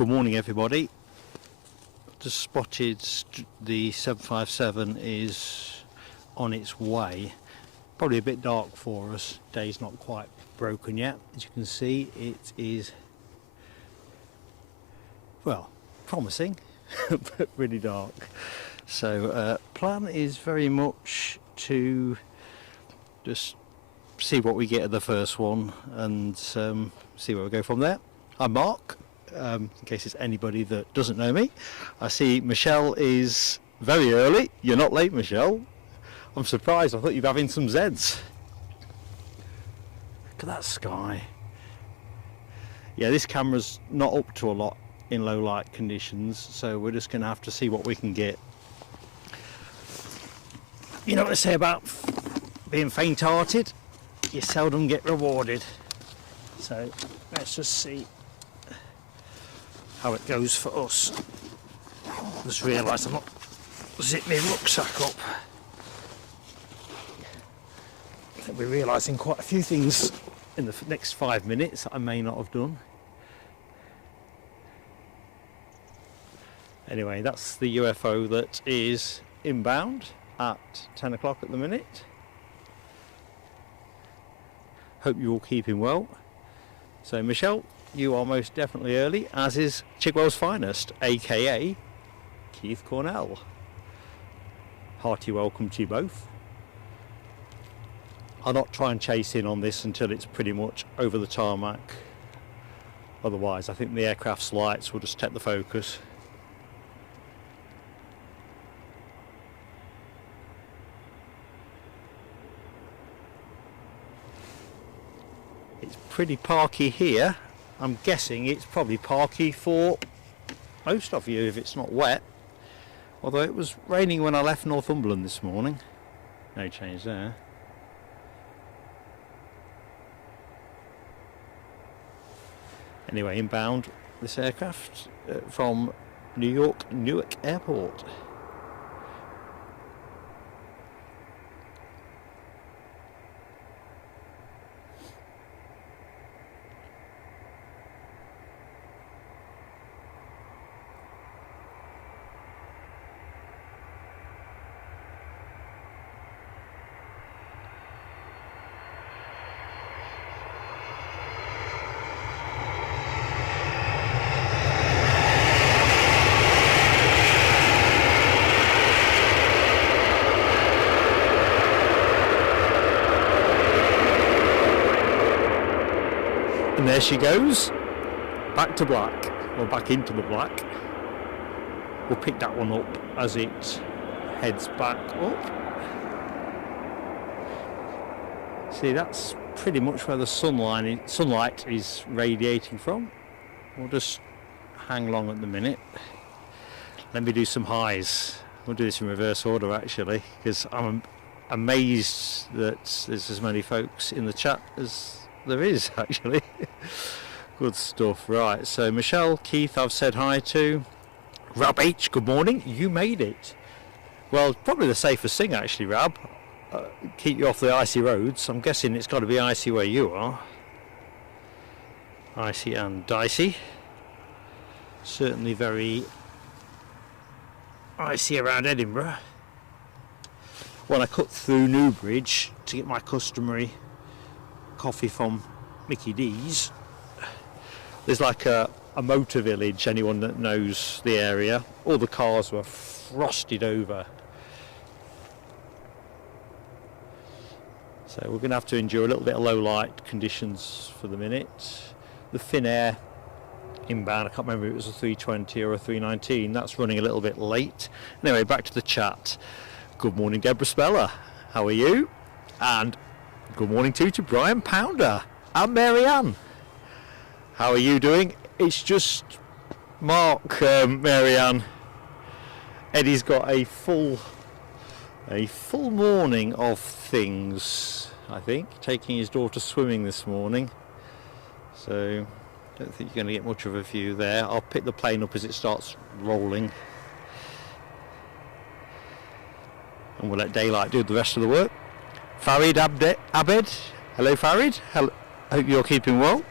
Good morning everybody. Just spotted the 757 is on its way. Probably a bit dark for us. Day's not quite broken yet. As you can see, it is, well, promising but really dark. So plan is very much to just see what we get at the first one and see where we go from there. I'm Mark. In case it's anybody that doesn't know me. I see Michelle is very early. You're not late, Michelle. I'm surprised. I thought you'd be having some Zeds. Look at that sky. Yeah, this camera's not up to a lot in low light conditions, so we're just going to have to see what we can get. You know what they say about being faint-hearted? You seldom get rewarded. So let's just see how it goes for us. Just realised I'm not zipping my rucksack up. I think we're realising quite a few things in the next 5 minutes that I may not have done. Anyway, that's the UFO that is inbound at 10 o'clock at the minute. Hope you're all keeping well. So Michelle, you are most definitely early, as is Chigwell's finest, aka Keith Cornell. Hearty welcome to you both. I'll not try and chase in on this until it's pretty much over the tarmac. Otherwise, I think the aircraft's lights will just take the focus. It's pretty parky here. I'm guessing it's probably parky for most of you if it's not wet. Although it was raining when I left Northumberland this morning. No change there. Anyway, inbound this aircraft from New York Newark Airport. And there she goes, back to black, or back into the black. We'll pick that one up as it heads back up. See, that's pretty much where the sunlight is radiating from. We'll just hang long at the minute. Let me do some highs. We'll do this in reverse order actually, because I'm amazed that there's as many folks in the chat as there is actually. Good stuff. Right, so Michelle, Keith I've said hi to. Rab H, good morning. You made it. Well, probably the safest thing actually, Rab. Keep you off the icy roads. I'm guessing it's got to be icy where you are. Icy and dicey. Certainly very icy around Edinburgh. When I cut through Newbridge to get my customary coffee from Mickey D's, there's like a motor village. Anyone that knows the area, all the cars were frosted over, so we're going to have to endure a little bit of low light conditions for the minute. The Finnair inbound, I can't remember if it was a 320 or a 319, that's running a little bit late. Anyway, back to the chat. Good morning Deborah Speller, how are you? And good morning to Brian Pounder and Mary Ann. How are you doing? It's just Mark, Mary Ann. Eddie's got a full morning of things, I think. Taking his daughter swimming this morning. So don't think you're going to get much of a view there. I'll pick the plane up as it starts rolling. And we'll let daylight do the rest of the work. Farid Abed. Hello Farid. Hello. Hope you're keeping well.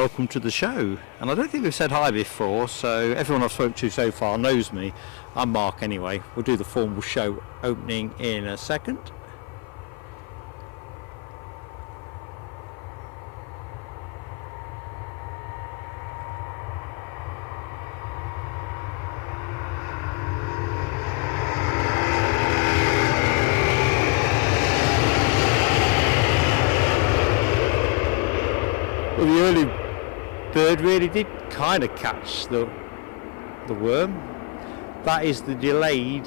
welcome to the show. And I don't think we've said hi before, so everyone I've spoken to so far knows me. I'm Mark anyway. We'll do the formal show opening in a second. Well, the early bird really did kind of catch the worm. That is the delayed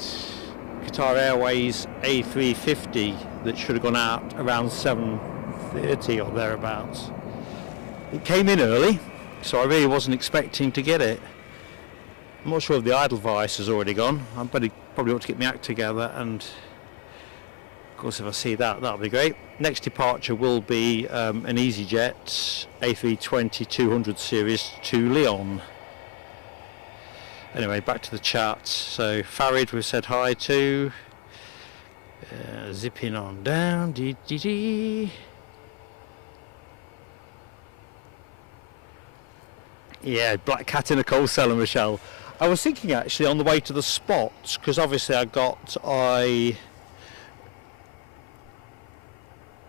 Qatar Airways A350 that should have gone out around 7:30 or thereabouts. It came in early, so I really wasn't expecting to get it. I'm not sure if the idle device has already gone. I probably ought to get my act together, and of course if I see that, that'll be great. Next departure will be an EasyJet A320-200 series to Lyon. Anyway, back to the chat. So Farid we've said hi to. Zipping on down. Yeah, black cat in a coal cellar, Michelle. I was thinking actually on the way to the spots, because obviously I got a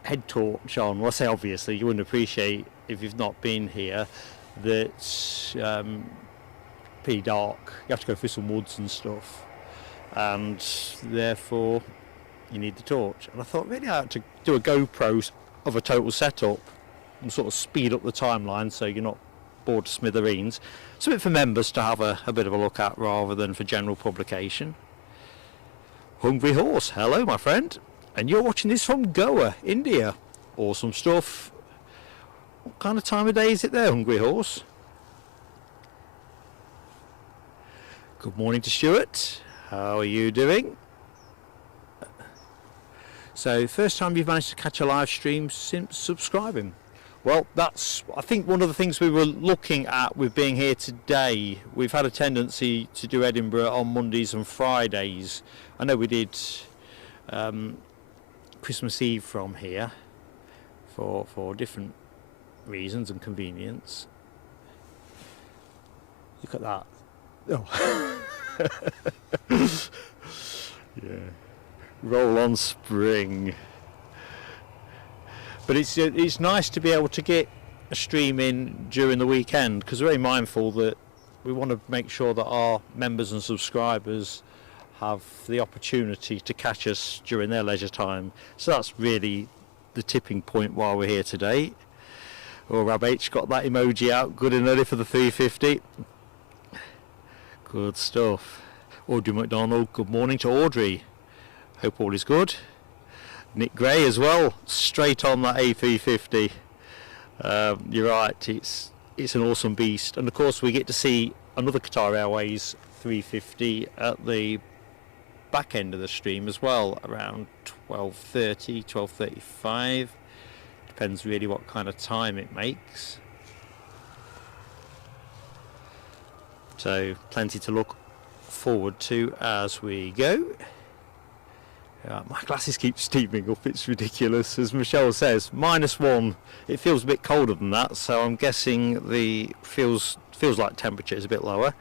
head torch on. Well, I say obviously, you wouldn't appreciate if you've not been here that pretty dark. You have to go through some woods and stuff, and therefore you need the torch. And I thought really I had to do a GoPro of a total setup and sort of speed up the timeline so you're not bored to smithereens. Something for members to have a bit of a look at rather than for general publication. Hungry Horse, hello my friend, and you're watching this from Goa, India. Awesome stuff. What kind of time of day is it there, Hungry Horse? Good morning to Stuart. How are you doing? So, first time you've managed to catch a live stream since subscribing. Well, that's, I think, one of the things we were looking at with being here today. We've had a tendency to do Edinburgh on Mondays and Fridays. I know we did Christmas Eve from here for different reasons and convenience. Look at that. Oh. Yeah. Roll on spring. But it's nice to be able to get a stream in during the weekend, because we're very mindful that we want to make sure that our members and subscribers have the opportunity to catch us during their leisure time. So that's really the tipping point while we're here today. Oh, Rab H got that emoji out good and early for the 350. Good stuff. Audrey McDonald, good morning to Audrey. Hope all is good. Nick Gray as well, straight on that A350. You're right, it's an awesome beast. And of course we get to see another Qatar Airways 350 at the back end of the stream as well, around 12:30, 12:35. Depends really what kind of time it makes. So plenty to look forward to as we go. My glasses keep steaming up, it's ridiculous. As Michelle says, -1. It feels a bit colder than that, so I'm guessing the feels like temperature is a bit lower.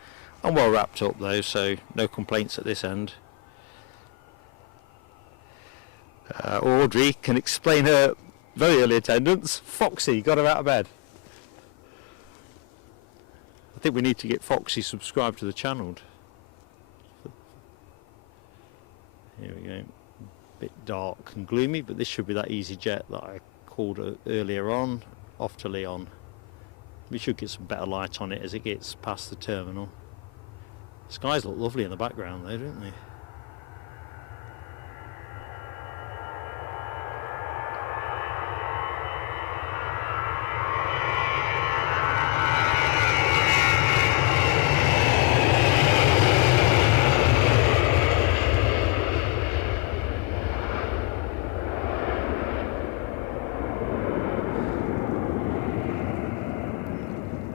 I'm well wrapped up though, so no complaints at this end. Audrey can explain her very early attendance. Foxy got her out of bed. I think we need to get Foxy subscribed to the channel. Here we go. Bit dark and gloomy, but this should be that EasyJet that I called earlier on, off to Lyon. We should get some better light on it as it gets past the terminal. The skies look lovely in the background though, don't they?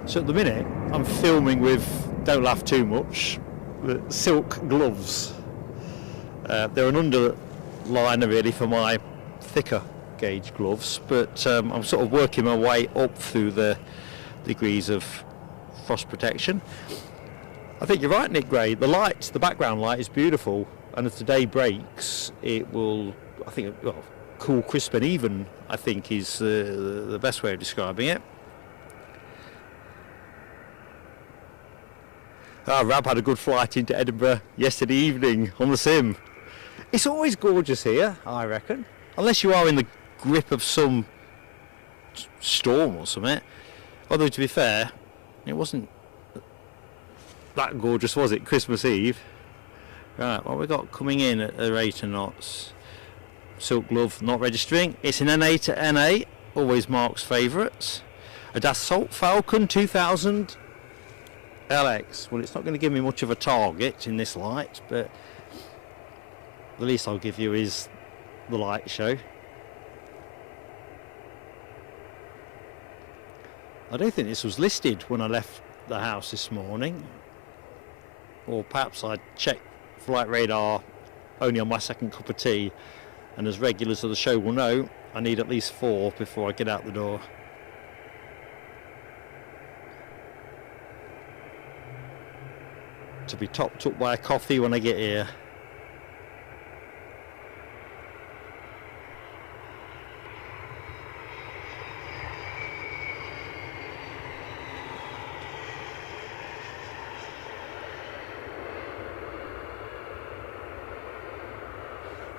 So at the minute I'm filming with, don't laugh too much, silk gloves. They're an underliner really for my thicker gauge gloves, but I'm sort of working my way up through the degrees of frost protection. I think you're right, Nick Gray. The light, the background light is beautiful, and as the day breaks, it will, I think, well, cool, crisp and even, I think, is the best way of describing it. Rab had a good flight into Edinburgh yesterday evening on the sim. It's always gorgeous here, I reckon, unless you are in the grip of some storm or something. Although, to be fair, it wasn't that gorgeous, was it, Christmas Eve? Right, what we got coming in at 8 knots? Silk Glove not registering. It's an NA to NA, always Mark's favourites. A Dassault Falcon 2000 LX. Well, it's not going to give me much of a target in this light, but the least I'll give you is the light show. I don't think this was listed when I left the house this morning, or perhaps I checked flight radar only on my second cup of tea, and as regulars of the show will know, I need at least 4 before I get out the door. To be topped up by a coffee when I get here.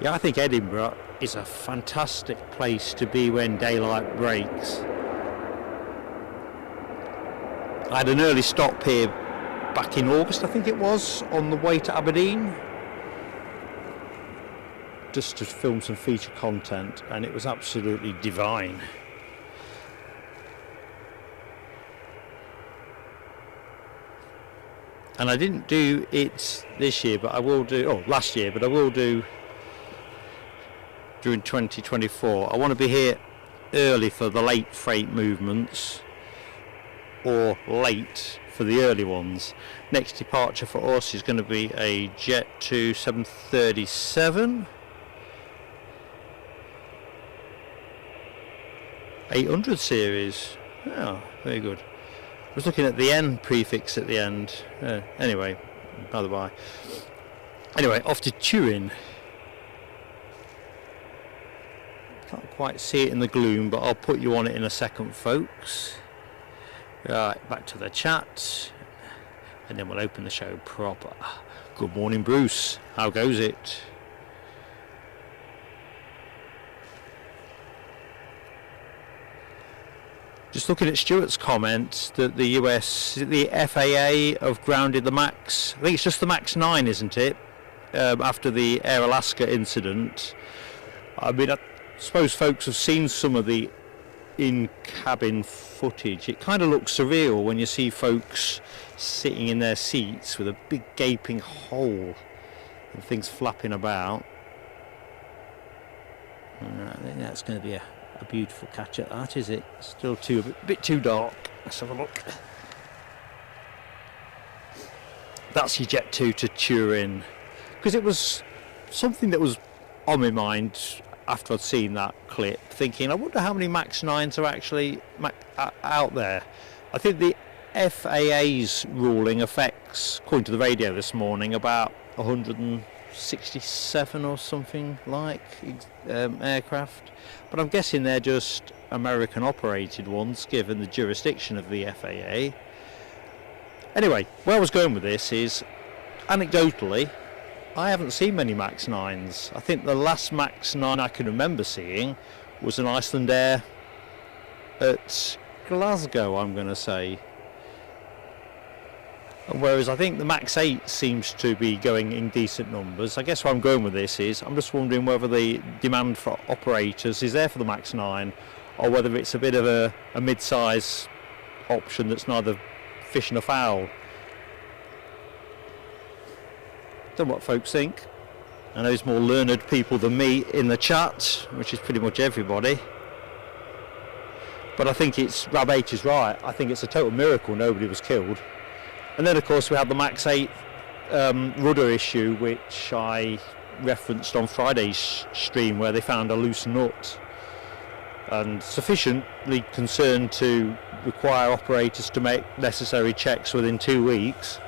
Yeah, I think Edinburgh is a fantastic place to be when daylight breaks. I had an early stop here back in August, I think it was, on the way to Aberdeen, just to film some feature content, and it was absolutely divine. And I didn't do it this year, but I will do, last year, but I will do during 2024. I want to be here early for the late freight movements, or late for the early ones. Next departure for us is going to be a Jet 2 737 800 series. Oh, very good. I was looking at the N prefix at the end. Anyway, by the by. Anyway, off to Turin. Can't quite see it in the gloom, but I'll put you on it in a second, folks. Right, back to the chat, and then we'll open the show proper. Good morning, Bruce. How goes it? Just looking at Stuart's comment that the FAA have grounded the MAX. I think it's just the MAX 9, isn't it? After the Air Alaska incident. I mean, I suppose folks have seen some of the in-cabin footage. It kind of looks surreal when you see folks sitting in their seats with a big gaping hole and things flapping about. I think that's going to be a beautiful catch at that, is it? Still a bit too dark. Let's have a look. That's your Jet 2 to Turin, because it was something that was on my mind after I'd seen that clip, thinking, I wonder how many MAX 9s are actually out there. I think the FAA's ruling affects, according to the radio this morning, about 167 or something like aircraft, but I'm guessing they're just American operated ones given the jurisdiction of the FAA. Anyway, where I was going with this is, anecdotally, I haven't seen many MAX 9s. I think the last MAX 9 I can remember seeing was an Icelandair at Glasgow, I'm going to say. Whereas I think the MAX 8 seems to be going in decent numbers. I guess where I'm going with this is, I'm just wondering whether the demand for operators is there for the MAX 9, or whether it's a bit of a mid-size option that's neither fish nor fowl. Don't know what folks think. I know there's more learned people than me in the chat, which is pretty much everybody. But I think Rab H is right. I think it's a total miracle nobody was killed. And then of course we had the MAX 8 rudder issue, which I referenced on Friday's stream, where they found a loose nut, and sufficiently concerned to require operators to make necessary checks within 2 weeks.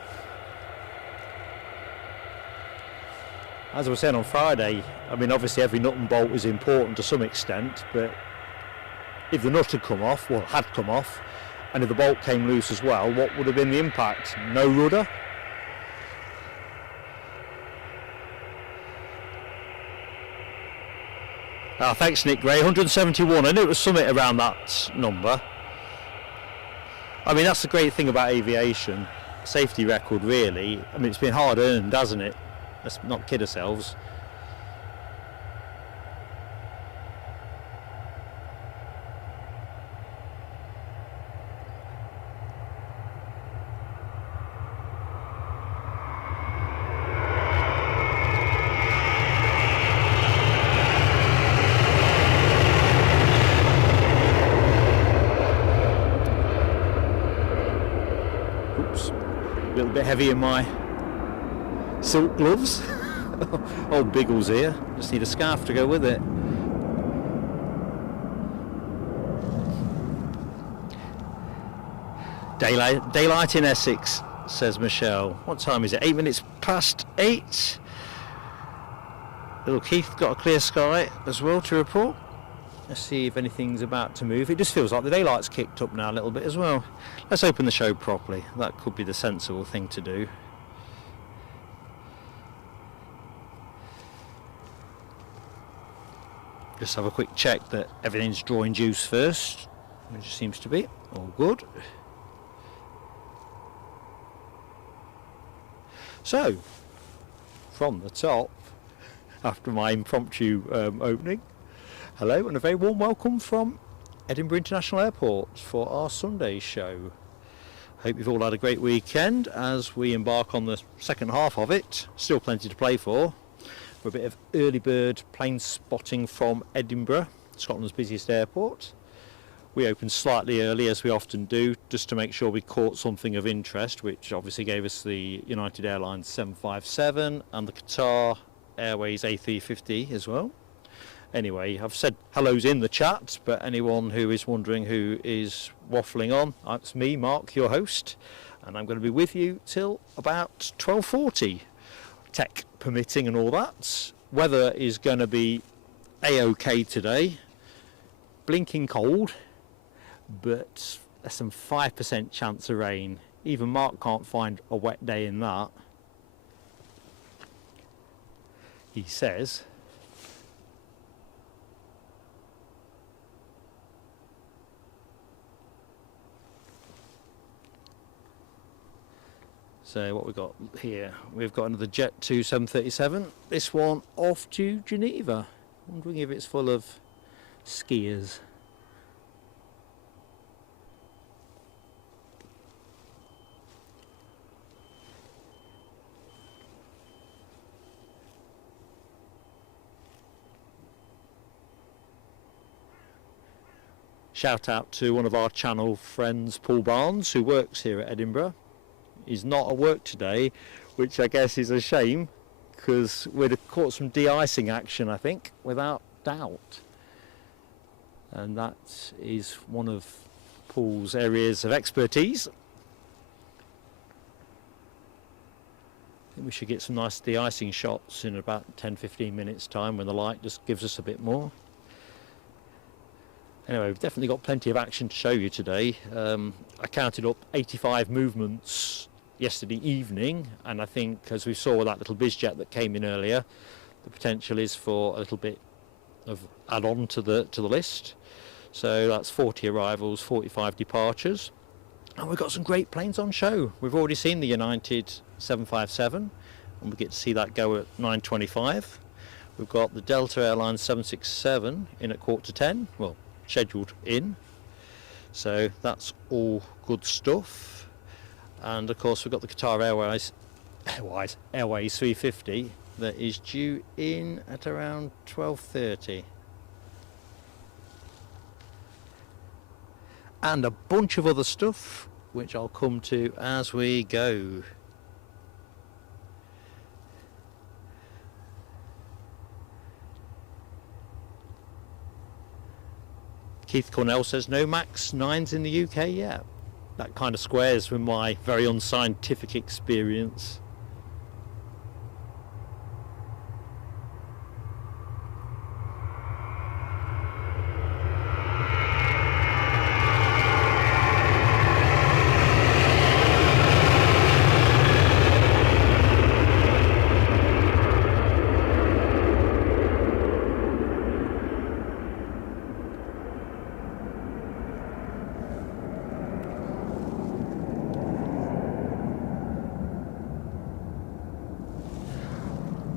As I was saying on Friday, I mean, obviously every nut and bolt is important to some extent, but if the nut had come off, well, had come off, and if the bolt came loose as well, what would have been the impact? No rudder? Ah, thanks Nick Gray, 171. I knew it was something around that number. I mean, that's the great thing about aviation. Safety record, really. I mean, it's been hard earned, hasn't it? Let's not kid ourselves. Oops, a little bit heavy in my silk gloves. Old Biggles here, just need a scarf to go with it. Daylight in Essex, says Michelle. What time is it? 8 minutes past 8. Little Keith got a clear sky as well to report. Let's see if anything's about to move. It just feels like the daylight's kicked up now a little bit as well. Let's open the show properly. That could be the sensible thing to do. Just have a quick check that everything's drawing juice first, which seems to be all good. So, from the top, after my impromptu opening, hello and a very warm welcome from Edinburgh International Airport for our Sunday show. Hope you've all had a great weekend as we embark on the second half of it. Still plenty to play for. A bit of early bird plane spotting from Edinburgh, Scotland's busiest airport. We opened slightly early, as we often do, just to make sure we caught something of interest, which obviously gave us the United Airlines 757 and the Qatar Airways A350 as well. Anyway, I've said hellos in the chat, but anyone who is wondering who is waffling on, it's me, Mark, your host, and I'm going to be with you till about 12:40. Tech permitting and all that. Weather is going to be a-okay today. Blinking cold, but less than 5% chance of rain. Even Mark can't find a wet day in that. He says. So what we've got here, we've got another Jet 2 737, this one off to Geneva. Wondering if it's full of skiers. Shout out to one of our channel friends, Paul Barnes, who works here at Edinburgh. He's not at work today, which I guess is a shame, because we'd have caught some de-icing action, I think, without doubt. And that is one of Paul's areas of expertise. I think we should get some nice de-icing shots in about 10-15 minutes time when the light just gives us a bit more. Anyway, we've definitely got plenty of action to show you today. I counted up 85 movements yesterday evening, and I think, as we saw with that little BizJet that came in earlier, the potential is for a little bit of add-on to the list. So that's 40 arrivals, 45 departures, and we've got some great planes on show. We've already seen the United 757, and we get to see that go at 9:25. We've got the Delta Airlines 767 in at 9:45, well, scheduled in, so that's all good stuff. And of course we've got the Qatar Airways 350 that is due in at around 12:30, and a bunch of other stuff which I'll come to as we go. Keith Cornell says no Max 9s in the UK yet. That kind of squares with my very unscientific experience.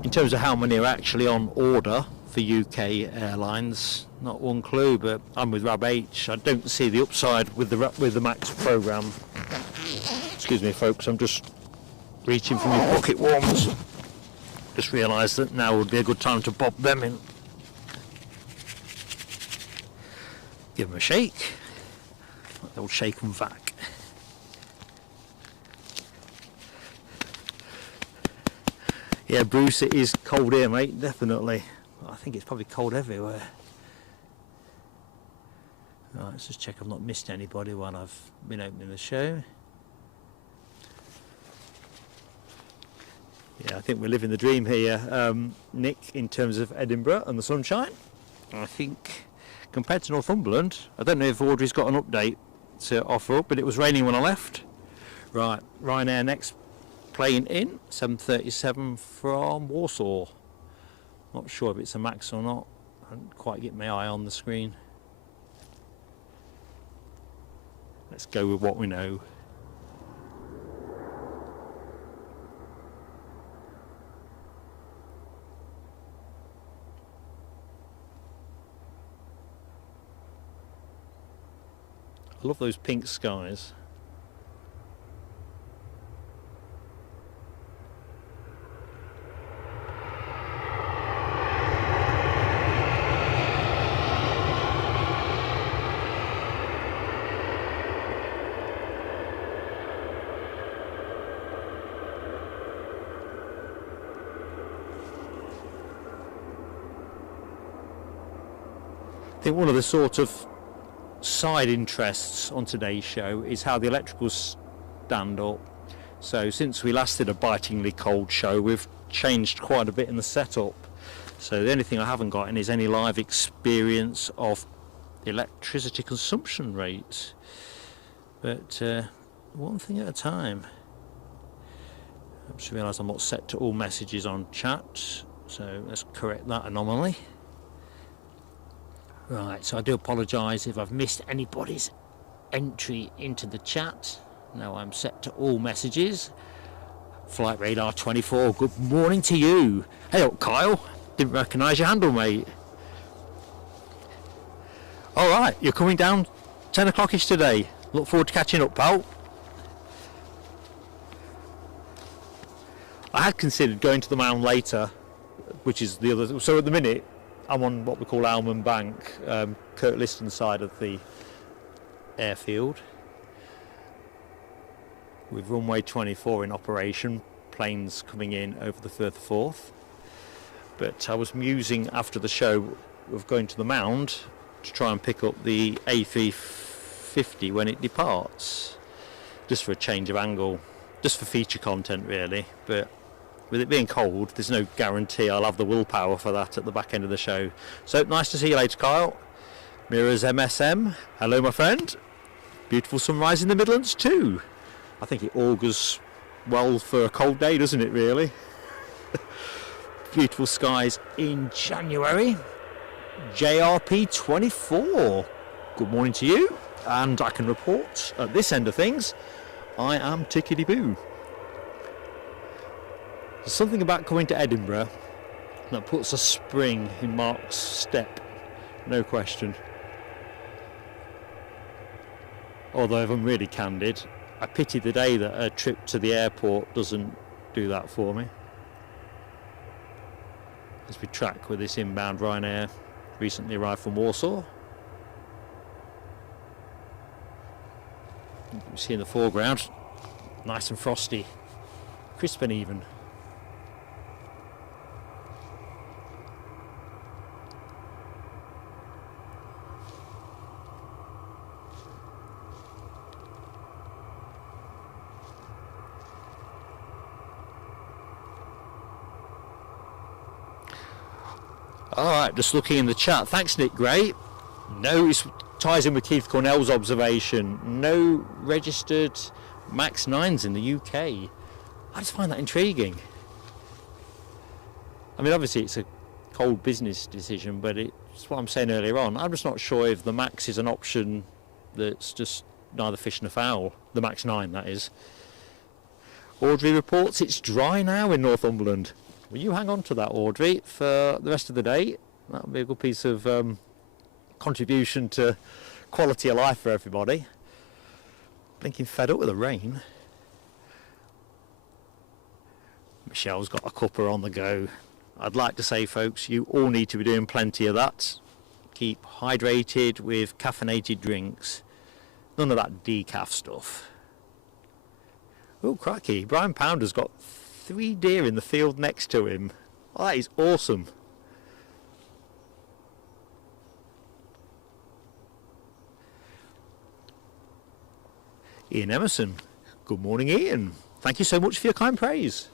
In terms of how many are actually on order for UK airlines, not one clue, but I'm with Rab H. I don't see the upside with the Max programme. Excuse me folks, I'm just reaching for my pocket warmers. Just realised that now would be a good time to pop them in. Give them a shake. They'll shake and vac. Yeah, Bruce, it is cold here, mate, definitely. I think it's probably cold everywhere. Right, let's just check I've not missed anybody while I've been opening the show. Yeah, I think we're living the dream here, Nick, in terms of Edinburgh and the sunshine. I think compared to Northumberland, I don't know if Audrey's got an update to offer up, but it was raining when I left. Right, Ryanair next plane in, 737 from Warsaw. Not sure if it's a Max or not. I didn't quite get my eye on the screen. Let's go with what we know. I love those pink skies. I think one of the sort of side interests on today's show is how the electricals stand up. So since we last did a bitingly cold show, we've changed quite a bit in the setup. So the only thing I haven't gotten is any live experience of electricity consumption rate. But one thing at a time. I just realised I'm not set to all messages on chat, so let's correct that anomaly. Right, so I do apologise if I've missed anybody's entry into the chat. Now I'm set to all messages. Flight Radar 24, good morning to you. Hey up, Kyle. Didn't recognise your handle, mate. Alright, you're coming down 10 o'clock-ish today. Look forward to catching up, pal. I had considered going to the Mound later, which is the other... So at the minute, I'm on what we call Almond Bank, Kirkliston side of the airfield, with runway 24 in operation, planes coming in over the Firth of Forth. But I was musing after the show of going to the Mound to try and pick up the A350 when it departs, just for a change of angle, just for feature content really. But with it being cold, there's no guarantee I'll have the willpower for that at the back end of the show. So nice to see you later, Kyle. Mirrors MSM, hello my friend. Beautiful sunrise in the Midlands too. I think it augurs well for a cold day, doesn't it really? Beautiful skies in January. JRP 24, good morning to you. And I can report at this end of things, I am tickety-boo. There's something about coming to Edinburgh that puts a spring in Mark's step, no question. Although if I'm really candid, I pity the day that a trip to the airport doesn't do that for me. As we track with this inbound Ryanair, recently arrived from Warsaw. You see in the foreground, nice and frosty, crisp and even. Alright, just looking in the chat. Thanks, Nick Gray. No, it ties in with Keith Cornell's observation. No registered MAX 9s in the UK. I just find that intriguing. I mean, obviously it's a cold business decision, but it's what I'm saying earlier on. I'm just not sure if the MAX is an option that's just neither fish nor fowl. The MAX 9, that is. Audrey reports it's dry now in Northumberland. Will you hang on to that, Audrey, for the rest of the day? That'll be a good piece of contribution to quality of life for everybody. Blinking fed up with the rain. Michelle's got a cuppa on the go. I'd like to say, folks, you all need to be doing plenty of that. Keep hydrated with caffeinated drinks. None of that decaf stuff. Oh, cracky. Brian Pounder's got 3 deer in the field next to him. Oh, that is awesome. Ian Emerson. Good morning, Ian. Thank you so much for your kind praise.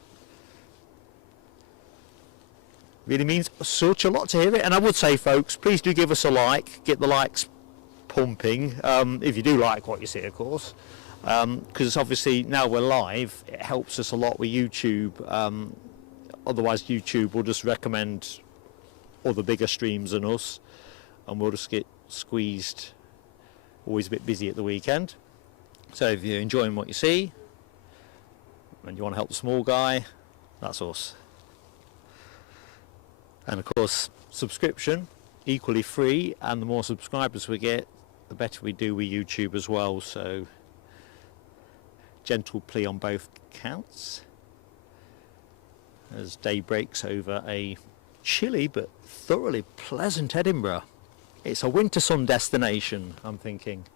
Really means such a lot to hear it. And I would say, folks, please do give us a like. Get the likes pumping, if you do like what you see, of course. Because obviously now we're live, it helps us a lot with YouTube. Otherwise YouTube will just recommend other bigger streams than us, and we'll just get squeezed. Always a bit busy at the weekend. So if you're enjoying what you see and you want to help the small guy, that's us. And of course, subscription, equally free, and the more subscribers we get, the better we do with YouTube as well. So gentle plea on both counts as day breaks over a chilly but thoroughly pleasant Edinburgh. It's a winter sun destination, I'm thinking.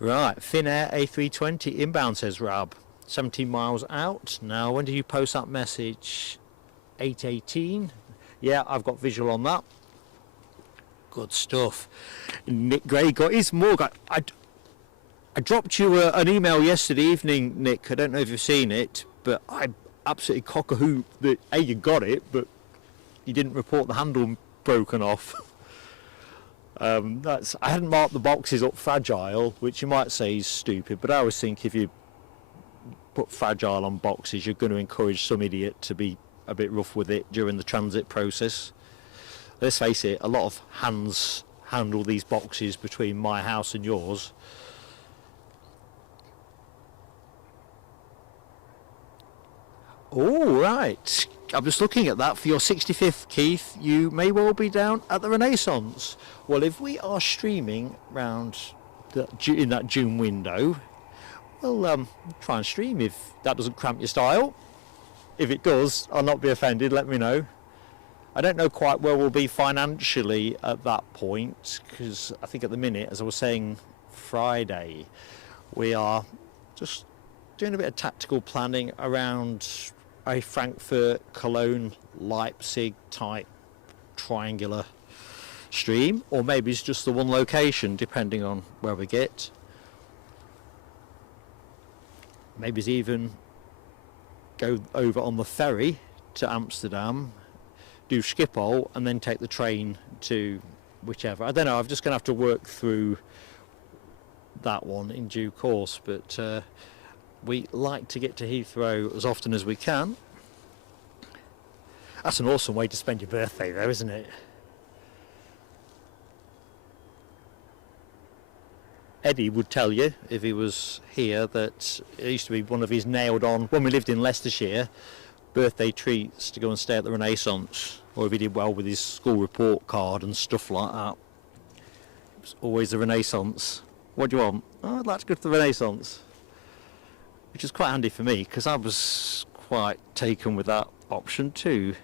Right, Finnair A350 inbound, says Rab. 17 miles out. Now, when did you post that message? 8:18. Yeah, I've got visual on that. Good stuff. Nick Gray got his morgue. I dropped you an email yesterday evening, Nick. I don't know if you've seen it, but I absolutely cock-a-hoop that A, you got it, but you didn't report the handle broken off. I hadn't marked the boxes up fragile, which you might say is stupid, but I always think if you put fragile on boxes, you're going to encourage some idiot to be a bit rough with it during the transit process. Let's face it, a lot of hands handle these boxes between my house and yours. Oh, right. I'm just looking at that. For your 65th, Keith, you may well be down at the Renaissance. Well, if we are streaming round in that June window, well, try and stream if that doesn't cramp your style. If it does, I'll not be offended, let me know. I don't know quite where we'll be financially at that point, because I think at the minute, as I was saying Friday, we are just doing a bit of tactical planning around a Frankfurt, Cologne, Leipzig type triangular stream, or maybe it's just the one location depending on where we get. Maybe it's even go over on the ferry to Amsterdam, do Schiphol, and then take the train to whichever. I don't know, I'm just going to have to work through that one in due course, but we like to get to Heathrow as often as we can. That's an awesome way to spend your birthday though, isn't it? Eddie would tell you, if he was here, that it used to be one of his nailed on, when we lived in Leicestershire, birthday treats to go and stay at the Renaissance, or if he did well with his school report card and stuff like that. It was always the Renaissance. What do you want? Oh, I'd like to go to the Renaissance. Which is quite handy for me, because I was quite taken with that option too.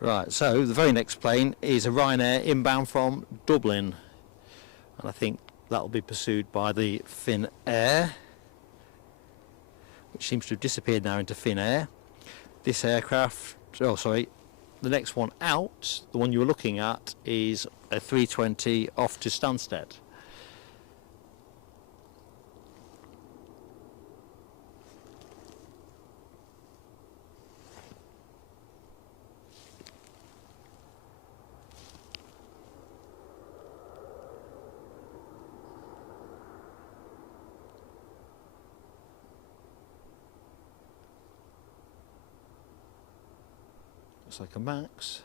Right, so the very next plane is a Ryanair inbound from Dublin. And I think that'll be pursued by the Finnair, which seems to have disappeared now into Finnair. This aircraft, the next one out, the one you were looking at, is a 320 off to Stansted. looks like a Max.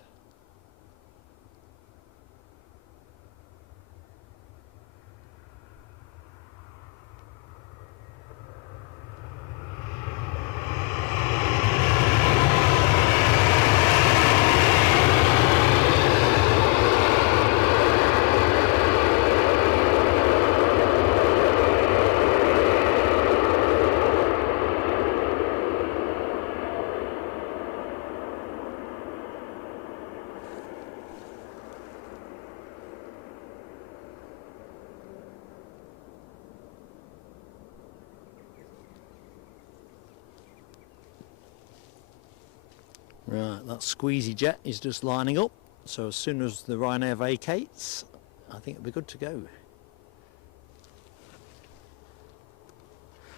Right, that squeezy jet is just lining up, so as soon as the Ryanair vacates, I think it'll be good to go.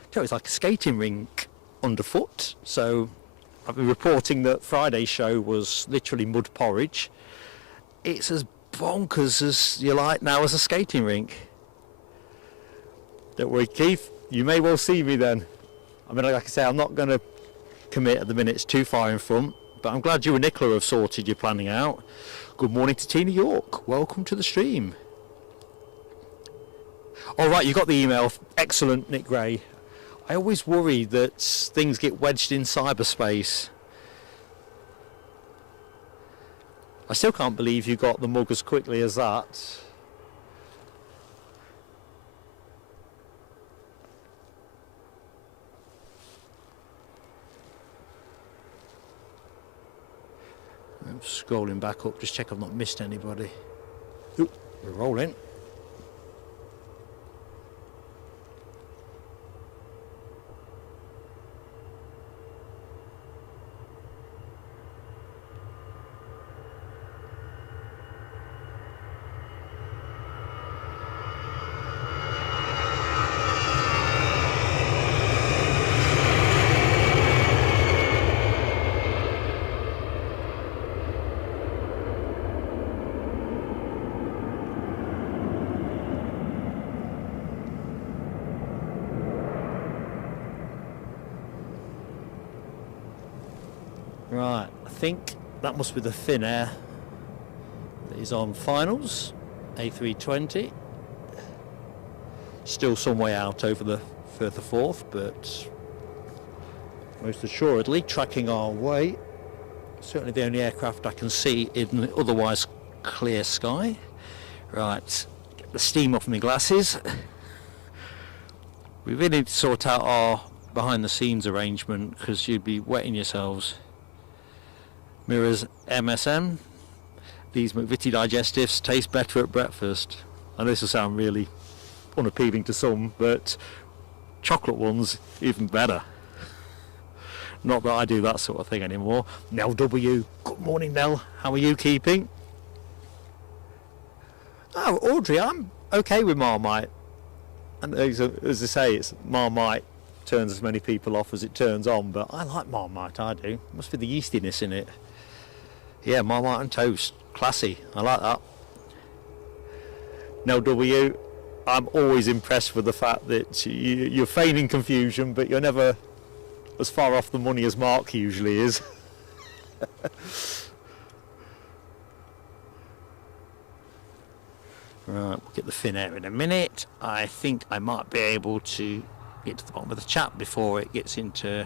So it's like a skating rink underfoot, so I've been reporting that Friday's show was literally mud porridge. It's as bonkers as you like now as a skating rink. Don't worry, Keith, you may well see me then. I mean, like I say, I'm not going to commit at the minute, it's too far in front. But I'm glad you and Nicola have sorted your planning out. Good morning to Tina York. Welcome to the stream. All right, you got the email. Excellent, Nick Gray. I always worry that things get wedged in cyberspace. I still can't believe you got the mug as quickly as that. I'm scrolling back up, just check I've not missed anybody. Ooh, we're rolling. Right, I think that must be the thin air that is on finals, A320. Still some way out over the further Forth, but most assuredly tracking our way. Certainly the only aircraft I can see in otherwise clear sky. Right, get the steam off my glasses. We really need to sort out our behind the scenes arrangement because you'd be wetting yourselves. Mirrors MSM. These McVitie digestives taste better at breakfast. I know this will sound really unappealing to some, but chocolate ones even better. Not that I do that sort of thing anymore. Nell W. Good morning, Nell. How are you keeping? Oh, Audrey, I'm okay with Marmite. And as I say, it's Marmite turns as many people off as it turns on, but I like Marmite, I do. Must be the yeastiness in it. Yeah, Marmite and toast. Classy. I like that. Nell W, I'm always impressed with the fact that you're feigning confusion, but you're never as far off the money as Mark usually is. Right, we'll get the fin air in a minute. I think I might be able to get to the bottom of the chat before it gets into...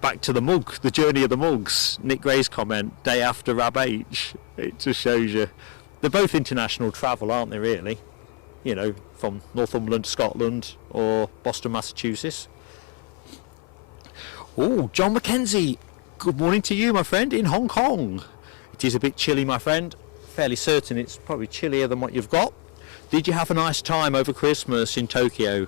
Back to the mug, the journey of the mugs. Nick Gray's comment, day after Rab H. It just shows you. They're both international travel, aren't they, really? You know, from Northumberland to Scotland or Boston, Massachusetts. Oh, John Mackenzie. Good morning to you, my friend, in Hong Kong. It is a bit chilly, my friend. Fairly certain it's probably chillier than what you've got. Did you have a nice time over Christmas in Tokyo?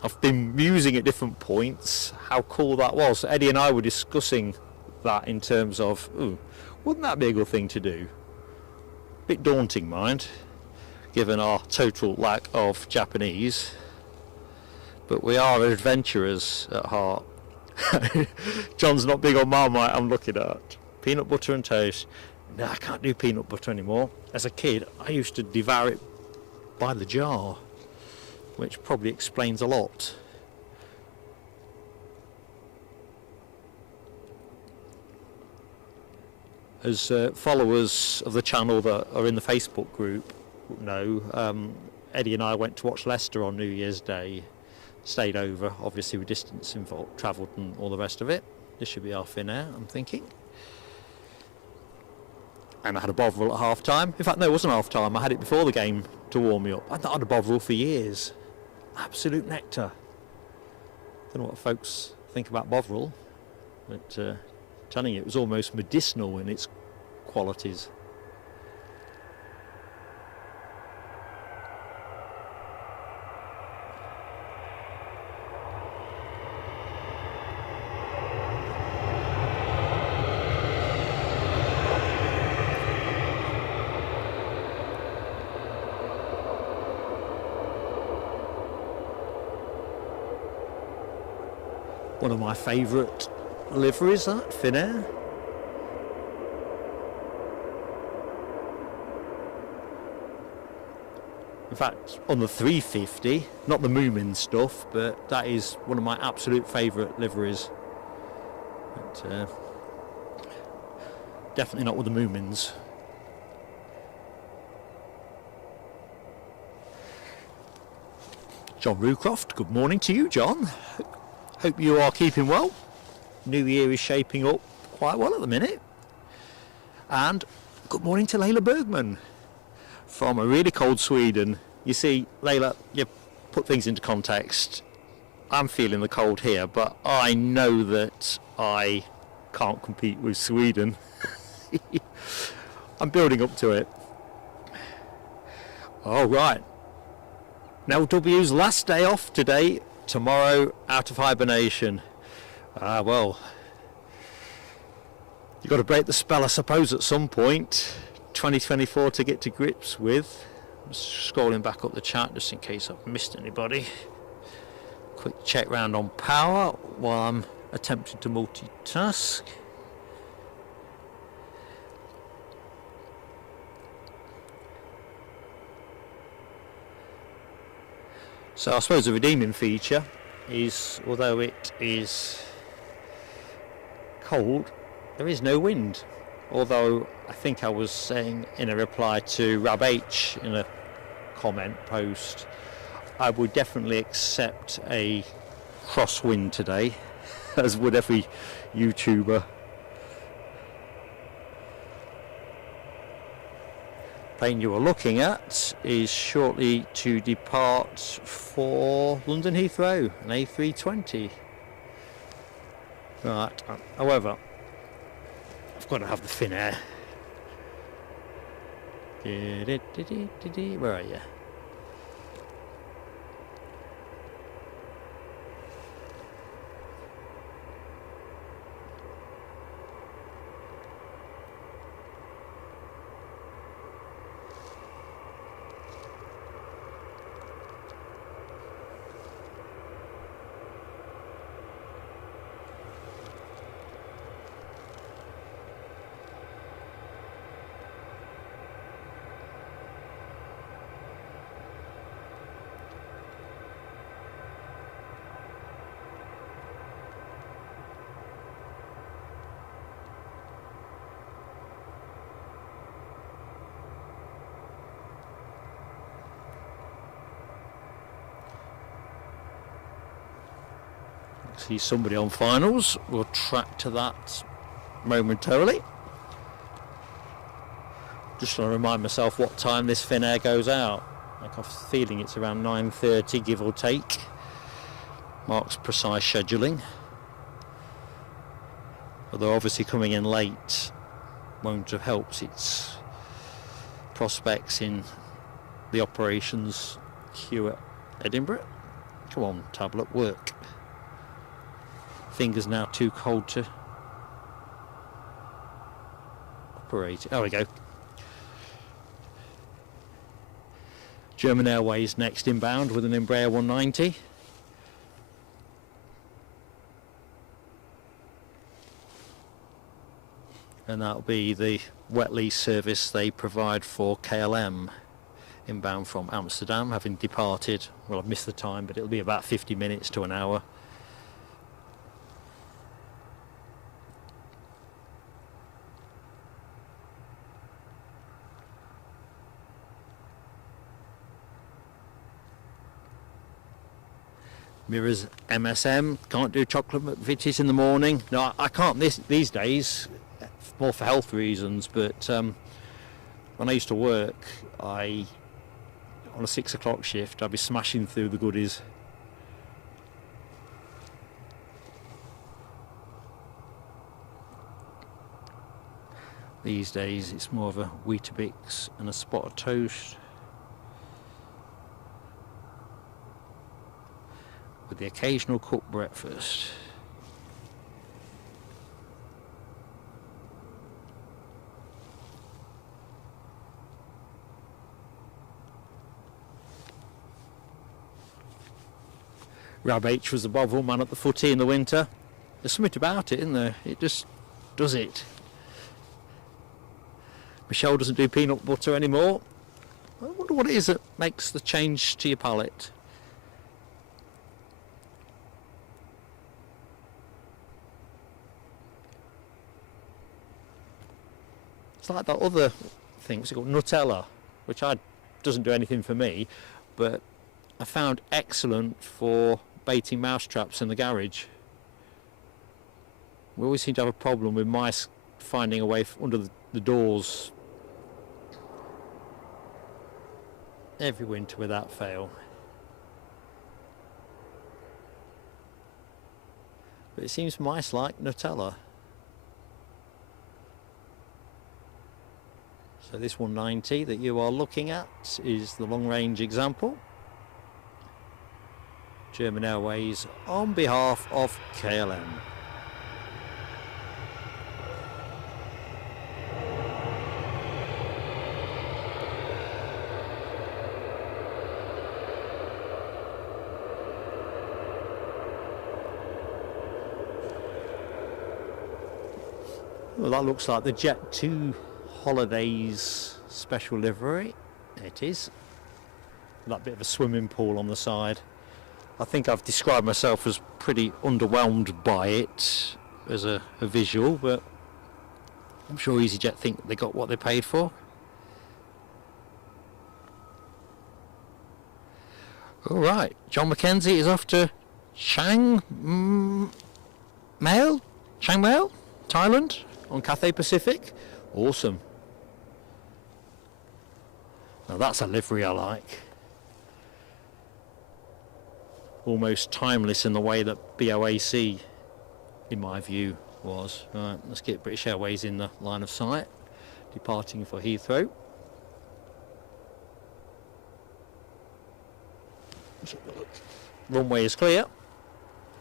I've been musing at different points how cool that was. Eddie and I were discussing that in terms of, ooh, wouldn't that be a good thing to do? Bit daunting, mind, given our total lack of Japanese. But we are adventurers at heart. John's not big on Marmite, I'm looking at. Peanut butter and toast. No, I can't do peanut butter anymore. As a kid, I used to devour it by the jar, which probably explains a lot. As followers of the channel that are in the Facebook group know, Eddie and I went to watch Leicester on New Year's Day. Stayed over, obviously with distance involved, travelled and all the rest of it. This should be our Finnair, I'm thinking. And I had a Bovril at half time. In fact, no, it wasn't half time. I had it before the game to warm me up. I'd not had a Bovril for years. Absolute nectar. Don't know what folks think about Bovril, but telling you, it was almost medicinal in its qualities. One of my favourite liveries, that Finnair. In fact, on the 350, not the Moomin stuff, but that is one of my absolute favourite liveries. But, definitely not with the Moomins. John Rucroft, good morning to you, John. Hope you are keeping well. New Year is shaping up quite well at the minute. And good morning to Layla Bergman from a really cold Sweden. You see, Layla, you put things into context. I'm feeling the cold here, but I know that I can't compete with Sweden. I'm building up to it. All right. Now W's last day off today. Tomorrow, out of hibernation. Well, you've got to break the spell, I suppose, at some point. 2024 to get to grips with. I'm scrolling back up the chat just in case I've missed anybody. Quick check round on power while I'm attempting to multitask. So I suppose the redeeming feature is, although it is cold, there is no wind. Although I think I was saying in a reply to Rab H in a comment post, I would definitely accept a crosswind today, as would every YouTuber. Plane you are looking at is shortly to depart for London Heathrow, an A320. Right, however, I've got to have the Finnair. Where are you? See somebody on finals. We'll track to that momentarily. Just trying to remind myself what time this Finnair goes out. Like I'm feeling it's around 9:30, give or take. Mark's precise scheduling. Although obviously coming in late won't have helped its prospects in the operations queue at Edinburgh. Come on, tablet, work. Fingers now too cold to operate. There we go. German Airways next inbound with an Embraer 190. And that'll be the wet lease service they provide for KLM inbound from Amsterdam, having departed. Well, I've missed the time, but it'll be about 50 minutes to an hour. Mirrors MSM, can't do chocolate McVitie's in the morning. No, I can't these days, more for health reasons, but when I used to work, on a 6 o'clock shift, I'd be smashing through the goodies. These days it's more of a Weetabix and a spot of toast with the occasional cooked breakfast. Rab H was the Bovril man at the footy in the winter. There's something about it, isn't there? It just does it. Michelle doesn't do peanut butter anymore. I wonder what it is that makes the change to your palate. It's like that other thing, it's called Nutella, which doesn't do anything for me, but I found excellent for baiting mouse traps in the garage. We always seem to have a problem with mice finding a way under the doors every winter without fail. But it seems mice like Nutella. So this 190 that you are looking at is the long range example. German Airways on behalf of KLM. Well, that looks like the Jet 2 Holidays special livery. It is. That bit of a swimming pool on the side. I think I've described myself as pretty underwhelmed by it as a visual, but I'm sure EasyJet think they got what they paid for. Alright, John Mackenzie is off to Chiang Mai, Thailand, on Cathay Pacific. Awesome. Now that's a livery I like. Almost timeless in the way that BOAC, in my view, was. Right, let's get British Airways in the line of sight, departing for Heathrow. Runway is clear.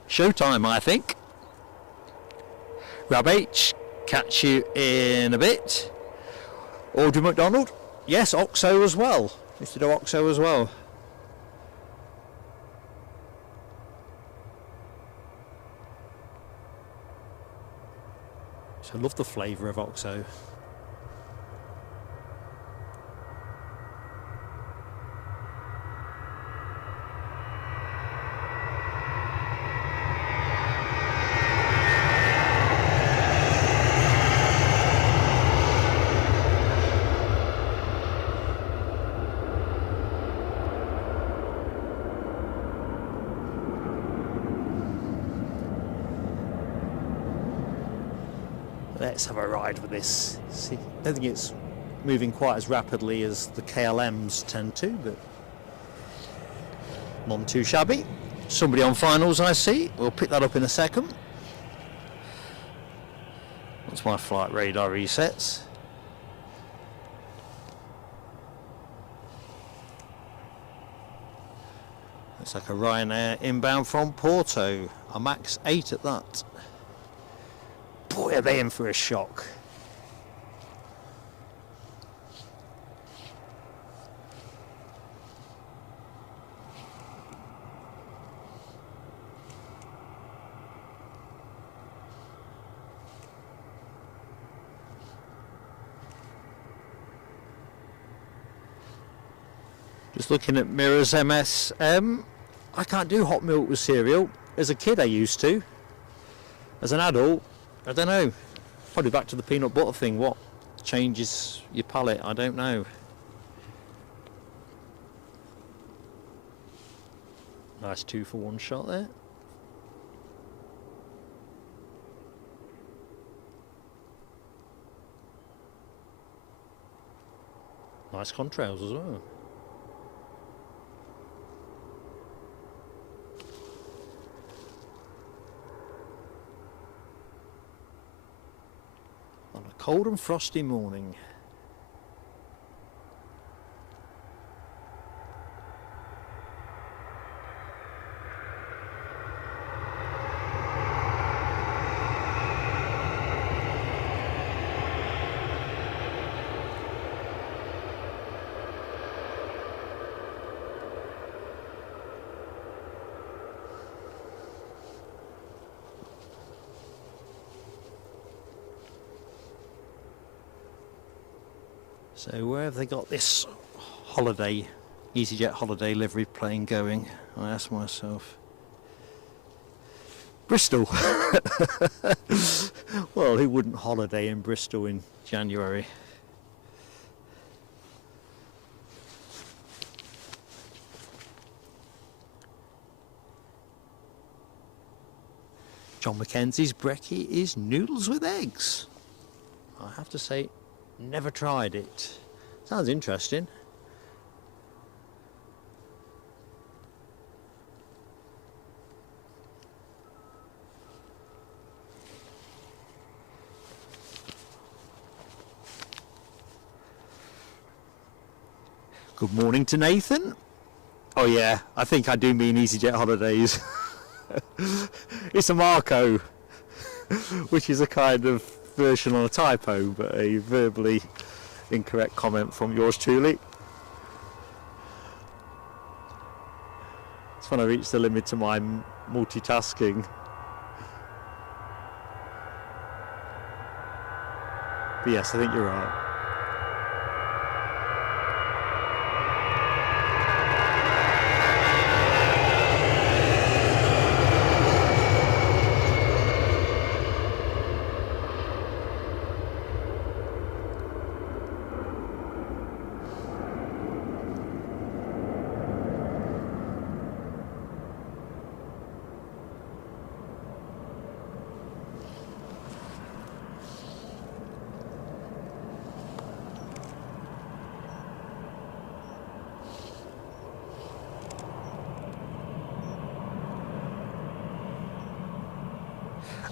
Showtime, I think. Rab H, catch you in a bit. Audrey McDonald, yes, OXO as well. Used to do OXO as well. So I love the flavour of OXO. Let's have a ride with this. See, I don't think it's moving quite as rapidly as the KLMs tend to, but none too shabby. Somebody on finals I see. We'll pick that up in a second. Once my flight radar resets. Looks like a Ryanair inbound from Porto. A max 8 at that. Boy, are they in for a shock. Just looking at Mirrors MSM. I can't do hot milk with cereal. As a kid I used to. As an adult, I don't know. Probably back to the peanut butter thing. What changes your palate? I don't know. Nice 2-for-1 shot there. Nice contrails as well. On a cold and frosty morning. So where have they got this holiday, EasyJet holiday livery plane going? I ask myself. Bristol. Well, who wouldn't holiday in Bristol in January? John Mackenzie's brekkie is noodles with eggs. I have to say, never tried it. Sounds interesting. Good morning to Nathan. Oh yeah, I think I do mean EasyJet holidays. It's a Marco, which is a kind of version on a typo, but a verbally incorrect comment from yours truly. It's when I reach the limit of my multitasking. But yes, I think you're right.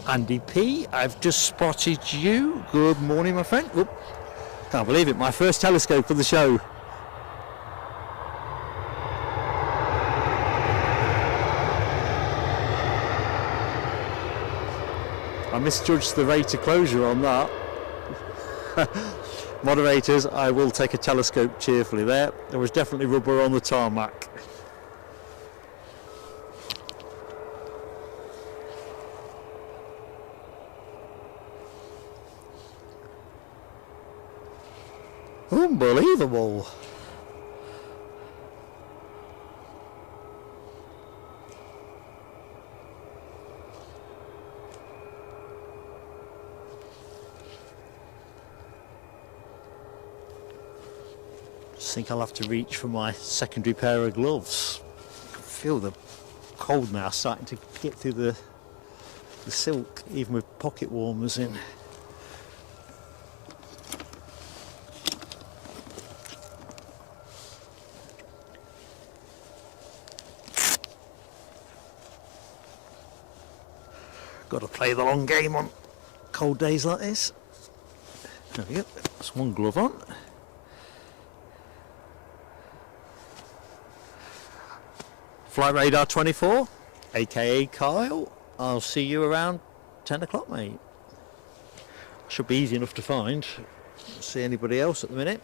Andy P, I've just spotted you. Good morning, my friend. Oop, can't believe it, my first telescope of the show. I misjudged the rate of closure on that. Moderators, I will take a telescope cheerfully there. There was definitely rubber on the tarmac. Unbelievable. Just think I'll have to reach for my secondary pair of gloves. I can feel the cold now starting to get through the silk, even with pocket warmers in. Got to play the long game on cold days like this. There we go, that's one glove on. Flight Radar 24, aka Kyle. I'll see you around 10 o'clock, mate. Should be easy enough to find. Don't see anybody else at the minute.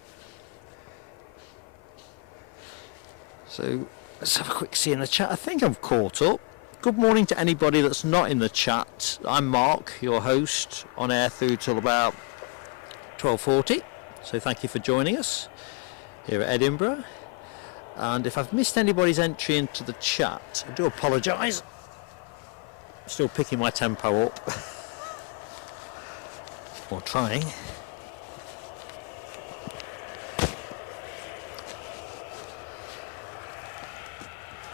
So let's have a quick see in the chat. I think I'm caught up. Good morning to anybody that's not in the chat. I'm Mark, your host, on air through till about 12:40. So thank you for joining us here at Edinburgh. And if I've missed anybody's entry into the chat, I do apologise. I'm still picking my tempo up. Or trying.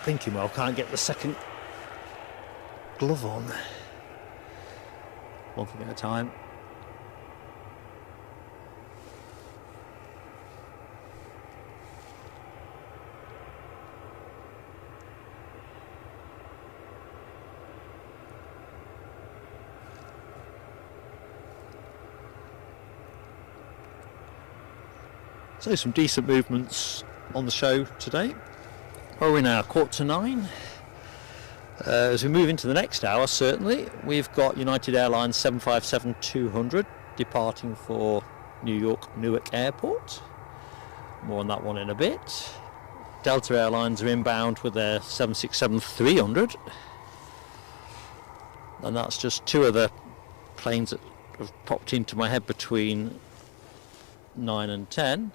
thinking, well, can't get the second glove on. One thing at a time. So some decent movements on the show today. Well, we're now 8:45. As we move into the next hour, certainly, we've got United Airlines 757-200 departing for New York Newark Airport. More on that one in a bit. Delta Airlines are inbound with their 767-300. And that's just two of the planes that have popped into my head between 9 and 10.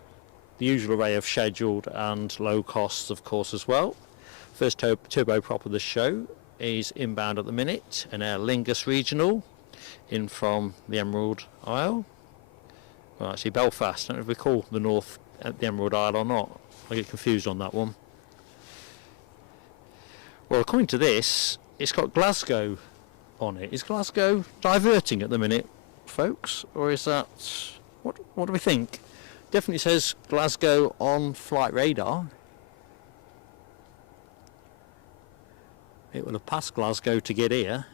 The usual array of scheduled and low costs, of course, as well. First turboprop of the show is inbound at the minute, an Aer Lingus regional in from the Emerald Isle. Well, actually Belfast. I don't know if we call the north at the Emerald Isle or not. I get confused on that one. Well, according to this, it's got Glasgow on it. Is Glasgow diverting at the minute, folks? Or is that... What do we think? Definitely says Glasgow on flight radar. It would have passed Glasgow to get here.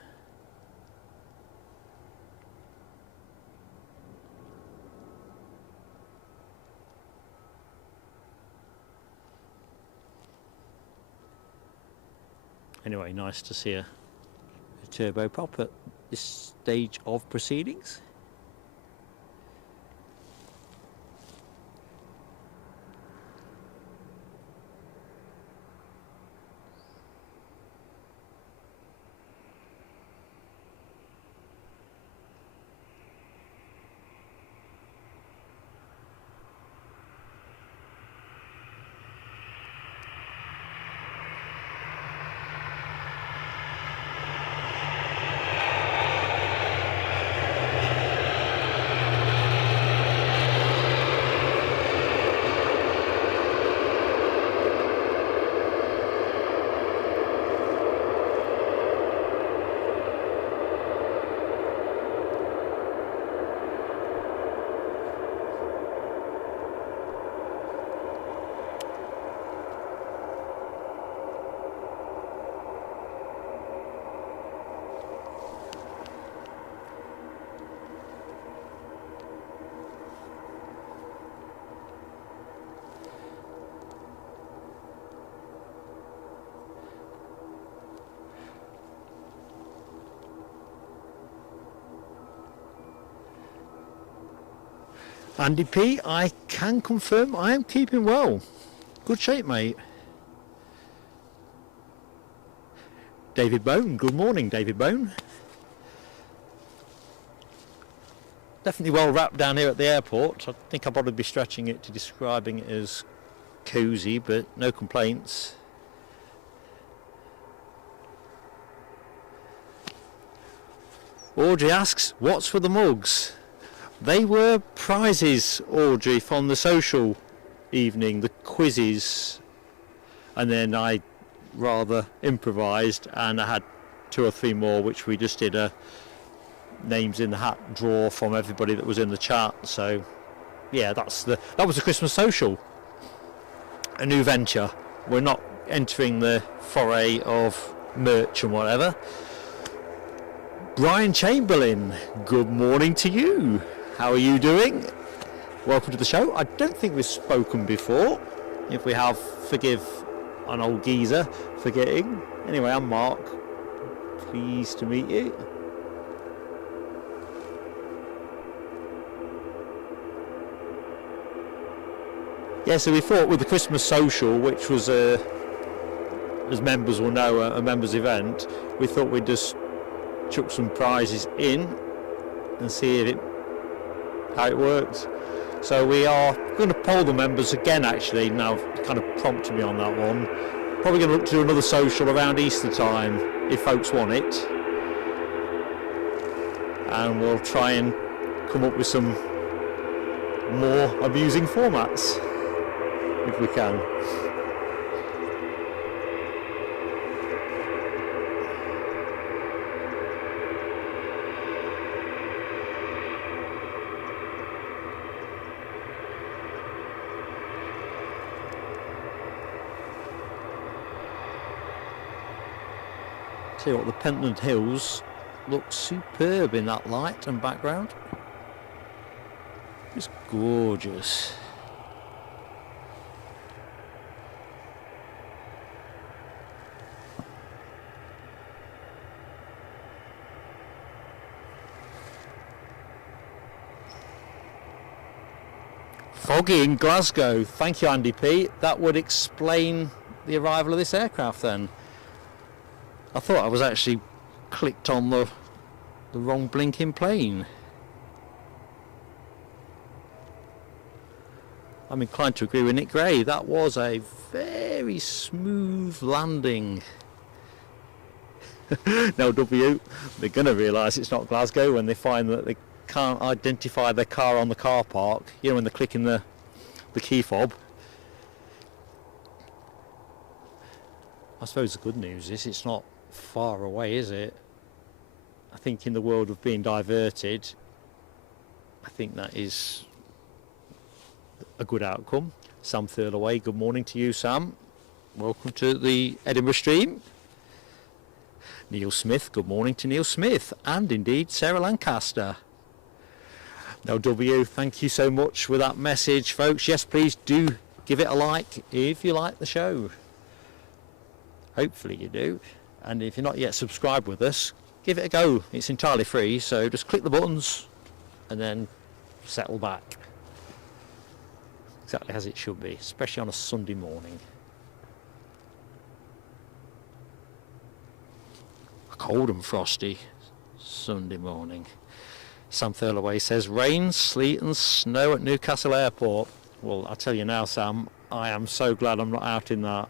Anyway, nice to see a turboprop at this stage of proceedings. Andy P, I can confirm I am keeping well. Good shape, mate. David Bone, good morning, David Bone. Definitely well wrapped down here at the airport. I think I'll probably be stretching it to describing it as cosy, but no complaints. Audrey asks, what's for the mugs? They were prizes, Audrey, from the social evening, the quizzes, and then I rather improvised and I had 2 or 3 more which we just did a names in the hat draw from everybody that was in the chat. So yeah, that was the Christmas social, a new venture. We're not entering the foray of merch and whatever. Brian Chamberlain, good morning to you. How are you doing? Welcome to the show. I don't think we've spoken before. If we have, forgive an old geezer forgetting. Anyway, I'm Mark. Pleased to meet you. Yeah, so we thought with the Christmas social, which was, as members will know, a members event, we thought we'd just chuck some prizes in and see how it works. So we are going to poll the members again, actually. Now kind of prompted me on that one. Probably going to look to do another social around Easter time if folks want it, and we'll try and come up with some more amusing formats if we can. See what, the Pentland Hills look superb in that light and background. It's gorgeous. Foggy in Glasgow. Thank you, Andy P. That would explain the arrival of this aircraft then. I thought I was actually clicked on the wrong blinking plane. I'm inclined to agree with Nick Gray. That was a very smooth landing. Now W, they're going to realise it's not Glasgow when they find that they can't identify their car on the car park. You know, when they're clicking the key fob. I suppose the good news is it's not far away, is it? I think in the world of being diverted, I think that is a good outcome. Sam Thurlaway, good morning to you, Sam. Welcome to the Edinburgh stream. Neil Smith, good morning to Neil Smith, and indeed Sarah Lancaster. Now W, thank you so much for that message, folks. Yes, please do give it a like if you like the show. Hopefully you do. And if you're not yet subscribed with us, give it a go. It's entirely free, so just click the buttons and then settle back. Exactly as it should be, especially on a Sunday morning. A cold and frosty Sunday morning. Sam Thurlaway says, rain, sleet and snow at Newcastle Airport. Well, I tell you now, Sam, I am so glad I'm not out in that.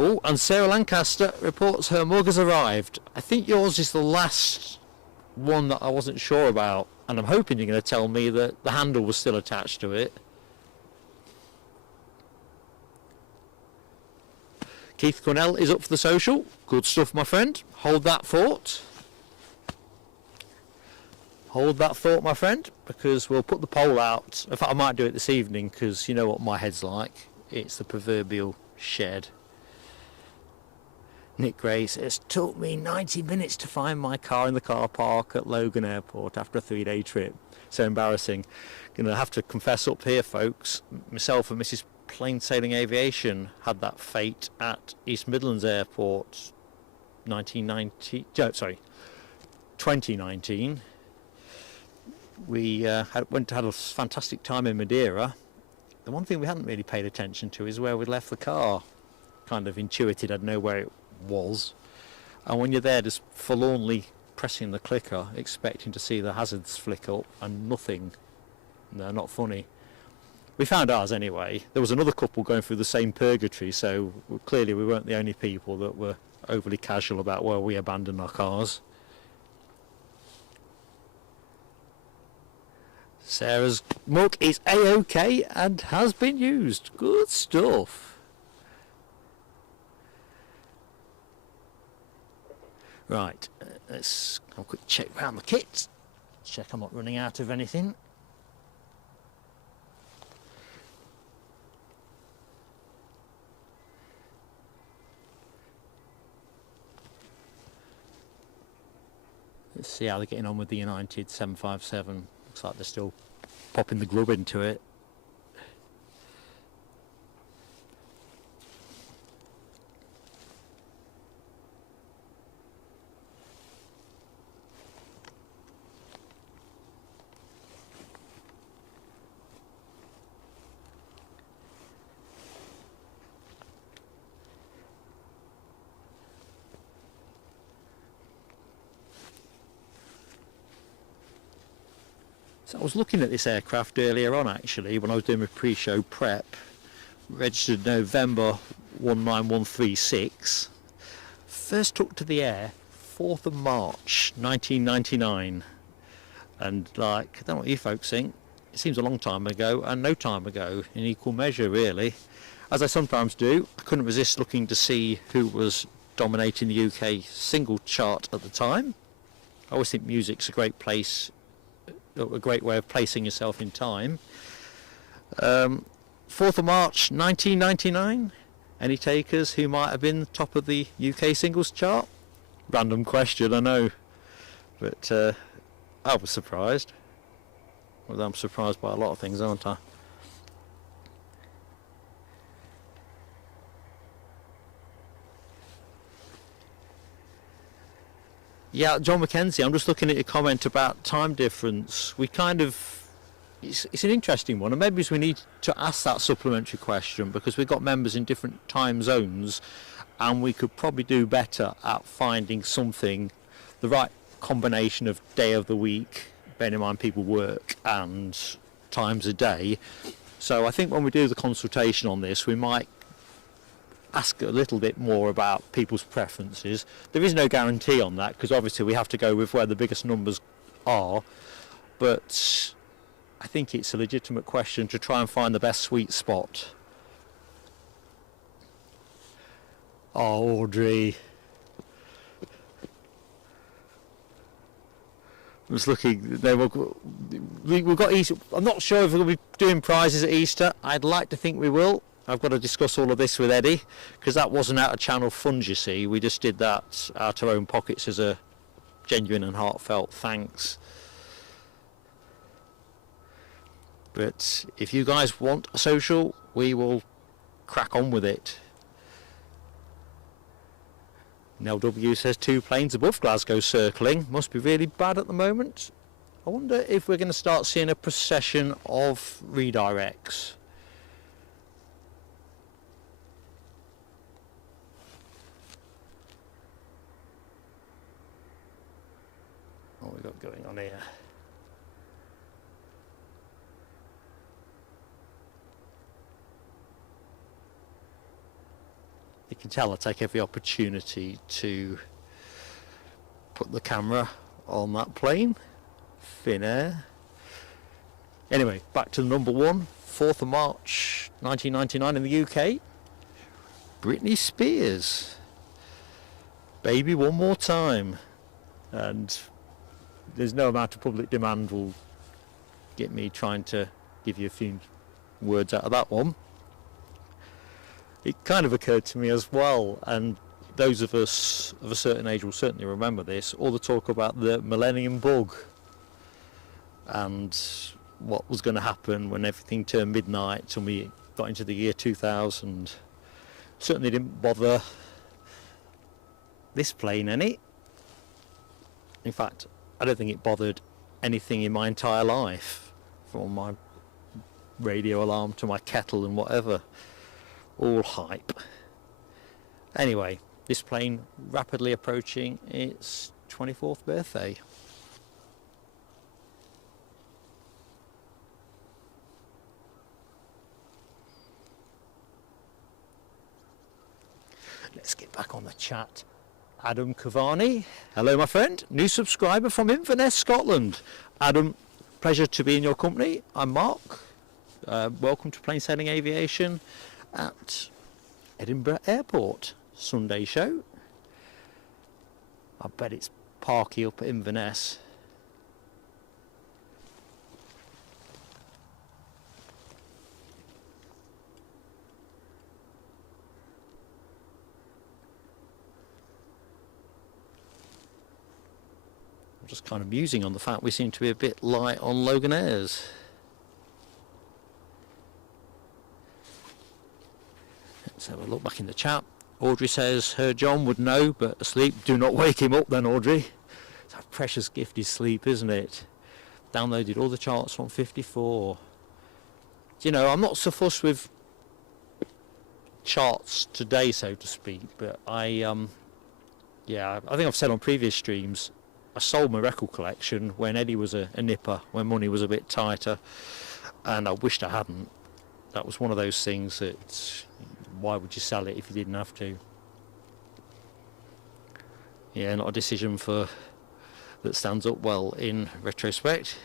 Oh, and Sarah Lancaster reports her mug has arrived. I think yours is the last one that I wasn't sure about, and I'm hoping you're going to tell me that the handle was still attached to it. Keith Cornell is up for the social. Good stuff, my friend. Hold that thought. Hold that thought, my friend, because we'll put the poll out. In fact, I might do it this evening, because you know what my head's like. It's the proverbial shed. Nick Gray says, it took me 90 minutes to find my car in the car park at Logan Airport after a 3-day trip. So embarrassing. Gonna have to confess up here, folks. Myself and Mrs. Plain Sailing Aviation had that fate at East Midlands Airport 2019. We went to have a fantastic time in Madeira. The one thing we hadn't really paid attention to is where we left the car. Kind of intuited I'd know where it was, and when you're there just forlornly pressing the clicker expecting to see the hazards flick up and nothing, no, not funny. We found ours anyway. There was another couple going through the same purgatory, so clearly we weren't the only people that were overly casual about where we abandoned our cars. Sarah's mug is A-OK and has been used. Good stuff. Right, let's have a quick check around the kit. Check I'm not running out of anything. Let's see how they're getting on with the United 757. Looks like they're still popping the grub into it. So I was looking at this aircraft earlier on actually when I was doing my pre-show prep. Registered November 19136. First took to the air 4th of March 1999. And like, I don't know what you folks think, it seems a long time ago and no time ago in equal measure really. As I sometimes do, I couldn't resist looking to see who was dominating the UK single chart at the time. I always think music's a great place, a great way of placing yourself in time. 4th of March 1999, Any takers who might have been top of the UK singles chart? Random question, I know, but I was surprised. Well, I'm surprised by a lot of things, aren't I? Yeah, John McKenzie, I'm just looking at your comment about time difference. We kind of, it's an interesting one, and maybe we need to ask that supplementary question, because we've got members in different time zones, and we could probably do better at finding something, the right combination of day of the week, bearing in mind people work, and times a day. So I think when we do the consultation on this, we might ask a little bit more about people's preferences. There is no guarantee on that, because obviously we have to go with where the biggest numbers are, but I think it's a legitimate question to try and find the best sweet spot. Oh, Audrey. I was looking, we've got Easter. I'm not sure if we're going to be doing prizes at Easter. I'd like to think we will. I've got to discuss all of this with Eddie, because that wasn't out of channel funds, you see. We just did that out of our own pockets as a genuine and heartfelt thanks. But if you guys want a social, we will crack on with it. Nell W says 2 planes above Glasgow circling. Must be really bad at the moment. I wonder if we're going to start seeing a procession of redirects. What have we got going on here? You can tell I take every opportunity to put the camera on that plane. Finnair. Anyway, back to the number one. 4th of March 1999 in the UK. Britney Spears. Baby One More Time. And there's no amount of public demand will get me trying to give you a few words out of that one. It kind of occurred to me as well, and those of us of a certain age will certainly remember this, all the talk about the millennium bug and what was going to happen when everything turned midnight and we got into the year 2000. Certainly didn't bother this plane any. In fact, I don't think it bothered anything in my entire life, from my radio alarm to my kettle and whatever. All hype. Anyway, this plane rapidly approaching its 24th birthday. Let's get back on the chat. Adam Cavani, hello my friend, new subscriber from Inverness, Scotland. Adam, pleasure to be in your company. I'm Mark. Welcome to Plain Sailing Aviation at Edinburgh Airport. Sunday show. I bet it's parky up at Inverness. I'm just kind of musing on the fact we seem to be a bit light on Loganairs. Let's have a look back in the chat. Audrey says her John would know, but asleep. Do not wake him up then, Audrey. It's a precious gift is sleep, isn't it? Downloaded all the charts from 54. You know, I'm not so fussed with charts today, so to speak, but I think I've said on previous streams, I sold my record collection when Eddie was a nipper, when money was a bit tighter, and I wished I hadn't. That was one of those things that, why would you sell it if you didn't have to? Yeah, not a decision that stands up well in retrospect.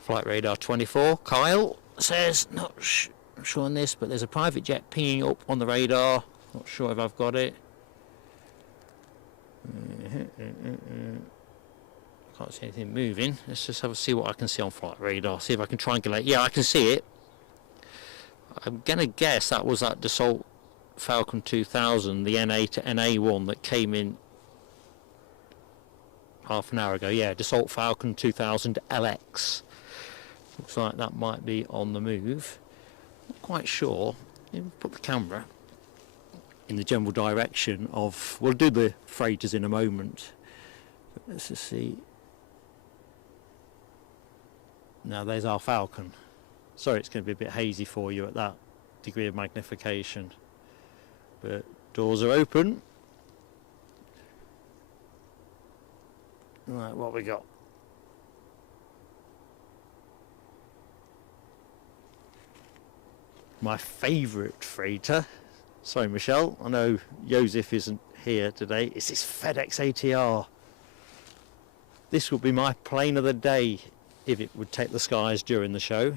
Flight radar 24. Kyle says, not sure on this, but there's a private jet pinging up on the radar. Not sure if I've got it. Can't see anything moving. Let's just see what I can see on flight radar. See if I can triangulate. Yeah, I can see it. I'm gonna guess that was that Dassault Falcon 2000, the NA to NA1 that came in half an hour ago. Yeah, Dassault Falcon 2000 LX. Looks like that might be on the move. Not quite sure. Put the camera in the general direction of, we'll do the freighters in a moment. But let's just see. Now there's our Falcon. Sorry, it's going to be a bit hazy for you at that degree of magnification. But doors are open. Right, what we got? My favourite freighter. Sorry, Michelle, I know Joseph isn't here today. It's this FedEx ATR. This would be my plane of the day if it would take the skies during the show.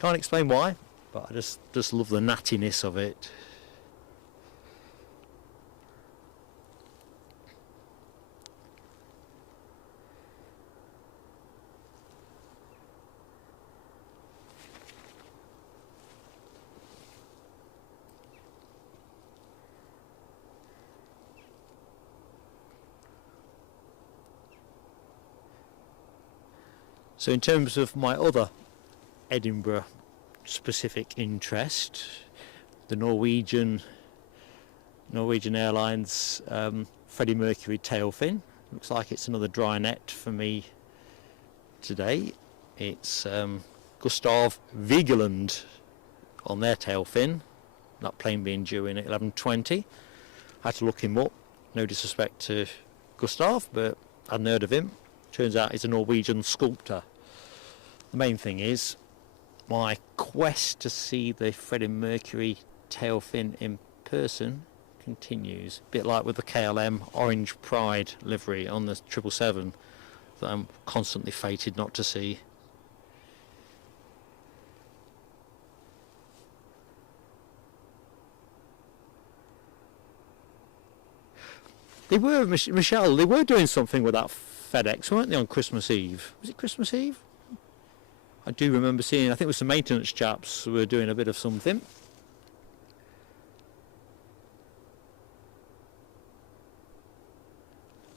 Can't explain why, but I just love the nattiness of it. So in terms of my other Edinburgh specific interest, the Norwegian Airlines Freddie Mercury tail fin. Looks like it's another dry net for me today. It's Gustav Vigeland on their tail fin, that plane being due in at 11:20. I had to look him up, no disrespect to Gustav, but I hadn't heard of him. Turns out he's a Norwegian sculptor. The main thing is my quest to see the Freddie Mercury tail fin in person continues. A bit like with the KLM Orange Pride livery on the 777 that I'm constantly fated not to see. They were, Michelle, they were doing something with that FedEx, weren't they, on Christmas Eve? Was it Christmas Eve? I do remember seeing, I think it was some maintenance chaps who were doing a bit of something.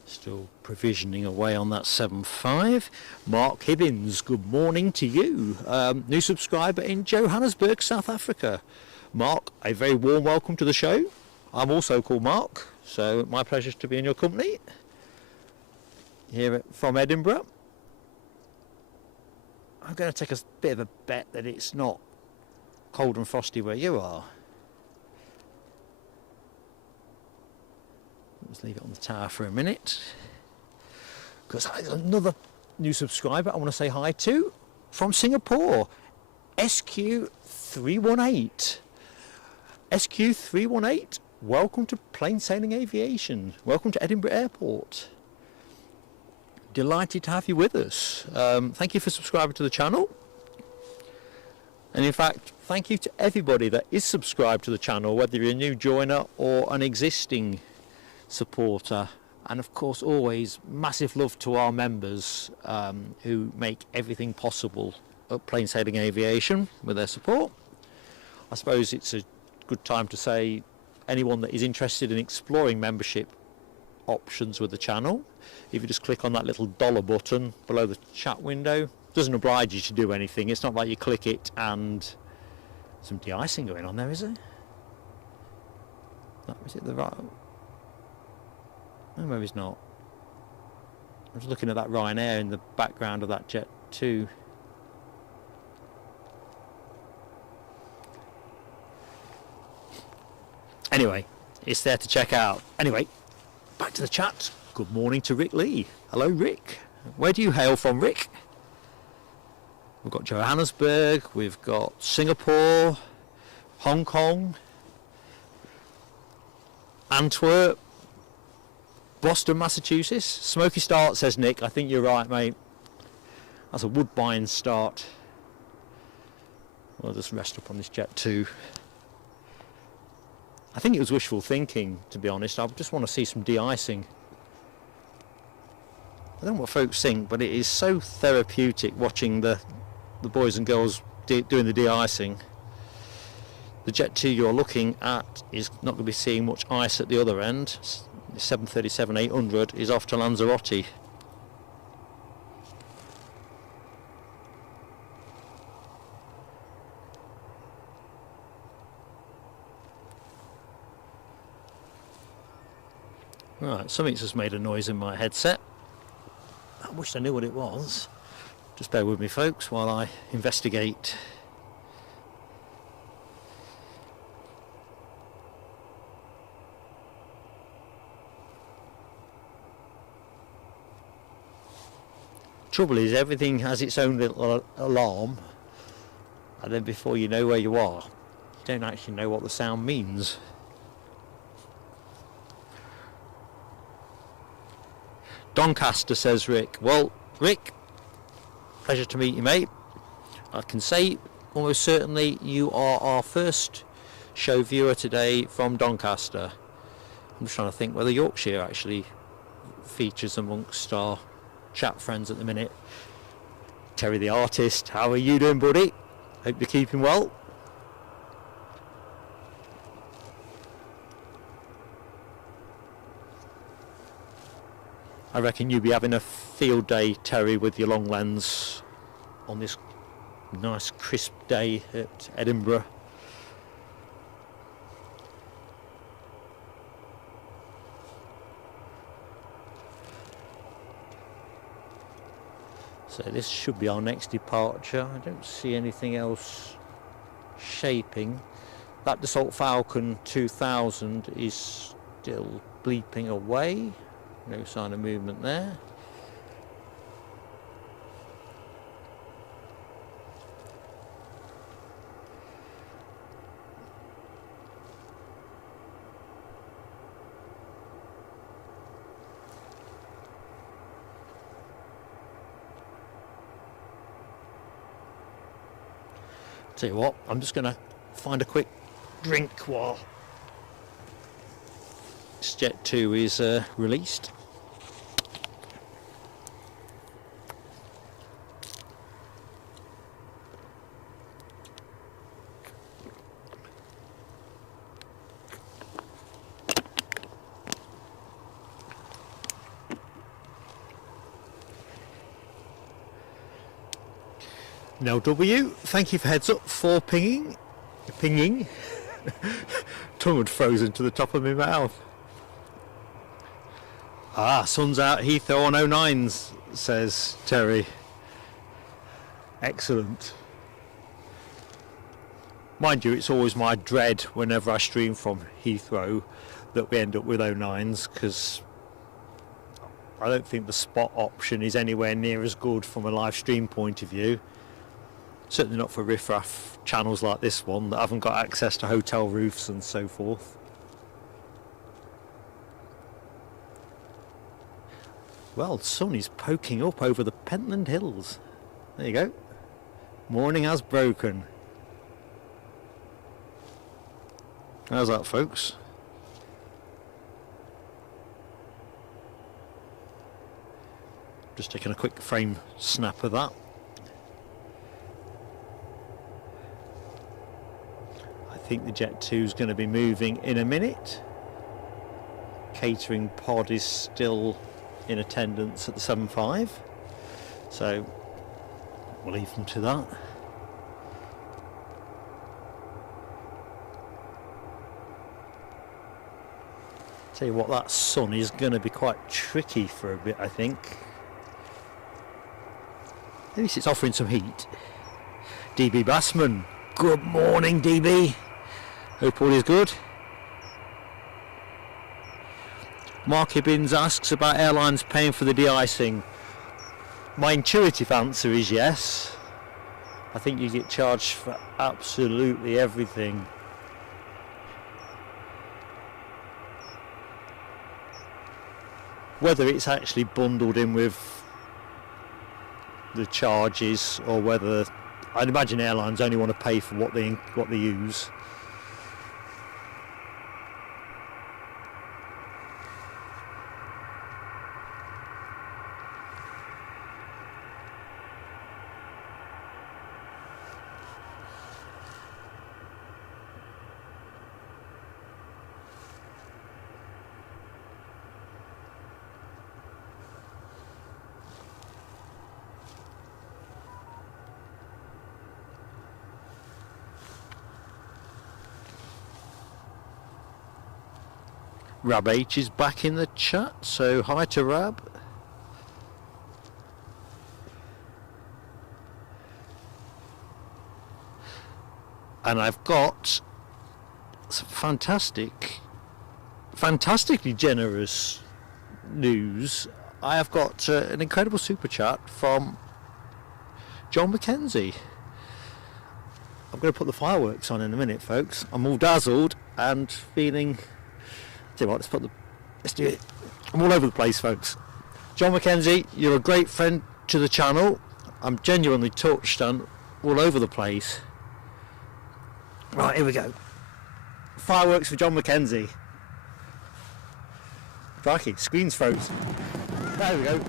Still provisioning away on that 7.5. Mark Hibbins, good morning to you. New subscriber in Johannesburg, South Africa. Mark, a very warm welcome to the show. I'm also called Mark, so my pleasure to be in your company here from Edinburgh. I'm going to take a bit of a bet that it's not cold and frosty where you are. Let's leave it on the tower for a minute. Because another new subscriber I want to say hi to from Singapore, SQ318. SQ318, welcome to Plain Sailing Aviation. Welcome to Edinburgh Airport. Delighted to have you with us. Thank you for subscribing to the channel. And in fact, thank you to everybody that is subscribed to the channel, whether you're a new joiner or an existing supporter. And of course, always massive love to our members who make everything possible at Plain Sailing Aviation with their support. I suppose it's a good time to say anyone that is interested in exploring membership options with the channel, if you just click on that little dollar button below the chat window, doesn't oblige you to do anything. It's not like you click it and some de-icing going on there, is there? No, is it the right? No, maybe it's not. I was looking at that Ryanair in the background of that Jet 2. Anyway, it's there to check out. Anyway, back to the chat. Good morning to Rick Lee. Hello, Rick. Where do you hail from, Rick? We've got Johannesburg, we've got Singapore, Hong Kong, Antwerp, Boston, Massachusetts. Smoky start, says Nick. I think you're right, mate. That's a Woodbine start. I'll just rest up on this Jet 2. I think it was wishful thinking, to be honest. I just want to see some de-icing. I don't know what folks think, but it is so therapeutic watching the boys and girls doing the de-icing. The Jet 2 you're looking at is not going to be seeing much ice at the other end. The 737-800 is off to Lanzarote. Right, something's just made a noise in my headset. I wish I knew what it was. Just bear with me, folks, while I investigate. Trouble is, everything has its own little alarm, and then before you know where you are, you don't actually know what the sound means. Doncaster, says Rick. Well, Rick, pleasure to meet you, mate. I can say almost certainly you are our first show viewer today from Doncaster. I'm just trying to think whether Yorkshire actually features amongst our chat friends at the minute. Terry the artist, how are you doing, buddy? Hope you're keeping well. I reckon you'll be having a field day, Terry, with your long lens on this nice crisp day at Edinburgh. So this should be our next departure. I don't see anything else shaping. That Dassault Falcon 2000 is still bleeping away. No sign of movement there. Tell you what, I'm just going to find a quick drink while this Jet 2 is released. Now W, thank you for heads up for pinging. Tongue had frozen to the top of my mouth. Ah, sun's out Heathrow on 09s, says Terry. Excellent. Mind you, it's always my dread whenever I stream from Heathrow that we end up with 09s, because I don't think the spot option is anywhere near as good from a live stream point of view. Certainly not for riff-raff channels like this one that haven't got access to hotel roofs and so forth. Well, the sun is poking up over the Pentland Hills. There you go. Morning has broken. How's that, folks? Just taking a quick frame snap of that. I think the Jet 2 is going to be moving in a minute. Catering pod is still in attendance at the 7.5, so we'll leave them to that. Tell you what, that sun is going to be quite tricky for a bit, I think. At least it's offering some heat. DB Bassman, good morning, DB. Hope all is good. Mark Hibbins asks about airlines paying for the de-icing. My intuitive answer is yes. I think you get charged for absolutely everything. Whether it's actually bundled in with the charges, or whether, I'd imagine airlines only want to pay for what they use. Rab H is back in the chat, so hi to Rab. And I've got some fantastically generous news. I have got an incredible super chat from John McKenzie. I'm going to put the fireworks on in a minute, folks. I'm all dazzled and feeling... Tell you what, let's do it. I'm all over the place, folks. John McKenzie, you're a great friend to the channel. I'm genuinely touched and all over the place. Right, here we go. Fireworks for John McKenzie. Crikey, screen's froze. There we go.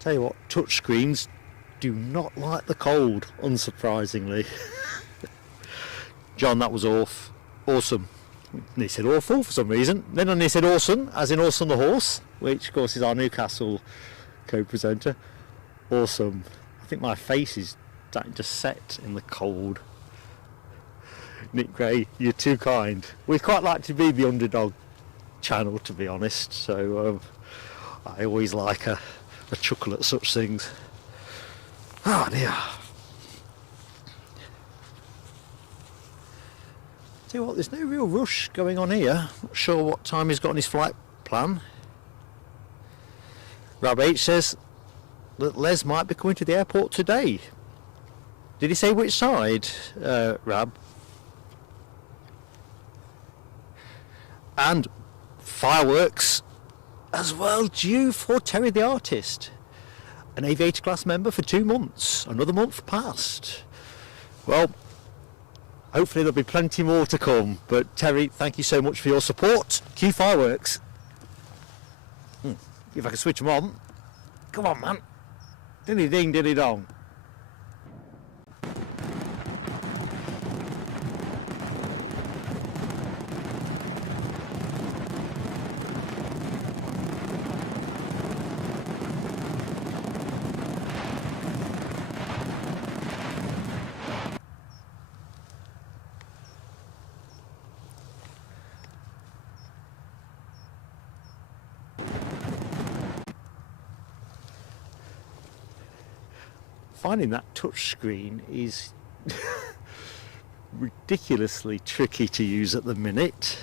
Tell you what, touch screens do not like the cold, unsurprisingly. John, that was awesome. He said awful for some reason. Then he said awesome, as in Orson the horse, which of course is our Newcastle co-presenter. Awesome. I think my face is starting to set in the cold. Nick Gray, you're too kind. We'd quite like to be the underdog channel, to be honest, so I always like a chuckle at such things. Oh dear. Tell you what, there's no real rush going on here. Not sure what time he's got on his flight plan. Rab H says that Les might be coming to the airport today. Did he say which side, Rab? And fireworks as well due for Terry the Artist. An Aviator class member for 2 months. Another month passed. Well, hopefully there'll be plenty more to come. But Terry, thank you so much for your support. Cue fireworks. If I can switch them on. Come on, man. Dilly ding, dilly dong. Finding that touch screen is ridiculously tricky to use at the minute.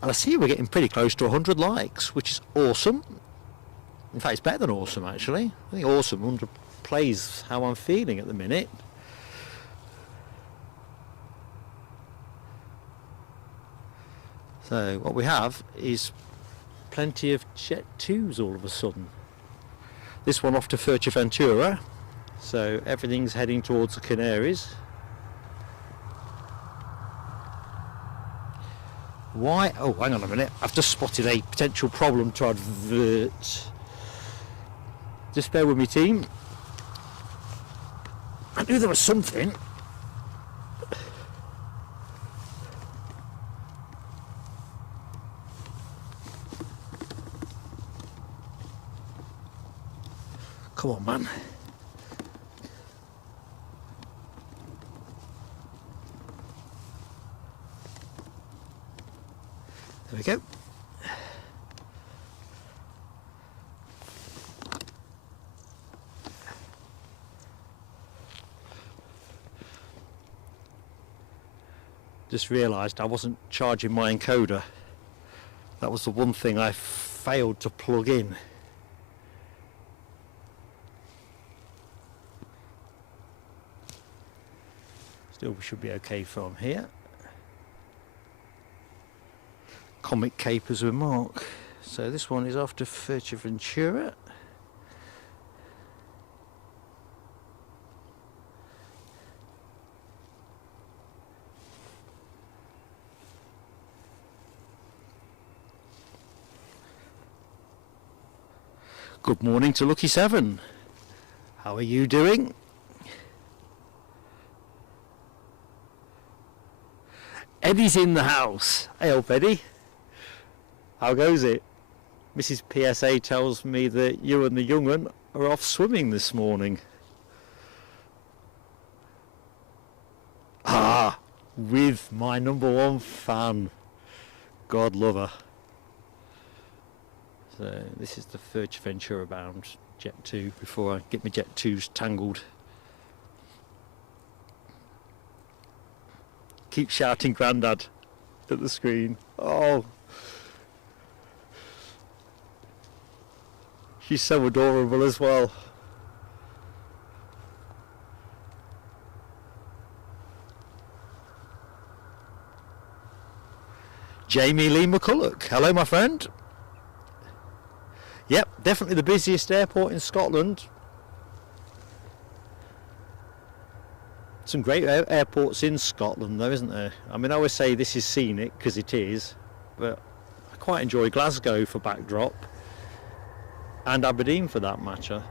And I see we're getting pretty close to 100 likes, which is awesome. In fact, it's better than awesome, actually. I think awesome underplays how I'm feeling at the minute. So what we have is plenty of Jet 2s all of a sudden. This one off to Fuerteventura, so everything's heading towards the Canaries. Why? Oh, hang on a minute. I've just spotted a potential problem to advert. Just bear with me, team. I knew there was something. Come on, man. There we go. Just realised I wasn't charging my encoder. That was the one thing I failed to plug in. Still, we should be okay from here. Comic capers with Mark. So this one is after Fuerteventura. Good morning to Lucky 7. How are you doing? Eddie's in the house. Hey up, Eddie. How goes it? Mrs. PSA tells me that you and the young one are off swimming this morning. Ah, with my #1 fan. God love her. So this is the Fuerteventura bound Jet 2 before I get my Jet 2s tangled. Keep shouting Grandad at the screen. Oh, she's so adorable as well. Jamie Lee McCulloch. Hello, my friend. Yep, definitely the busiest airport in Scotland. Some great airports in Scotland though, isn't there? I mean, I always say this is scenic because it is, but I quite enjoy Glasgow for backdrop, and Aberdeen for that matter.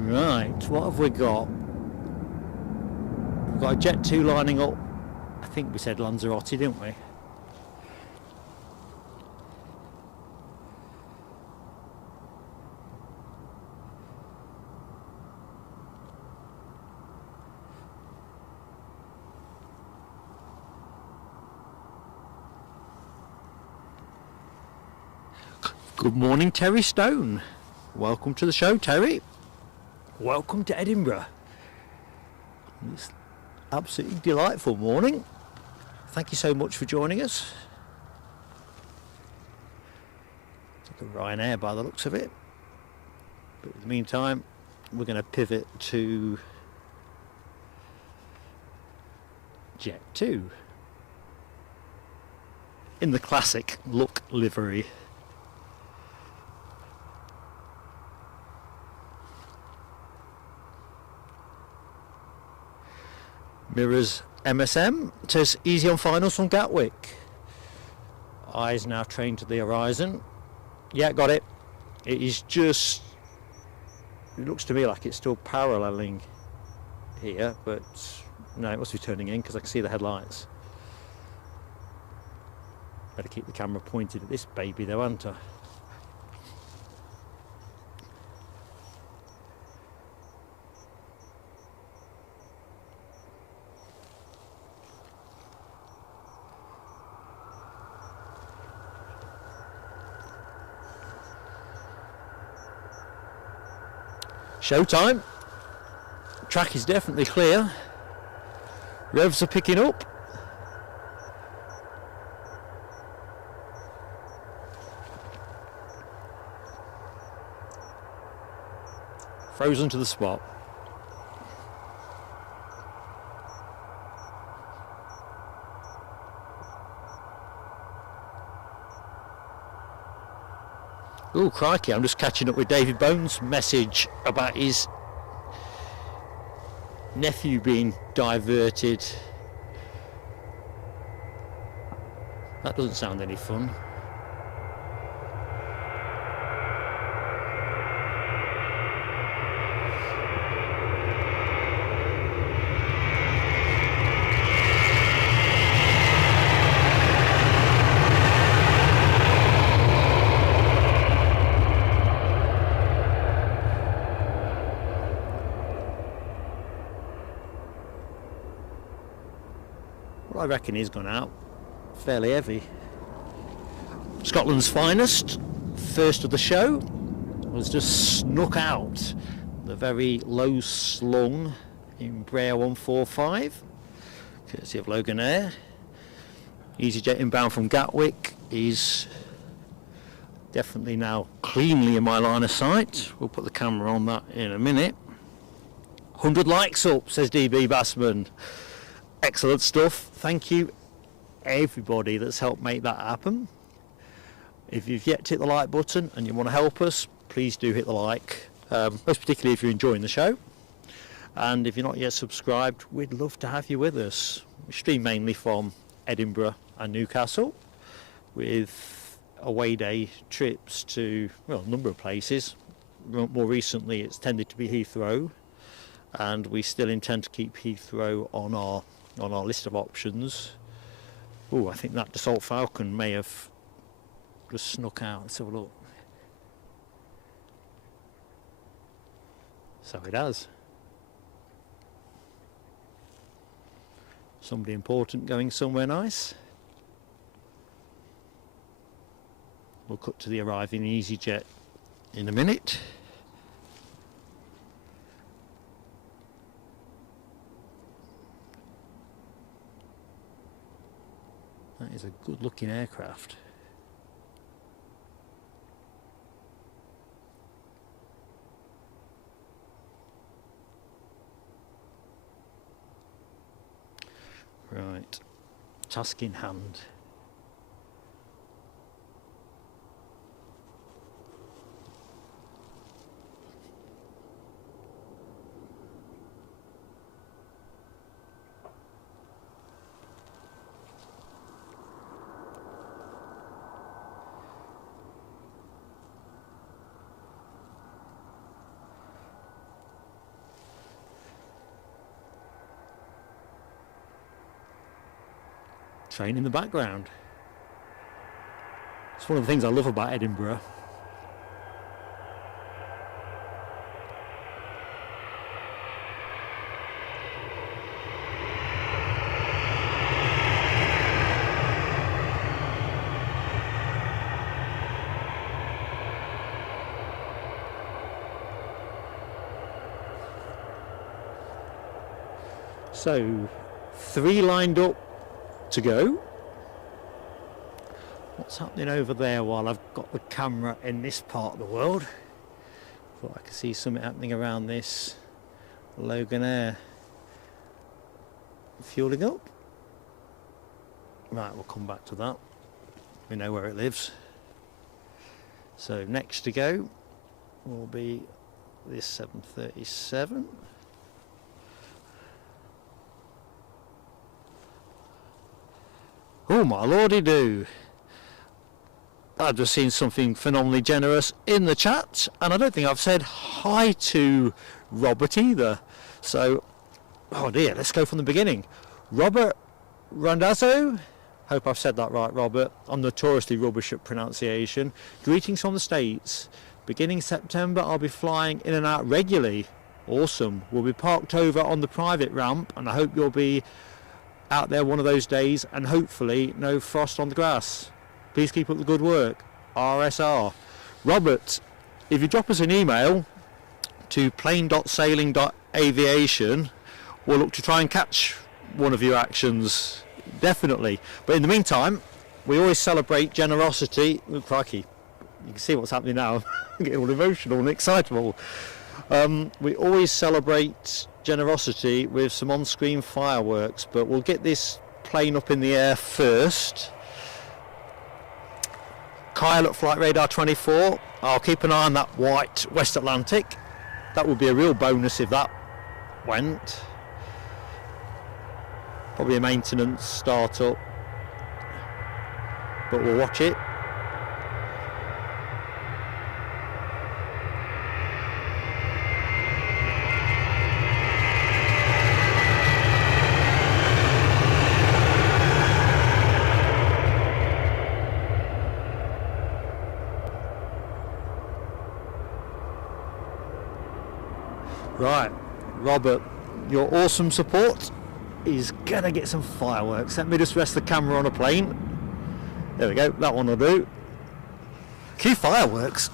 Right, what have we got? We've got a Jet 2 lining up. I think we said Lanzarote, didn't we? Good morning, Terry Stone. Welcome to the show, Terry. Welcome to Edinburgh. It's absolutely delightful morning. Thank you so much for joining us. It's like a Ryanair by the looks of it. But in the meantime, we're going to pivot to Jet 2 in the classic look livery. Mirrors MSM. It says easy on finals from Gatwick. Eyes now trained to the horizon. Yeah, got it. It is just, it looks to me like it's still paralleling here, but no, it must be turning in because I can see the headlights. Better keep the camera pointed at this baby though, haven't I? Showtime. Track is definitely clear. Revs are picking up. Frozen to the spot. Oh crikey, I'm just catching up with David Bones' message about his nephew being diverted. That doesn't sound any fun. I reckon he's gone out fairly heavy. Scotland's finest, first of the show, was just snuck out the very low slung Embraer 145, courtesy of Loganair. EasyJet inbound from Gatwick is Definitely now cleanly in my line of sight. We'll put the camera on that in a minute. 100 likes up, says DB Bassman. Excellent stuff. Thank you everybody that's helped make that happen. If you've yet to hit the like button and you want to help us, please do hit the like, most particularly if you're enjoying the show. And if you're not yet subscribed, we'd love to have you with us. We stream mainly from Edinburgh and Newcastle, with away day trips to, well, a number of places. More recently it's tended to be Heathrow, and we still intend to keep Heathrow on our list of options. Oh, I think that Dassault Falcon may have just snuck out. Let's have a look. So it has. Somebody important going somewhere nice. We'll cut to the arriving EasyJet in a minute. That is a good looking aircraft. Right, task in hand. Train in the background. It's one of the things I love about Edinburgh. So, 3 lined up to go. What's happening over there while I've got the camera in this part of the world? Thought I could see something happening around this Loganair. Fueling up. Right, we'll come back to that. We know where it lives. So next to go will be this 737. Oh my lordy do. I've just seen something phenomenally generous in the chat, and I don't think I've said hi to Robert either. So, oh dear, let's go from the beginning. Robert Randazzo, hope I've said that right, Robert. I'm notoriously rubbish at pronunciation. Greetings from the States. Beginning September, I'll be flying in and out regularly. Awesome. We'll be parked over on the private ramp, and I hope you'll be out there one of those days, and hopefully no frost on the grass. Please keep up the good work. RSR. Robert, if you drop us an email to plane.sailing.aviation, we'll look to try and catch one of your actions, definitely. But in the meantime, we always celebrate generosity. Oh, crikey, you can see what's happening now. I'm getting all emotional and excitable. We always celebrate generosity with some on-screen fireworks, but we'll get this plane up in the air first. Kyle at Flight Radar 24, I'll keep an eye on that white West Atlantic. That would be a real bonus if that went. Probably a maintenance startup, but we'll watch it. Right, Robert, your awesome support is gonna get some fireworks. Let me just rest the camera on a plane. There we go, that one will do. Cue fireworks.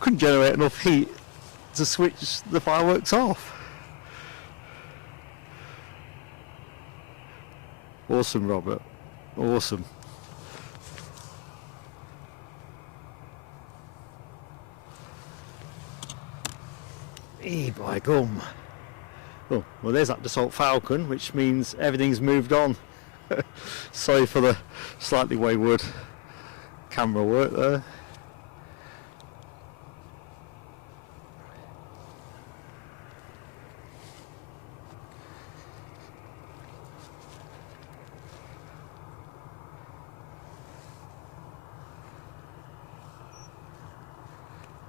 couldn't generate enough heat to switch the fireworks off. Awesome, Robert. Awesome. By gum. Oh, well, there's that Dassault Falcon, which means everything's moved on. Sorry for the slightly wayward camera work there.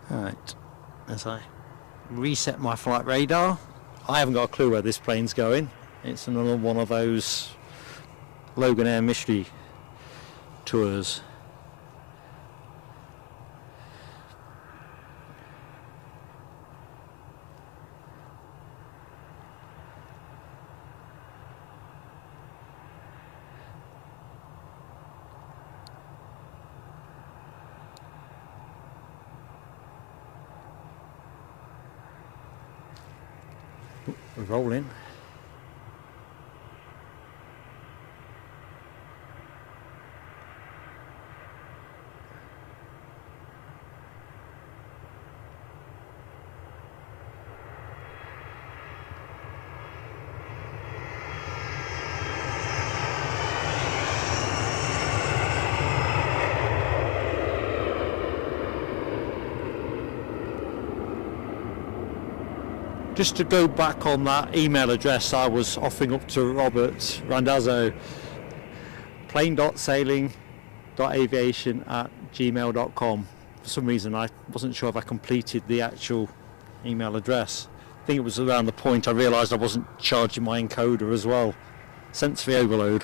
Right, as I reset my flight radar, I haven't got a clue where this plane's going. It's another one of those Loganair mystery tours. We're rolling. Just to go back on that email address I was offering up to Robert Randazzo, plane.sailing.aviation@gmail.com. For some reason I wasn't sure if I completed the actual email address. I think it was around the point I realised I wasn't charging my encoder as well. Sensory overload.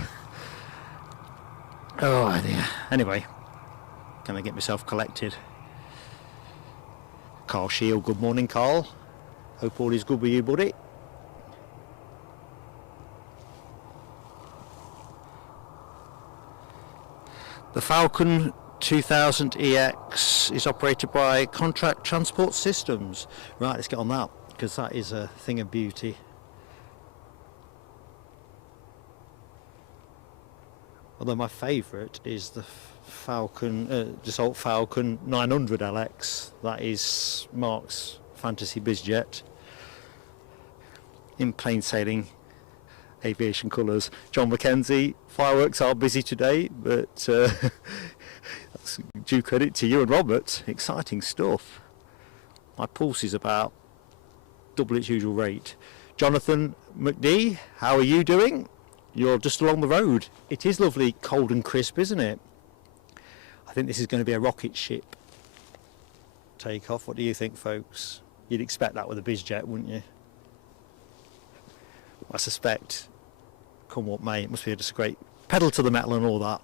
Oh dear. Anyway, can I get myself collected? Carl Shield, good morning Carl. Hope all is good with you, buddy. The Falcon 2000 EX is operated by Contract Transport Systems. Right, let's get on that, because that is a thing of beauty. Although my favourite is the Falcon, Dassault Falcon 900 LX. That is Mark's fantasy bizjet in plain sailing aviation colours. John Mackenzie, fireworks are busy today, but that's due credit to you and Robert. Exciting stuff. My pulse is about double its usual rate. Jonathan McD, how are you doing? You're just along the road. It is lovely, cold and crisp, isn't it? I think this is going to be a rocket ship takeoff. What do you think, folks? You'd expect that with a bizjet, wouldn't you? I suspect, come what may, it must be just a great pedal to the metal and all that.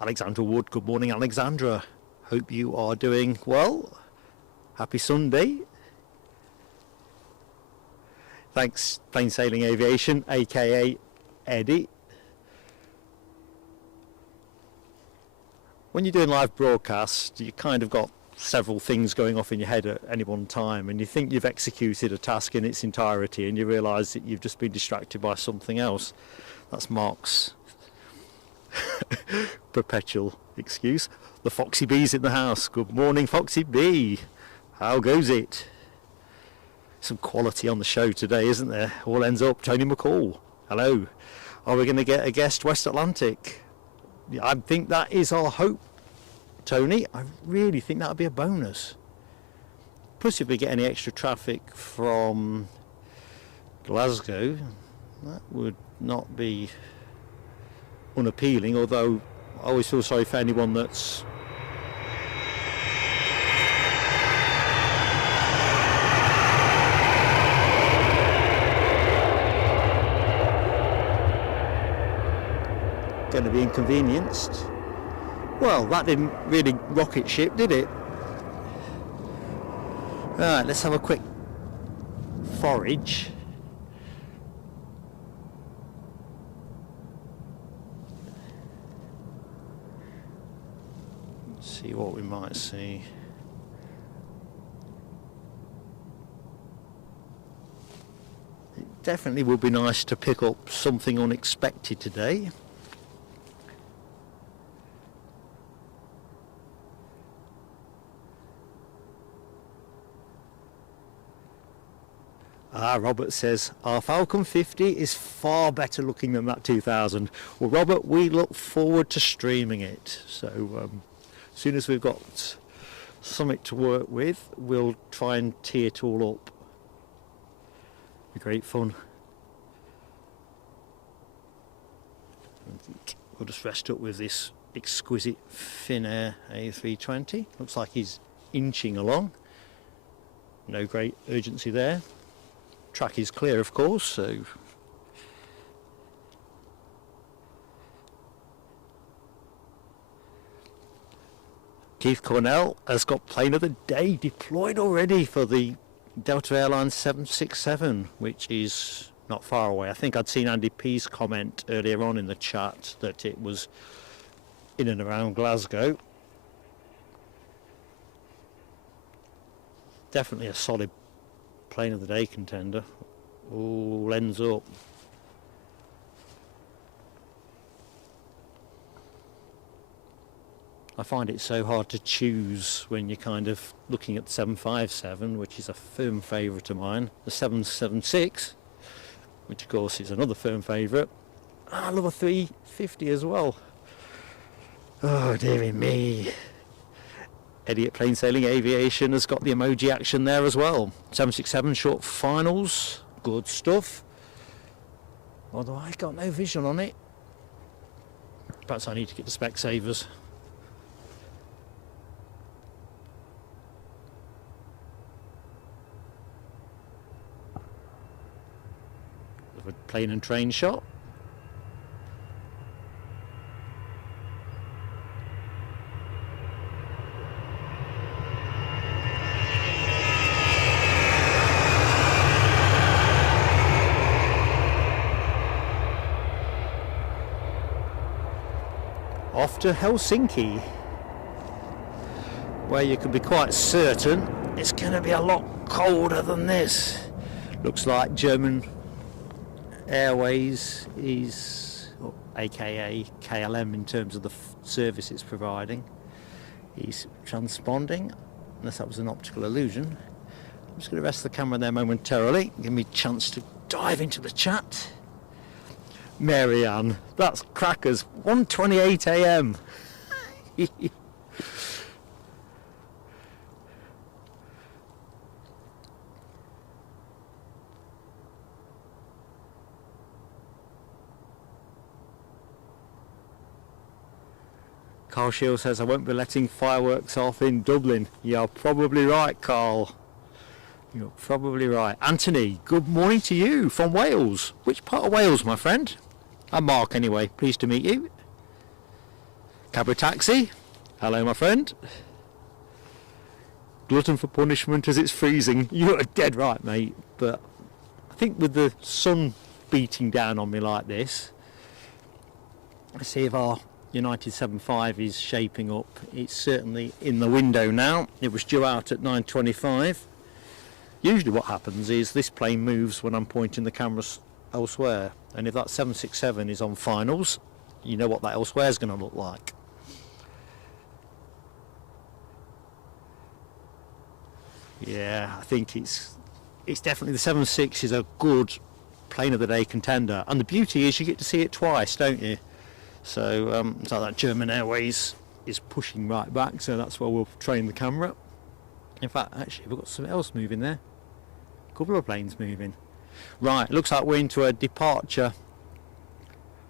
Alexandra Wood, good morning Alexandra. Hope you are doing well. Happy Sunday. Thanks Plain Sailing Aviation, aka Eddie. When you're doing live broadcast, you kind of got several things going off in your head at any one time, and you think you've executed a task in its entirety and you realise that you've just been distracted by something else. That's Mark's perpetual excuse. The Foxy Bee's in the house. Good morning Foxy Bee. How goes it? Some quality on the show today, isn't there? All ends up. Tony McCall, hello. Are we going to get a guest West Atlantic? I think that is our hope, Tony. I really think that would be a bonus. Plus, if we get any extra traffic from Glasgow, that would not be unappealing, although I always feel sorry for anyone that's going to be inconvenienced. Well, that didn't really rocket ship, did it? Right, let's have a quick forage. Let's see what we might see. definitely would be nice to pick up something unexpected today. Robert says our Falcon 50 is far better looking than that 2000. Well, Robert, we look forward to streaming it. So as soon as we've got something to work with, we'll try and tee it all up. Be great fun. We'll just rest up with this exquisite Finnair A320. Looks like he's inching along. No great urgency there. Track is clear, of course, so Keith Cornell has got plane of the day deployed already for the Delta Airlines 767, which is not far away. I think I'd seen Andy P's comment earlier on in the chat that it was in and around Glasgow. Definitely a solid plane of the day contender. Oh, lens up. I find it so hard to choose when you're kind of looking at the 757, which is a firm favourite of mine, the 776, which of course is another firm favourite. I love a 350 as well. Oh dearie me. Eddie at Plain Sailing Aviation has got the emoji action there as well. 767 short finals, good stuff. Although I got no vision on it. Perhaps I need to get the Specsavers. A plane and train shot. Off to Helsinki, where you can be quite certain it's going to be a lot colder than this. Looks like German Airways is, aka KLM in terms of the service it's providing, is transponding, unless that was an optical illusion. I'm just going to rest the camera there momentarily, give me a chance to dive into the chat. Mary Ann, that's crackers. 1:28 a.m. Carl Shield says I won't be letting fireworks off in Dublin. You're probably right, Carl. You're probably right. Anthony, good morning to you from Wales. Which part of Wales, my friend? I'm Mark anyway, pleased to meet you. Cabra Taxi, hello my friend. Glutton for punishment as it's freezing. You're dead right, mate. But I think with the sun beating down on me like this, let's see if our United 75 is shaping up. It's certainly in the window now. It was due out at 9:25. Usually what happens is this plane moves when I'm pointing the cameras elsewhere, and if that 767 is on finals, you know what that elsewhere is going to look like. Yeah, I think it's definitely the 76 is a good plane of the day contender, and the beauty is you get to see it twice, don't you? So it's like that German Airways is pushing right back, so that's where we'll train the camera. In fact, actually we've got something else moving there, a couple of planes moving. Right, looks like we're into a departure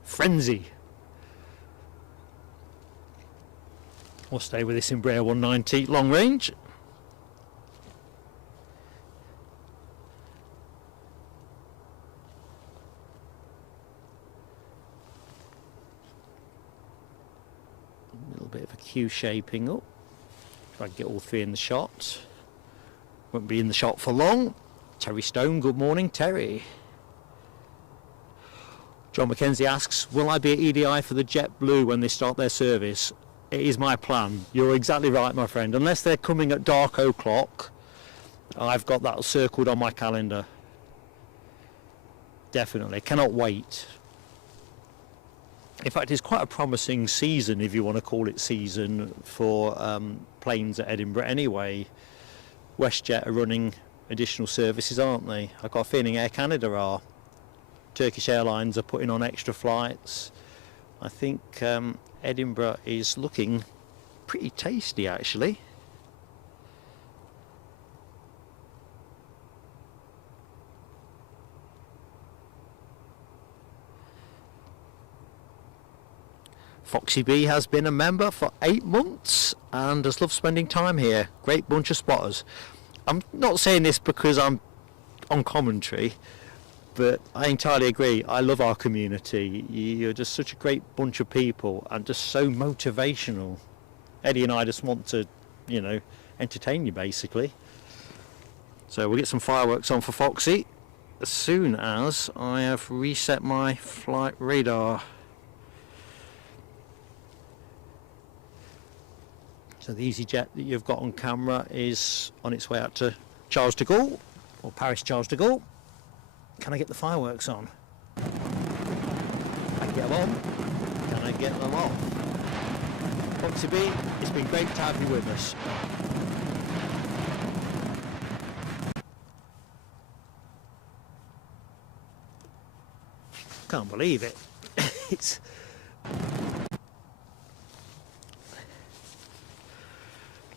frenzy. We'll stay with this Embraer 190 long range. A little bit of a Q shaping up. Try to get all three in the shot. Won't be in the shot for long. Terry Stone, good morning, Terry. John McKenzie asks, will I be at EDI for the JetBlue when they start their service? It is my plan. You're exactly right, my friend. Unless they're coming at dark o'clock, I've got that circled on my calendar. definitely. Cannot wait. In fact, it's quite a promising season, if you want to call it season, for planes at Edinburgh anyway. WestJet are running additional services, aren't they? I've got a feeling Air Canada are. Turkish Airlines are putting on extra flights. I think Edinburgh is looking pretty tasty, actually. Foxy B has been a member for 8 months and has loved spending time here. Great bunch of spotters. I'm not saying this because I'm on commentary, but I entirely agree. I love our community. You're just such a great bunch of people and just so motivational. Eddie and I just want to, you know, entertain you basically. So we'll get some fireworks on for Foxy as soon as I have reset my flight radar. So the EasyJet that you've got on camera is on its way out to Charles de Gaulle, or Paris Charles de Gaulle. Can I get the fireworks on? Can I get them on? Can I get them off? Foxy B, it's been great to have you with us. Can't believe it. It's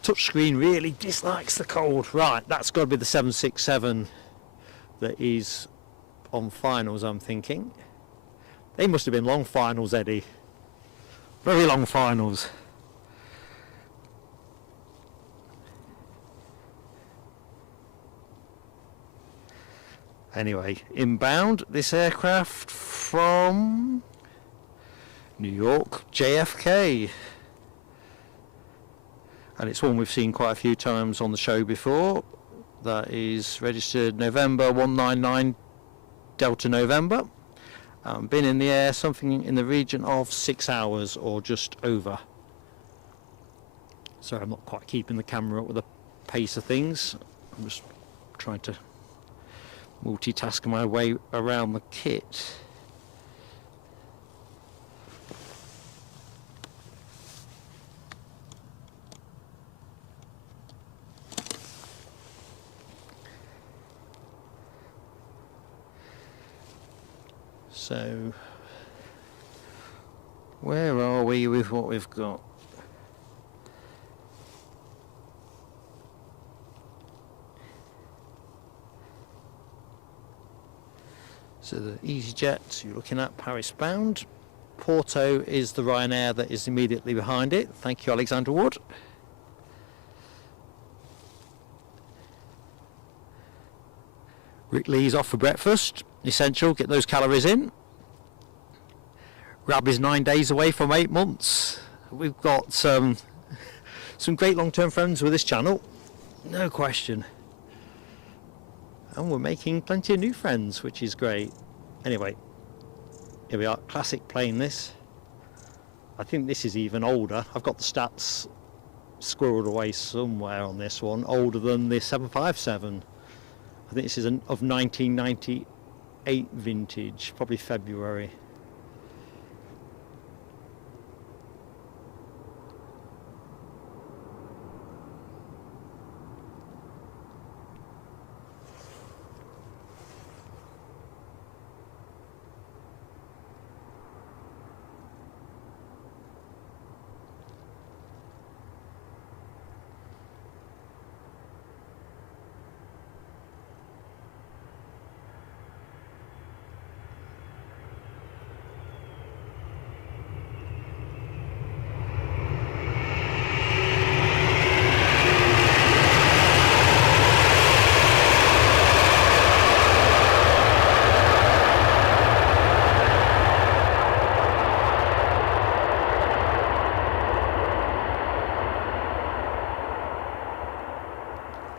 touchscreen really dislikes the cold. Right, that's got to be the 767 that is on finals, I'm thinking. They must have been long finals, Eddie. Very long finals. Anyway, inbound, this aircraft from New York, JFK. And it's one we've seen quite a few times on the show before. That is registered November 199 Delta November. Been in the air something in the region of 6 hours or just over. Sorry, I'm not quite keeping the camera up with the pace of things. I'm just trying to multitask my way around the kit. So, where are we with what we've got? So the EasyJet you're looking at, Paris bound. Porto is the Ryanair that is immediately behind it. Thank you, Alexander Wood. Rick Lee's off for breakfast. Essential, get those calories in. Rab is 9 days away from 8 months. We've got some great long-term friends with this channel, no question. And we're making plenty of new friends, which is great. Anyway, here we are, classic plane this. I think this is even older. I've got the stats squirreled away somewhere on this one, older than the 757. I think this is of 1998 vintage, probably February.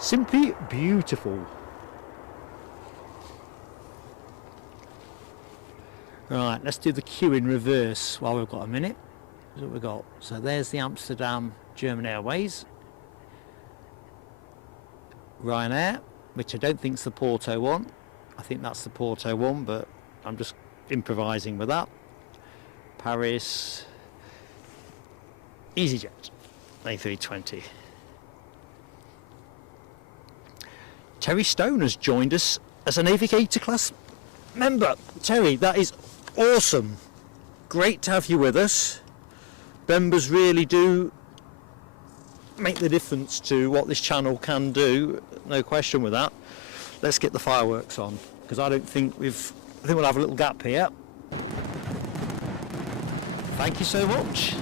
Simply beautiful. Right, let's do the queue in reverse while we've got a minute. That's what we've got. So there's the Amsterdam German Airways. Ryanair, which I don't think is the Porto one. I think that's the Porto one, but I'm just improvising with that. Paris, EasyJet, A320. Terry Stone has joined us as a Navigator class member. Terry, that is awesome. Great to have you with us. Members really do make the difference to what this channel can do, no question with that. Let's get the fireworks on, because I think we'll have a little gap here. Thank you so much.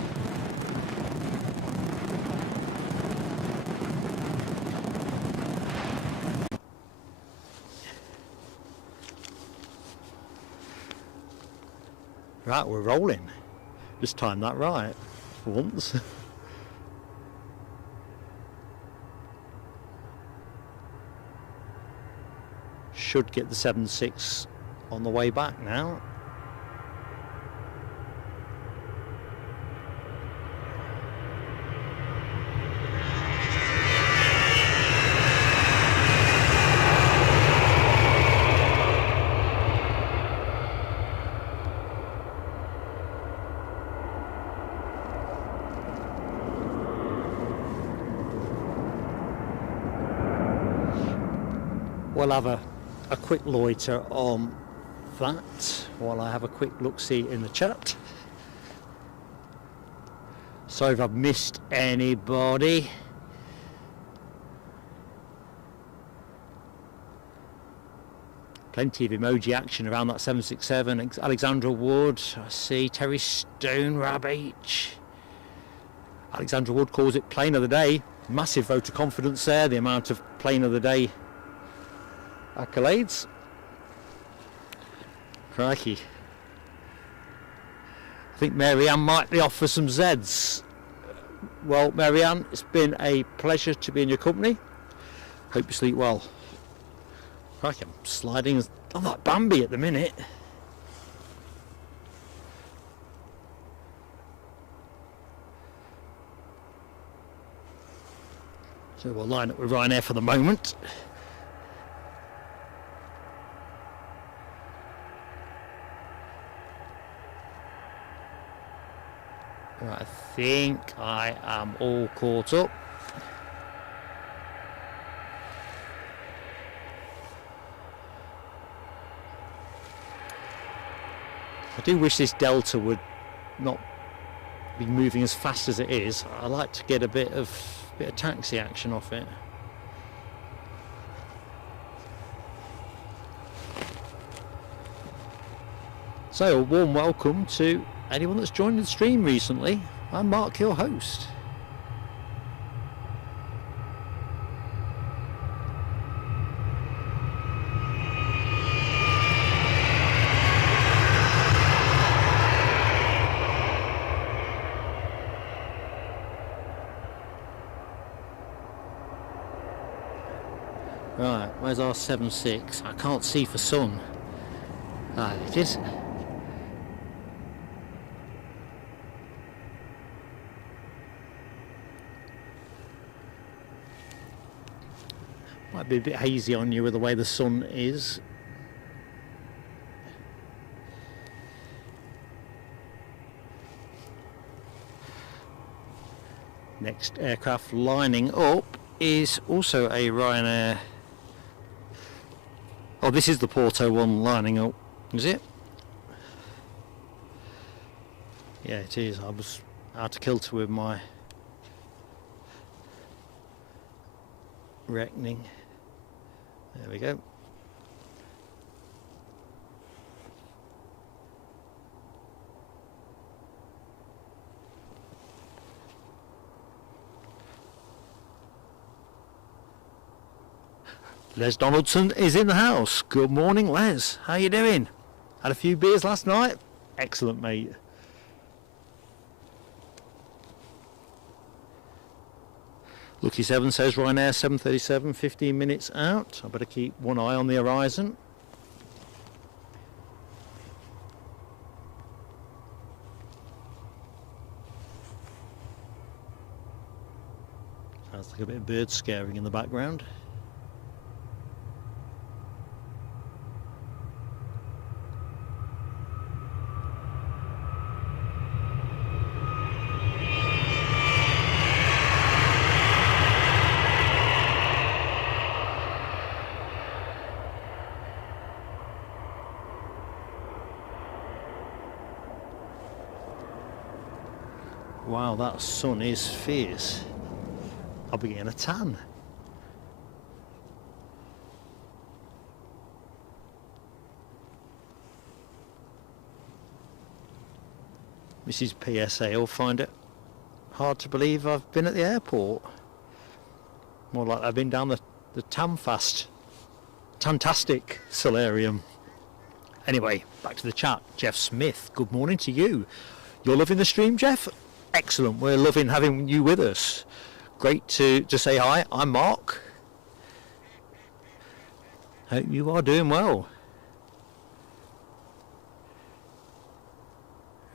Right, we're rolling. Just timed that right for once. Should get the 7.6 on the way back now. We'll have a quick loiter on that while I have a quick look-see in the chat. Sorry if I've missed anybody. Plenty of emoji action around that 767. Alexandra Wood, I see. Terry Stone, Rab H. Alexandra Wood calls it plane of the day. Massive vote of confidence there, the amount of plane of the day accolades. Crikey. I think Marianne might be off for some Zs. Well, Marianne, it's been a pleasure to be in your company. Hope you sleep well. Crikey, I'm sliding. I'm like Bambi at the minute. So we'll line up with Ryanair for the moment. Right, I think I am all caught up. I do wish this Delta would not be moving as fast as it is. I like to get a bit of taxi action off it. So a warm welcome to anyone that's joined the stream recently. I'm Mark, your host. Right, where's our 7.6? I can't see for sun. Ah, it is. Might be a bit hazy on you with the way the sun is. Next aircraft lining up is also a Ryanair. Oh, this is the Porto one lining up, is it? Yeah, it is. I was out of kilter with my reckoning. There we go. Les Donaldson is in the house. Good morning, Les. How you doing? Had a few beers last night? Excellent, mate. Lucky 7 says Ryanair 737, 15 minutes out. I better keep one eye on the horizon. Sounds like a bit of bird scaring in the background. Wow, that sun is fierce. I'll be getting a tan. Mrs. PSA will find it hard to believe I've been at the airport. More like I've been down the Tantastic solarium. Anyway, back to the chat. Jeff Smith, good morning to you. You're loving the stream, Jeff? Excellent. We're loving having you with us. Great to say hi. I'm Mark. Hope you are doing well.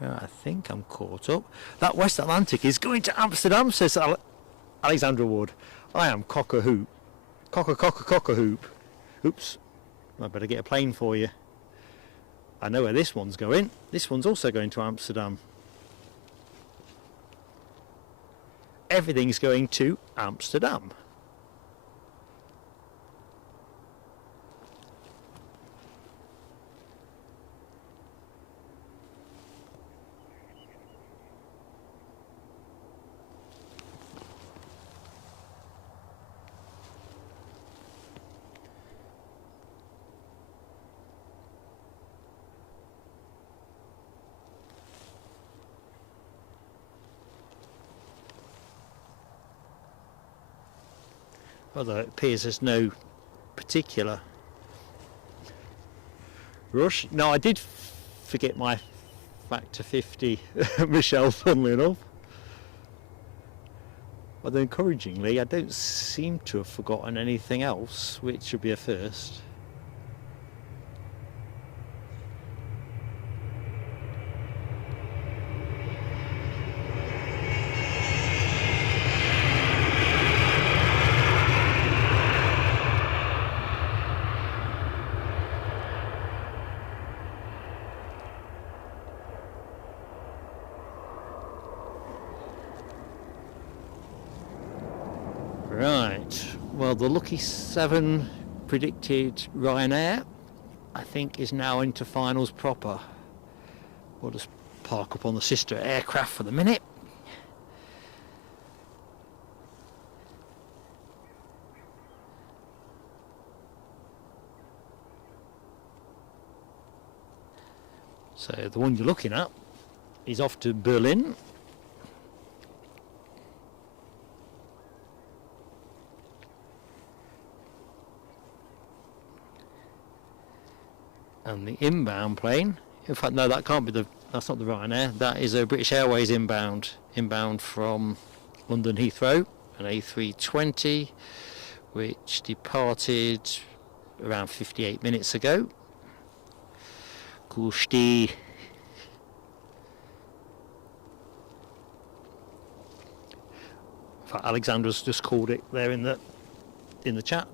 I think I'm caught up. That West Atlantic is going to Amsterdam, says Alexandra Wood. I am cock-a-hoop. Cock-a-hoop. Oops. I better get a plane for you. I know where this one's going. This one's also going to Amsterdam. Everything's going to Amsterdam. Although it appears there's no particular rush. No, I did forget my factor 50, Michelle, funnily enough. Although encouragingly, I don't seem to have forgotten anything else, which should be a first. Right, well, the lucky 7 predicted Ryanair, I think, is now into finals proper. We'll just park up on the sister aircraft for the minute. So the one you're looking at is off to Berlin. And the inbound plane, in fact no, that can't be that's not the Ryanair, that is a British Airways inbound from London Heathrow, an A320 which departed around 58 minutes ago. Kushti. In fact, Alexandra's just called it there in the chat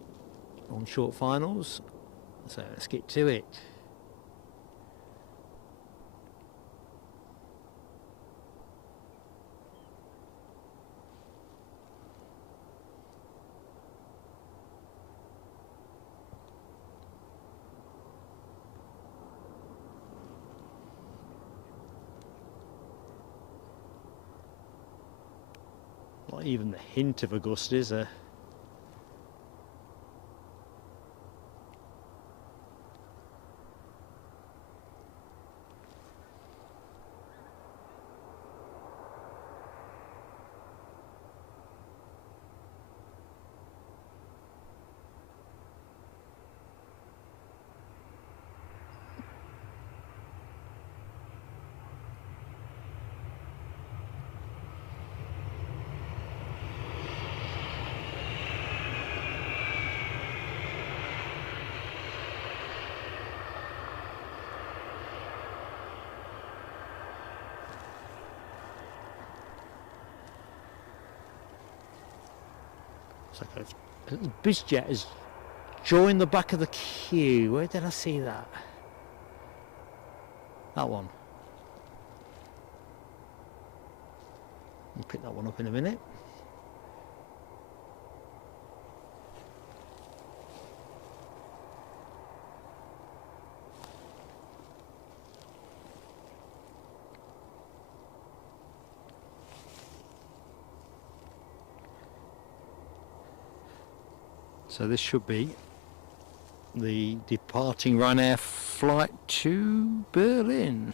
on short finals, so let's get to it. Not even the hint of a gust, is there? BizJet has joined the back of the queue. Where did I see that? That one. We'll pick that one up in a minute. So this should be the departing Ryanair flight to Berlin.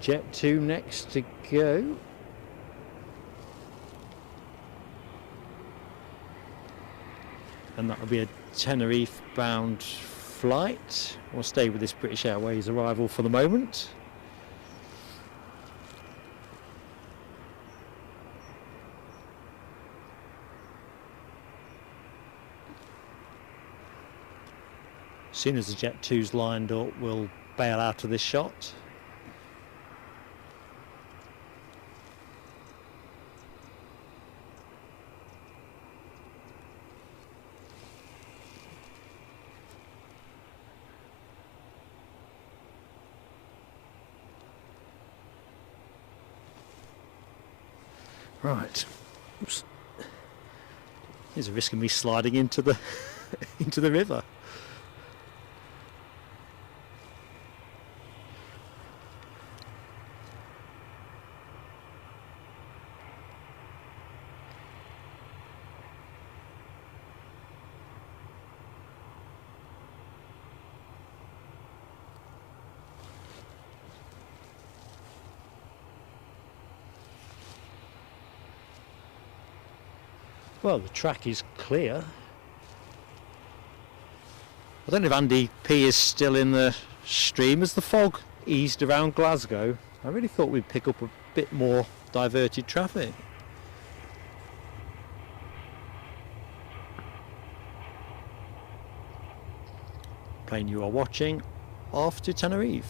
Jet 2 next to go. And that will be a Tenerife bound flight. We'll stay with this British Airways arrival for the moment. As soon as the Jet 2's lined up, we'll bail out of this shot. Right. Oops. There's a risk of me sliding into the into the river. Well, the track is clear. I don't know if Andy P is still in the stream. As the fog eased around Glasgow, I really thought we'd pick up a bit more diverted traffic. Plane you are watching, off to Tenerife.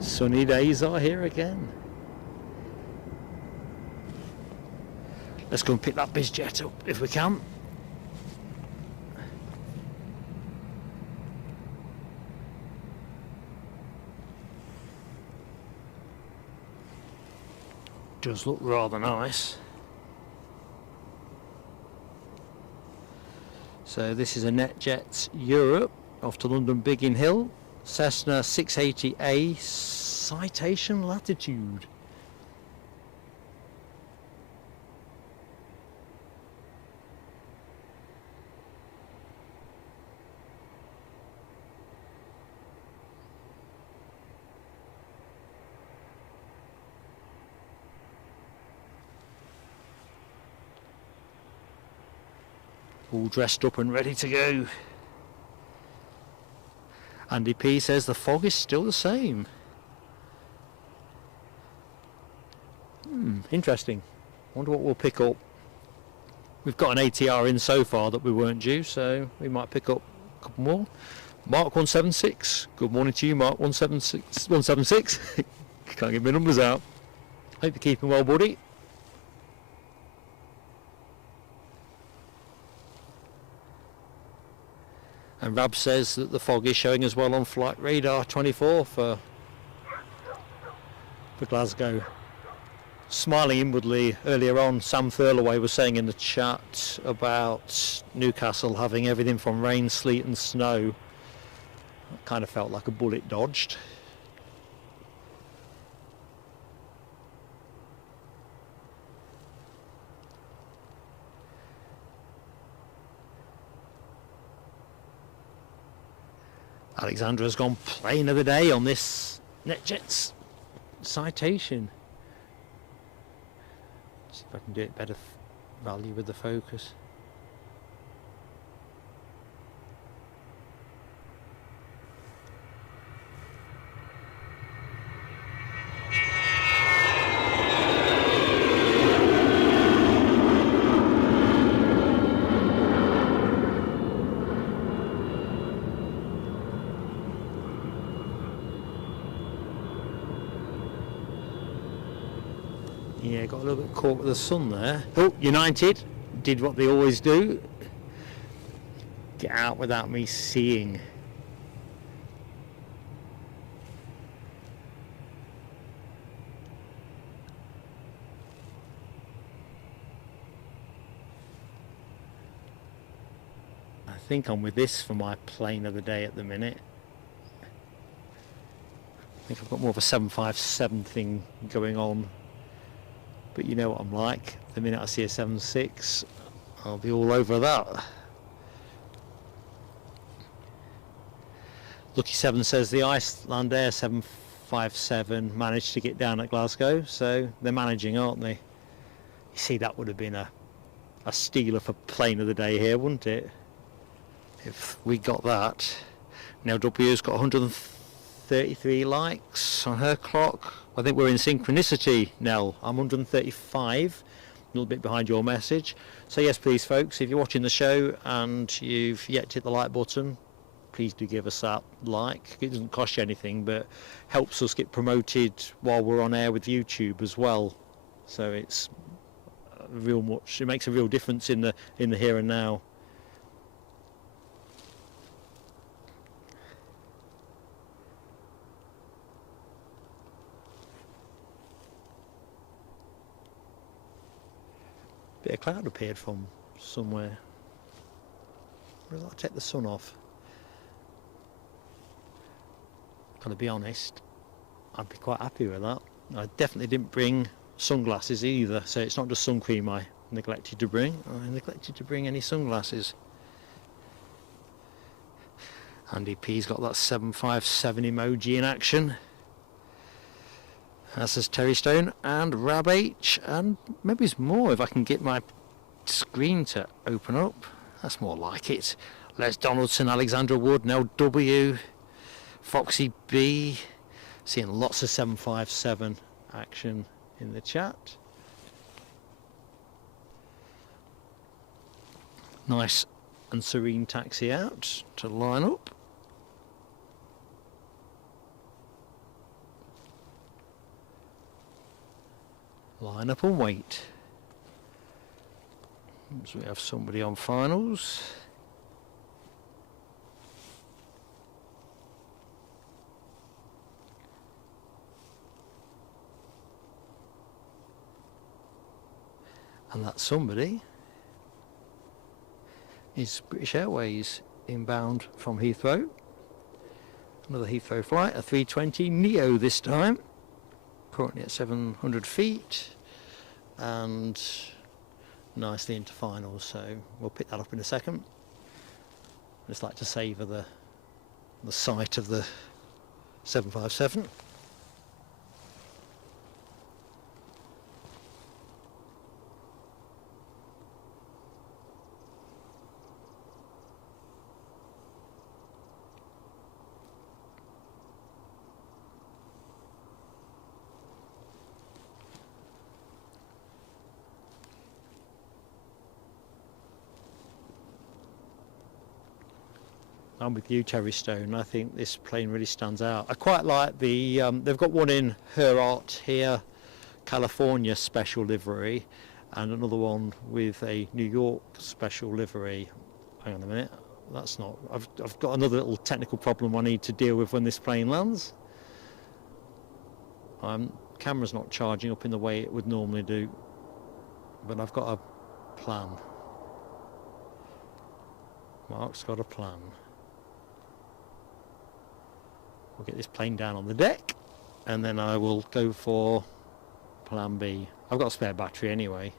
Sunny days are here again. Let's go and pick that BizJet up if we can. Does look rather nice. So this is a NetJets Europe off to London Biggin Hill. Cessna 680A citation latitude. All dressed up and ready to go. Andy P says the fog is still the same. Interesting. Wonder what we'll pick up. We've got an ATR in so far that we weren't due, so we might pick up a couple more. Mark 176. Good morning to you, Mark 176. 176. Can't get my numbers out. Hope you're keeping well, buddy. And Rab says that the fog is showing as well on flight radar 24 for for Glasgow. Smiling inwardly earlier on, Sam Thurlaway was saying in the chat about Newcastle having everything from rain, sleet and snow. It kind of felt like a bullet dodged. Alexandra's gone plane of the day on this NetJets Citation. See if I can do it better value with the focus. Yeah, got a little bit caught with the sun there. Oh, United did what they always do. Get out without me seeing. I think I'm with this for my plane of the day at the minute. I think I've got more of a 757 thing going on. But you know what I'm like. The minute I see a 7.6, I'll be all over that. Lucky 7 says the Icelandair 757 managed to get down at Glasgow, so they're managing, aren't they? You see, that would have been a stealer for plane of the day here, wouldn't it? If we got that. Now W's got 133 likes on her clock. I think we're in synchronicity, Nell. I'm 135, a little bit behind your message. So yes, please, folks, if you're watching the show and you've yet to hit the like button, please do give us that like. It doesn't cost you anything, but helps us get promoted while we're on air with YouTube as well. So it's it makes a real difference in the here and now. Bit of cloud appeared from somewhere. Where did I take the sun off? Gotta be honest, I'd be quite happy with that. I definitely didn't bring sunglasses either, so it's not just sun cream I neglected to bring. I neglected to bring any sunglasses. Andy P's got that 757 emoji in action. As says Terry Stone and Rab H, and maybe there's more if I can get my screen to open up. That's more like it. Les Donaldson, Alexandra Wood, Nell W, Foxy B. Seeing lots of 757 action in the chat. Nice and serene taxi out to line up. Line up and wait. So we have somebody on finals. And that somebody is British Airways inbound from Heathrow. Another Heathrow flight, a 320 Neo this time. Currently at 700 feet and nicely into finals, so we'll pick that up in a second. I just like to savour the sight of the 757. I'm with you, Terry Stone. I think this plane really stands out. I quite like the, they've got one in Her Art here, California special livery, and another one with a New York special livery. Hang on a minute, that's not, I've got another little technical problem I need to deal with when this plane lands. I'm camera's not charging up in the way it would normally do, but I've got a plan. Mark's got a plan. We'll get this plane down on the deck, and then I will go for plan B. I've got a spare battery anyway,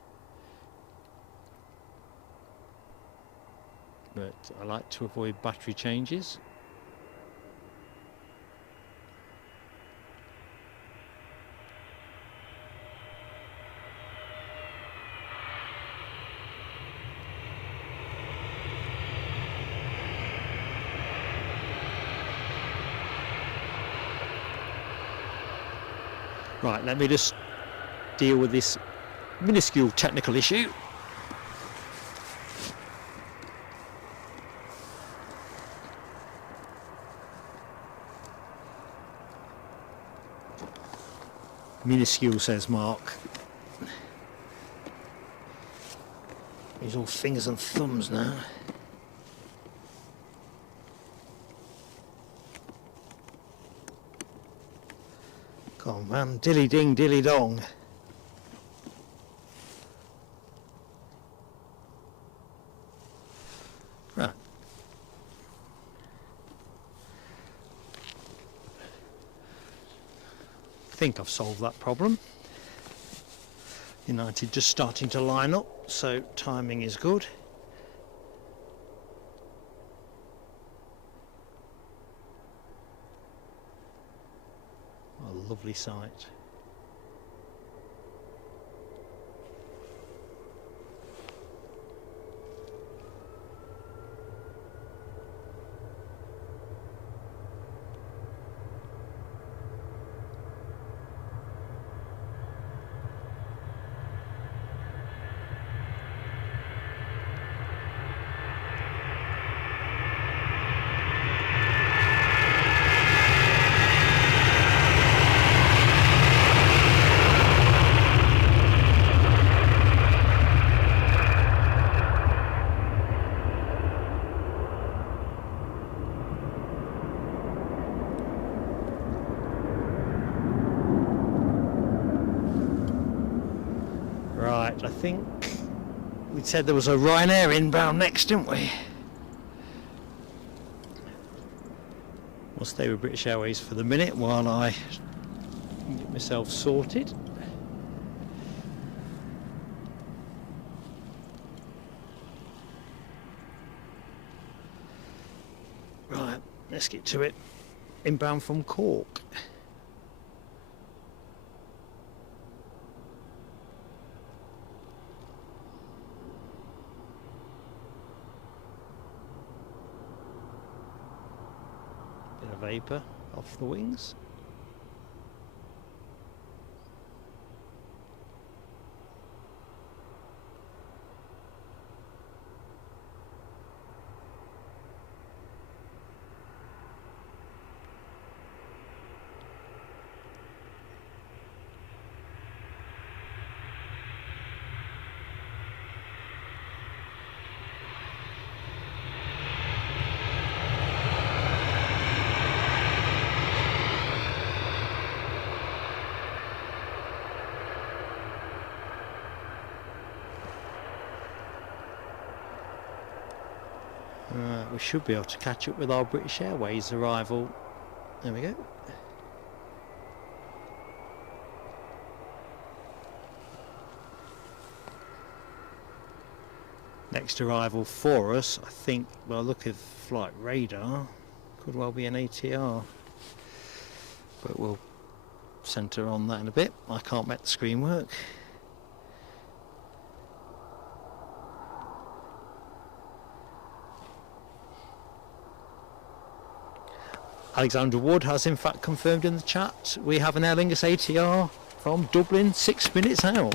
but I like to avoid battery changes. Right, let me just deal with this minuscule technical issue. Minuscule, says Mark. He's all fingers and thumbs now. Come on, man, dilly ding, dilly dong. Right. I think I've solved that problem. United just starting to line up, so timing is good. What a lovely sight. Right, I think we said there was a Ryanair inbound next, didn't we? We'll stay with British Airways for the minute while I get myself sorted. Right, let's get to it. Inbound from Cork. Vapour off the wings. We should be able to catch up with our British Airways arrival. There we go. Next arrival for us, I think, well, look at flight radar, could well be an ATR. But we'll centre on that in a bit. I can't make the screen work. Alexander Wood has in fact confirmed in the chat we have an Aer Lingus ATR from Dublin 6 minutes out.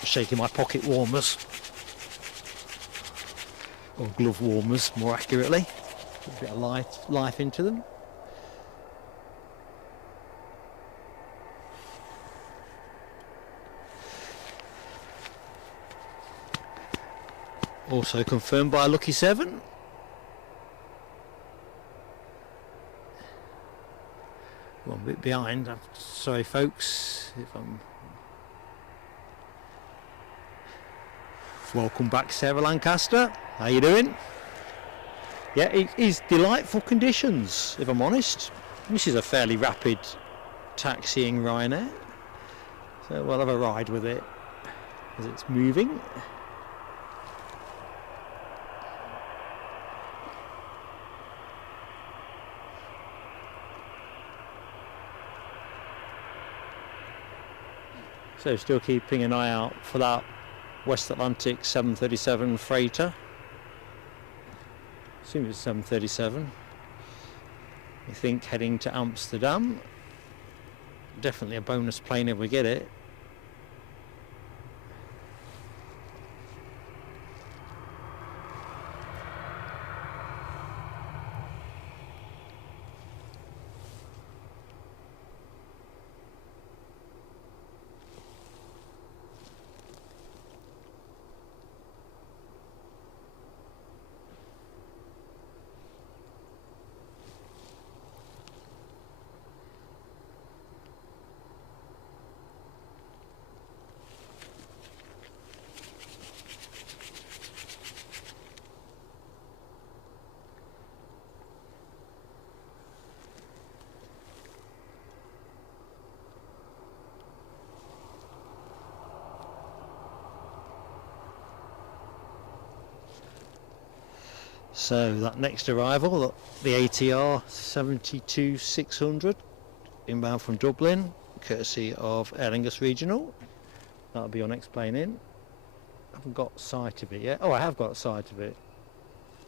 Just shaking my pocket warmers, or glove warmers more accurately. Put a bit of life into them. Also confirmed by Lucky 7. Well, I'm a bit behind. I'm sorry, folks. If I'm welcome back, Sarah Lancaster. How you doing? Yeah, it is delightful conditions, if I'm honest. This is a fairly rapid taxiing Ryanair, so we'll have a ride with it as it's moving. So still keeping an eye out for that West Atlantic 737 freighter. I assume it's 737. I think heading to Amsterdam. Definitely a bonus plane if we get it. So that next arrival, the ATR 72600, inbound from Dublin, courtesy of Aer Lingus Regional. That'll be your next plane in. I haven't got sight of it yet. Oh, I have got sight of it.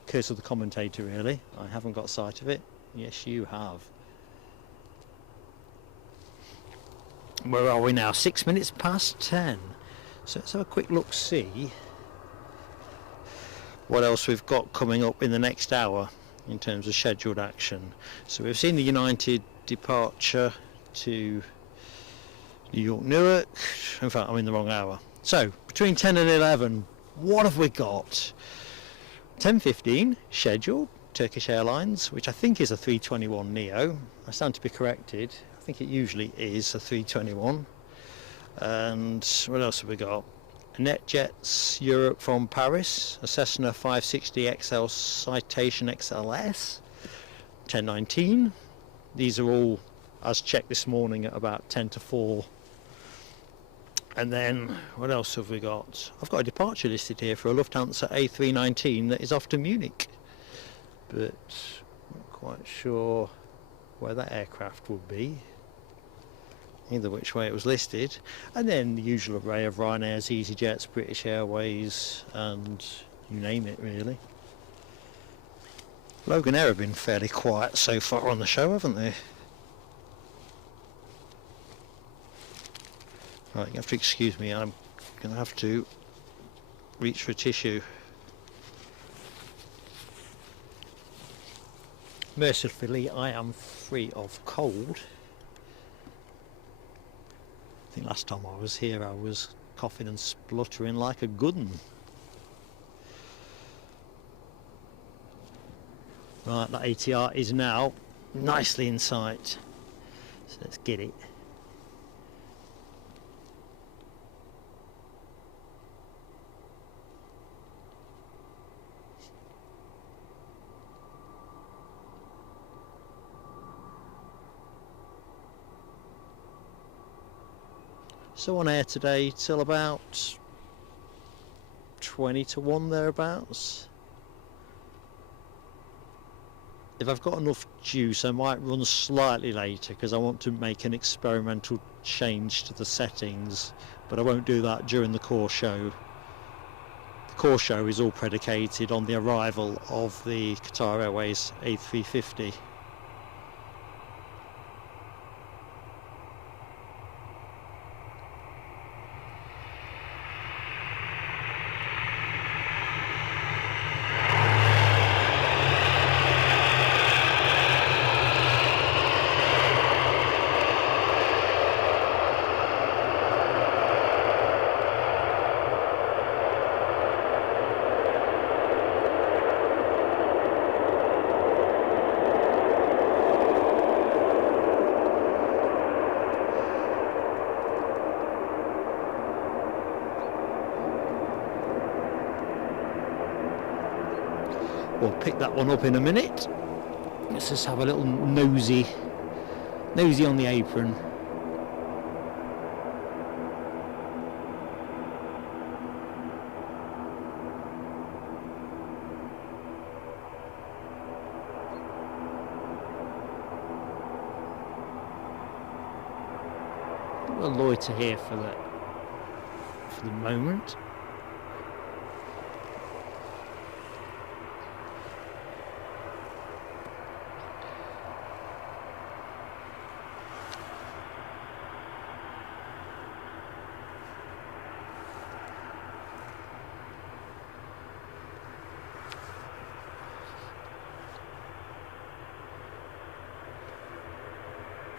Curse of the commentator, really. I haven't got sight of it. Yes, you have. Where are we now? 6 minutes past 10. So let's have a quick look, see what else we've got coming up in the next hour in terms of scheduled action. So we've seen the United departure to New York Newark. In fact, I'm in the wrong hour. So between 10 and 11, what have we got? 10:15 scheduled, Turkish Airlines, which I think is a 321 Neo. I stand to be corrected. I think it usually is a 321. And what else have we got? NetJets Europe from Paris, a Cessna 560 XL Citation XLS, 10:19. These are all, as checked this morning, at about 10 to 4. And then, what else have we got? I've got a departure listed here for a Lufthansa A319 that is off to Munich, but I'm not quite sure where that aircraft would be, either which way it was listed. And then the usual array of Ryanairs, EasyJets, British Airways, and you name it, really. Loganair have been fairly quiet so far on the show, haven't they? Right, you have to excuse me, I'm going to have to reach for a tissue. Mercifully, I am free of cold. I think last time I was here I was coughing and spluttering like a good one. Right, that ATR is now nicely in sight, so let's get it. So on air today till about 20 to 1 thereabouts. If I've got enough juice I might run slightly later because I want to make an experimental change to the settings, but I won't do that during the core show. The core show is all predicated on the arrival of the Qatar Airways A350. pick that one up in a minute. Let's just have a little nosy on the apron. A loiter here for the moment.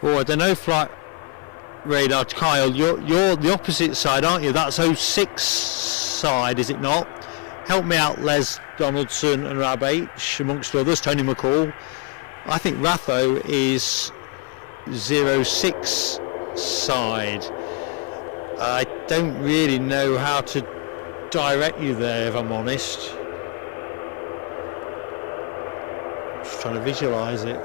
Oh, I don't know, flight radar, Kyle, you're the opposite side, aren't you? That's 06 side, is it not? Help me out, Les Donaldson and Rab H, amongst others, Tony McCall. I think Ratho is 06 side. I don't really know how to direct you there, if I'm honest. Just trying to visualise it.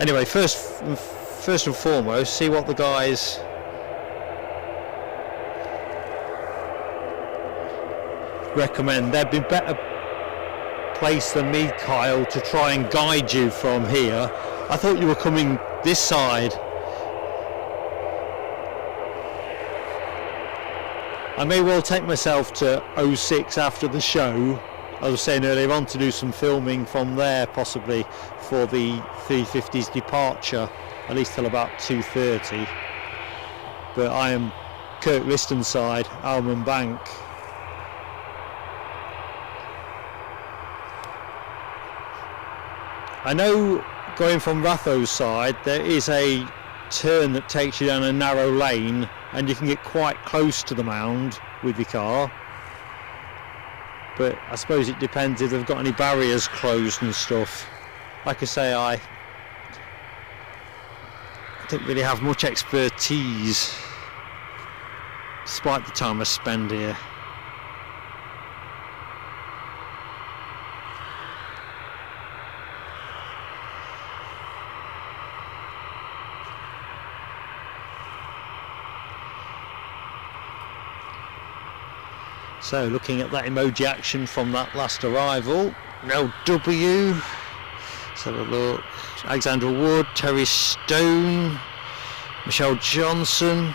Anyway, first and foremost, see what the guys recommend. They'd be better placed than me, Kyle, to try and guide you from here. I thought you were coming this side. I may well take myself to 06 after the show. I was saying earlier on to do some filming from there, possibly for the 350's departure, at least till about 2:30. But I am Kirk Liston side, Almond Bank. I know going from Ratho's side there is a turn that takes you down a narrow lane and you can get quite close to the mound with your car. But I suppose it depends if they've got any barriers closed and stuff. Like I say, I don't really have much expertise, despite the time I spend here. So looking at that emoji action from that last arrival, LW, let's have a look, Alexandra Wood, Terry Stone, Michelle Johnson,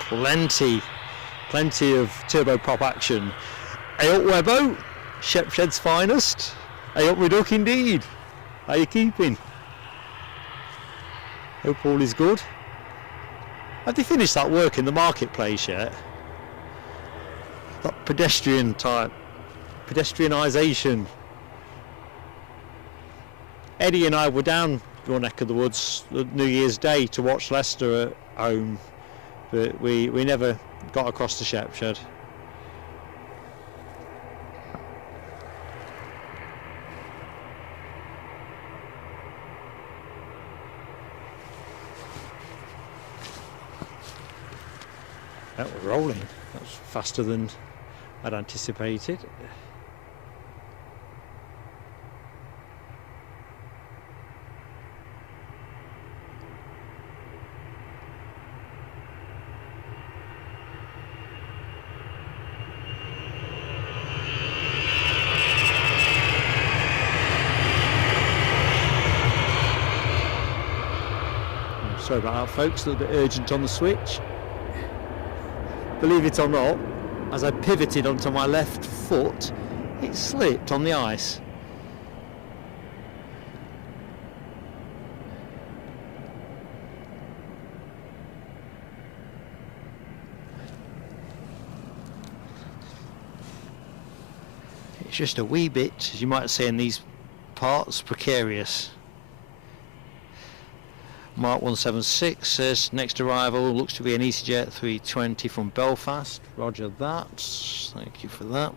plenty of turboprop action. Hey up Webbo, Shepshed's finest, hey up Reduck indeed, how you keeping? Hope all is good. Have they finished that work in the marketplace yet? That pedestrianisation. Eddie and I were down your neck of the woods New Year's Day to watch Leicester at home, but we never got across to Shepshed. That was rolling. That was faster than I'd anticipated. Sorry about that, folks, a little bit urgent on the switch. Believe it or not, as I pivoted onto my left foot, it slipped on the ice. It's just a wee bit, as you might say in these parts, precarious. Mark 176 says next arrival looks to be an EasyJet 320 from Belfast. Roger that. Thank you for that.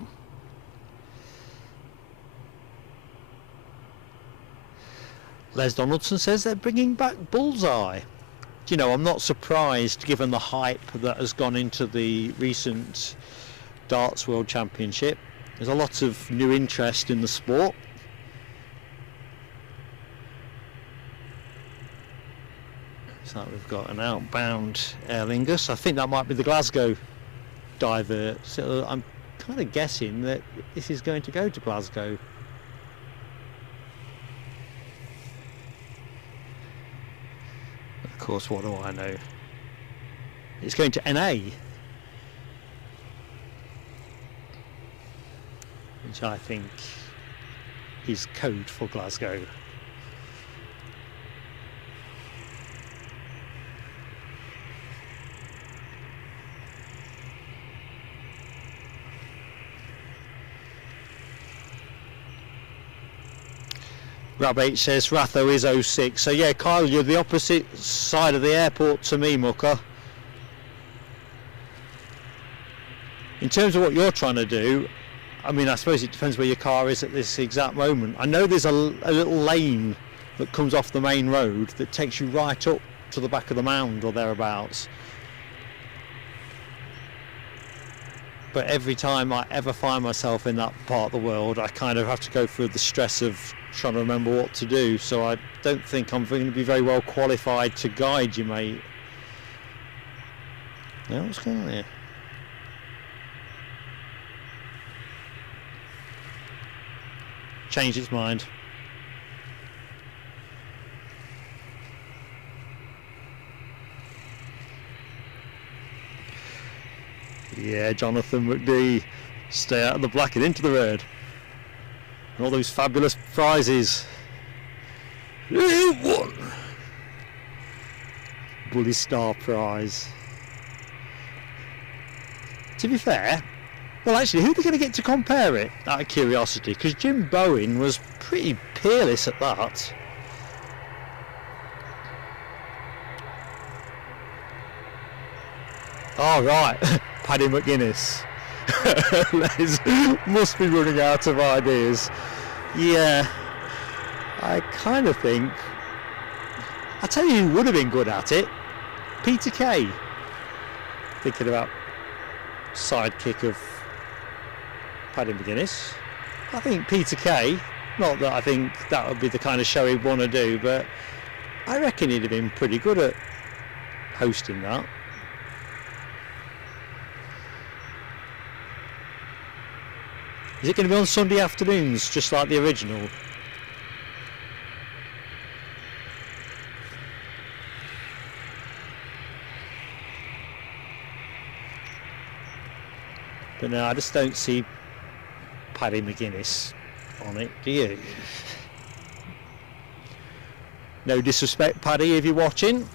Les Donaldson says they're bringing back Bullseye. You know, I'm not surprised given the hype that has gone into the recent Darts World Championship. There's a lot of new interest in the sport. So we've got an outbound Aer Lingus. I think that might be the Glasgow divert. So I'm kind of guessing that this is going to go to Glasgow. Of course, what do I know? It's going to NA, which I think is code for Glasgow. Rab H says Ratho is 06. So yeah, Kyle, you're the opposite side of the airport to me, Mucker. In terms of what you're trying to do, I mean, I suppose it depends where your car is at this exact moment. I know there's a little lane that comes off the main road that takes you right up to the back of the mound or thereabouts. But every time I ever find myself in that part of the world, I kind of have to go through the stress of trying to remember what to do. So I don't think I'm going to be very well qualified to guide you, mate. Yeah, what's going on here? Changed its mind. Yeah, Jonathan McD, stay out of the black and into the red. And all those fabulous prizes. One Bully Star prize. To be fair, well, actually, who are they going to get to compare it, out of curiosity? Because Jim Bowen was pretty peerless at that. Oh, right. Paddy McGuinness. Les must be running out of ideas. Yeah, I kind of think... I tell you who would have been good at it. Peter Kay. Thinking about sidekick of Paddy McGuinness. I think Peter Kay, not that I think that would be the kind of show he'd want to do, but I reckon he'd have been pretty good at hosting that. Is it going to be on Sunday afternoons, just like the original? But no, I just don't see Paddy McGuinness on it, do you? No disrespect, Paddy, if you're watching.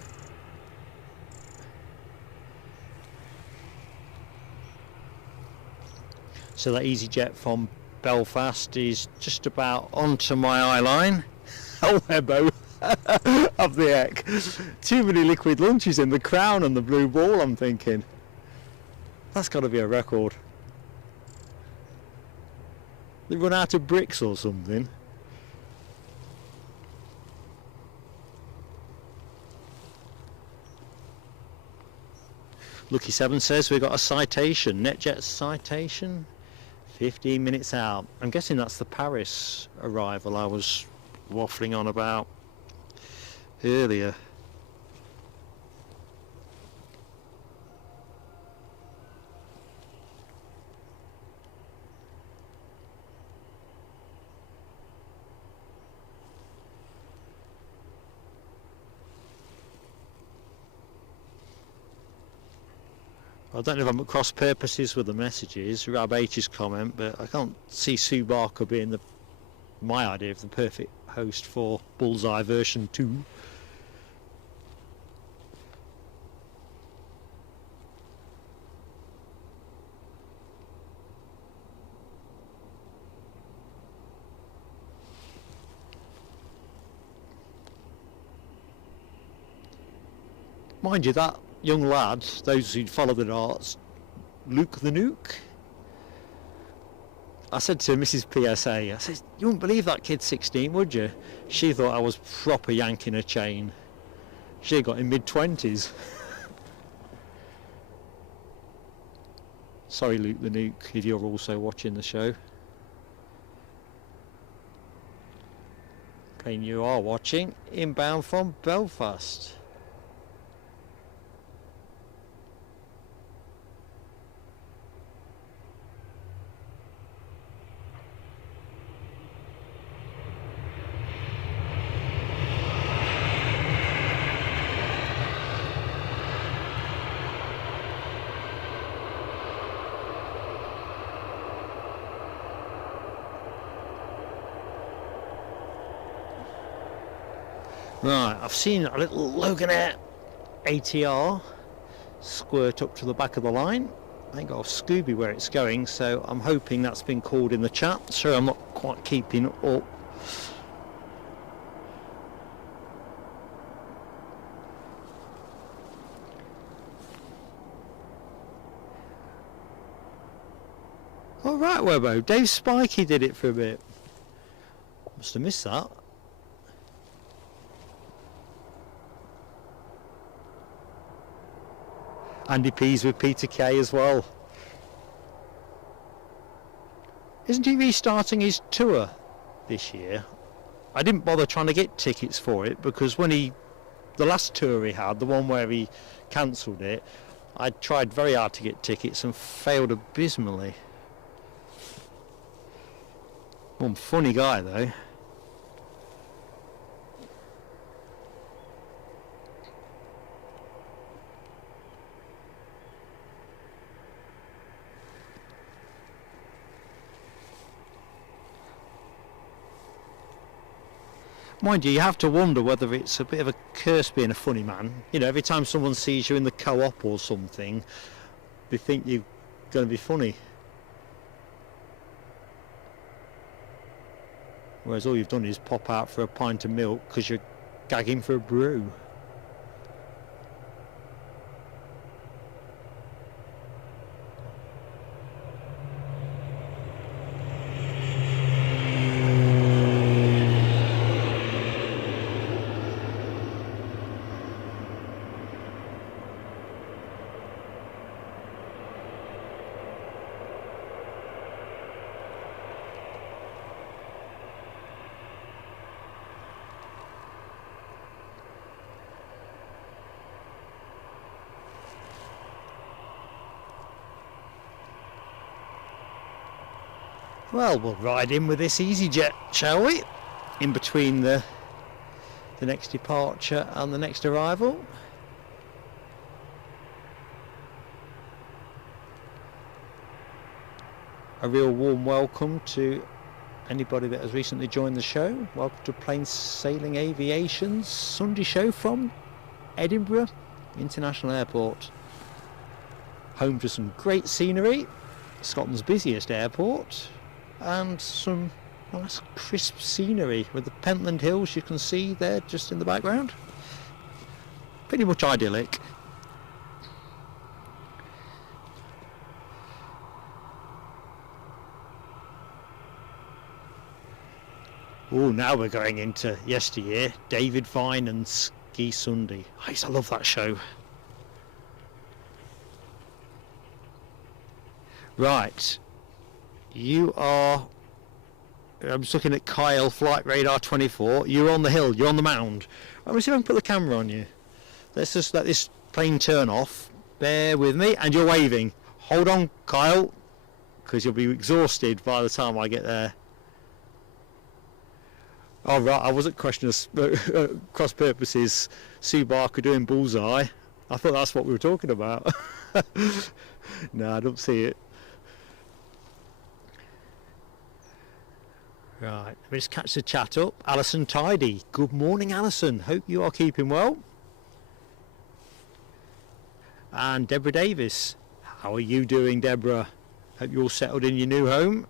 So that EasyJet from Belfast is just about onto my eye line. Oh, Hebo, up the heck. Too many liquid lunches in the Crown and the Blue Ball, I'm thinking. That's got to be a record. They run out of bricks or something. Lucky 7 says we've got a citation, NetJet citation. 15 minutes out. I'm guessing that's the Paris arrival I was waffling on about earlier. I don't know if I'm at cross purposes with the messages, Rab H's comment, but I can't see Sue Barker being my idea of the perfect host for Bullseye version 2. Mind you, that young lad, those who follow the darts, Luke the Nuke. I said to Mrs. PSA, I said, you wouldn't believe that kid's 16, would you? She thought I was proper yanking a chain. She got in mid-20s. Sorry, Luke the Nuke, if you're also watching the show. plane you are watching, inbound from Belfast. Right, I've seen a little Loganair ATR squirt up to the back of the line. I ain't got a Scooby where it's going, so I'm hoping that's been called in the chat. Sorry, I'm not quite keeping up. All right, Webbo, Dave Spikey did it for a bit. Must have missed that. Andy P's with Peter Kay as well. Isn't he restarting his tour this year? I didn't bother trying to get tickets for it because when the last tour he had, the one where he cancelled it, I tried very hard to get tickets and failed abysmally. One funny guy though. Mind you, you have to wonder whether it's a bit of a curse being a funny man. You know, every time someone sees you in the co-op or something, they think you're going to be funny. Whereas all you've done is pop out for a pint of milk because you're gagging for a brew. Well, we'll ride in with this EasyJet, shall we? In between the next departure and the next arrival. A real warm welcome to anybody that has recently joined the show. Welcome to Plain Sailing Aviation's Sunday show from Edinburgh International Airport. Home to some great scenery, Scotland's busiest airport, and some nice crisp scenery with the Pentland Hills you can see there just in the background. Pretty much idyllic. Oh, now we're going into yesteryear. David Vine and Ski Sunday. I used to love that show. Right. You are... I'm just looking at Kyle, Flight Radar 24. You're on the hill. You're on the mound. Let me see if I can put the camera on you. Let's just let this plane turn off. Bear with me. And you're waving. Hold on, Kyle, because you'll be exhausted by the time I get there. Oh, right, I wasn't questioning cross purposes. Sue Barker doing bullseye. I thought that's what we were talking about. No, I don't see it. Right, let me just catch the chat up. Alison Tidy. Good morning, Alison. Hope you are keeping well. And Deborah Davis. How are you doing, Deborah? Hope you're all settled in your new home.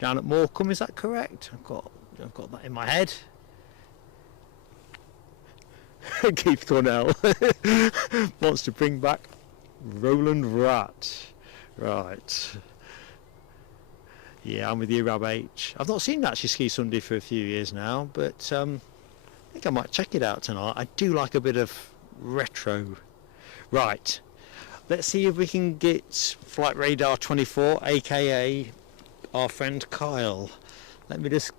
Down at Morecambe, is that correct? I've got that in my head. Keith Cornell wants to bring back Roland Rat. Right. Yeah, I'm with you, Rob H. I've not seen actually Ski Sunday for a few years now, but I think I might check it out tonight. I do like a bit of retro. Right. Let's see if we can get Flight Radar 24, aka our friend Kyle. Let me just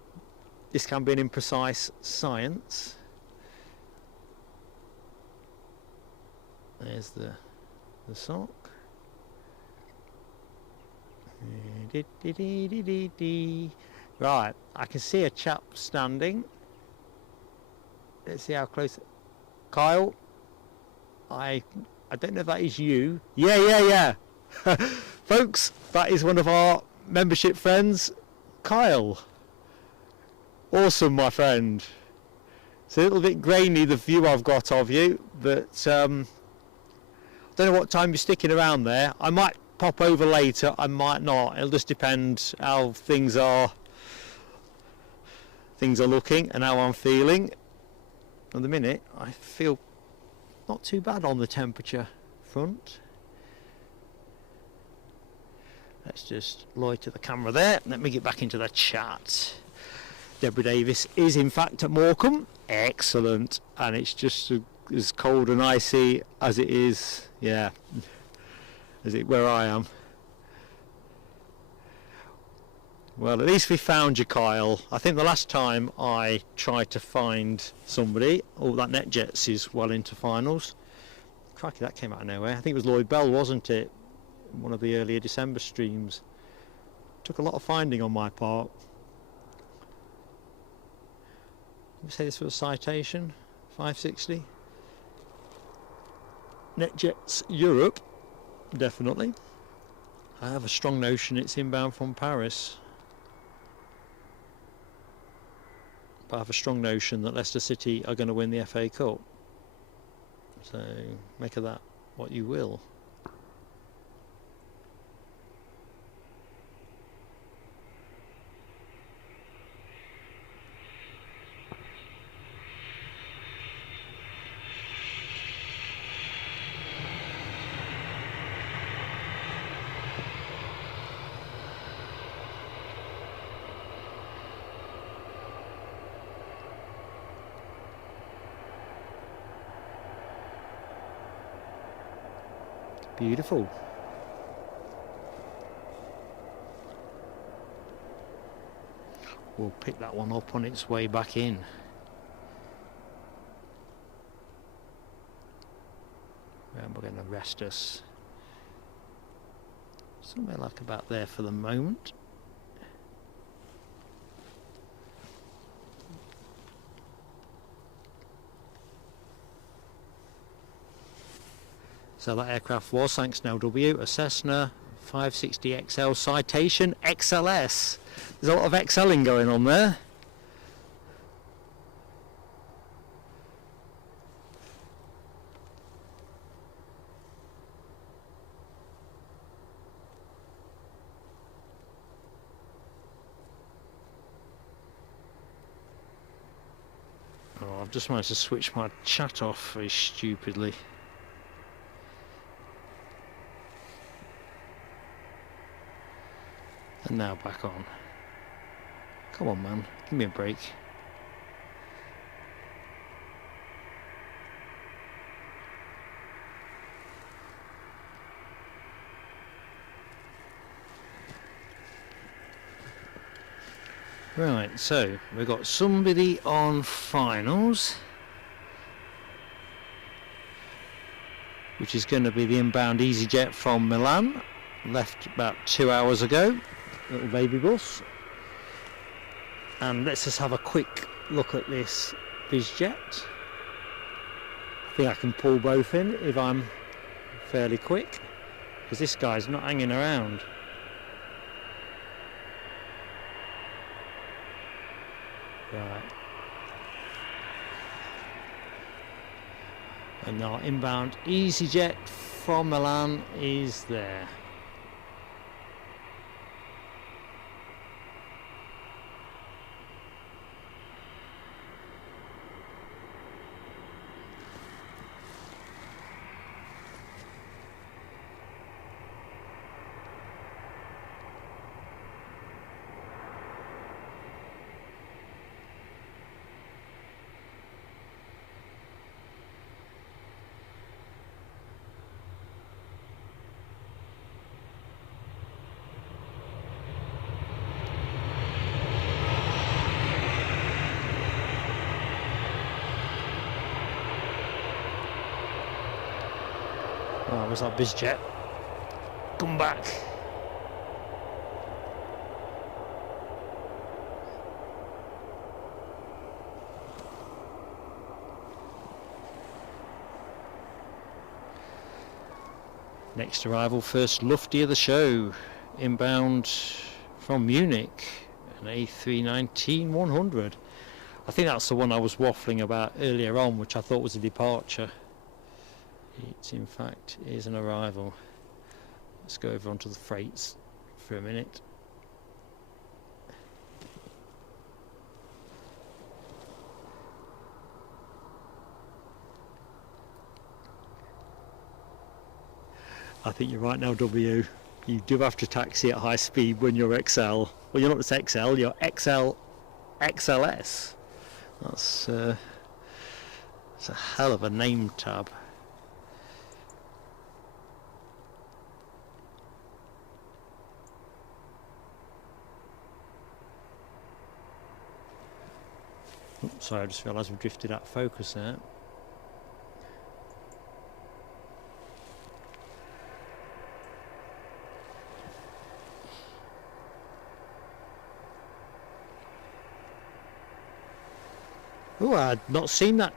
this can be an imprecise science. There's the sock. Right, I can see a chap standing. Let's see how close. Kyle, I don't know if that is you. Yeah. Folks, that is one of our membership friends, Kyle. Awesome, my friend. It's a little bit grainy, the view I've got of you, but I don't know what time you're sticking around there. I might pop over later, I might not. It'll just depend how things are looking and how I'm feeling. At the minute, I feel not too bad on the temperature front. Let's just loiter the camera there. Let me get back into the chat. Deborah Davis is in fact at Morecambe. Excellent. And it's just as cold and icy as it is, yeah, as it where I am. Well, at least we found you, Kyle. I think the last time I tried to find somebody, that NetJets is well into finals. Crikey, that came out of nowhere. I think it was Lloyd Bell, wasn't it? One of the earlier December streams. Took a lot of finding on my part. Let me say this was a citation, 560. NetJets Europe, definitely. I have a strong notion it's inbound from Paris. But I have a strong notion that Leicester City are going to win the FA Cup. So make of that what you will. Beautiful. We'll pick that one up on its way back in. And we're going to rest us somewhere like about there for the moment. So that aircraft was, thanks to LW, a Cessna 560XL Citation XLS. There's a lot of XLing going on there. Oh, I've just managed to switch my chat off very stupidly. And now back on. Come on, man, give me a break. Right, so we've got somebody on finals, which is going to be the inbound EasyJet from Milan. Left about 2 hours ago. Little baby bus. And let's just have a quick look at this BizJet. I think I can pull both in if I'm fairly quick, because this guy's not hanging around. Right. And our inbound EasyJet from Milan is there. Oh, was that BizJet? Come back. Next arrival, first lufty of the show, inbound from Munich, an A319-100. I think that's the one I was waffling about earlier on, which I thought was a departure. It in fact is an arrival. Let's go over onto the freights for a minute. I think you're right now, W. You do have to taxi at high speed when you're XL. Well, you're not just XL, you're XL XLS. That's it's a hell of a name tab. Oops, sorry, I just realised we've drifted out of focus there. Oh, I'd not seen that,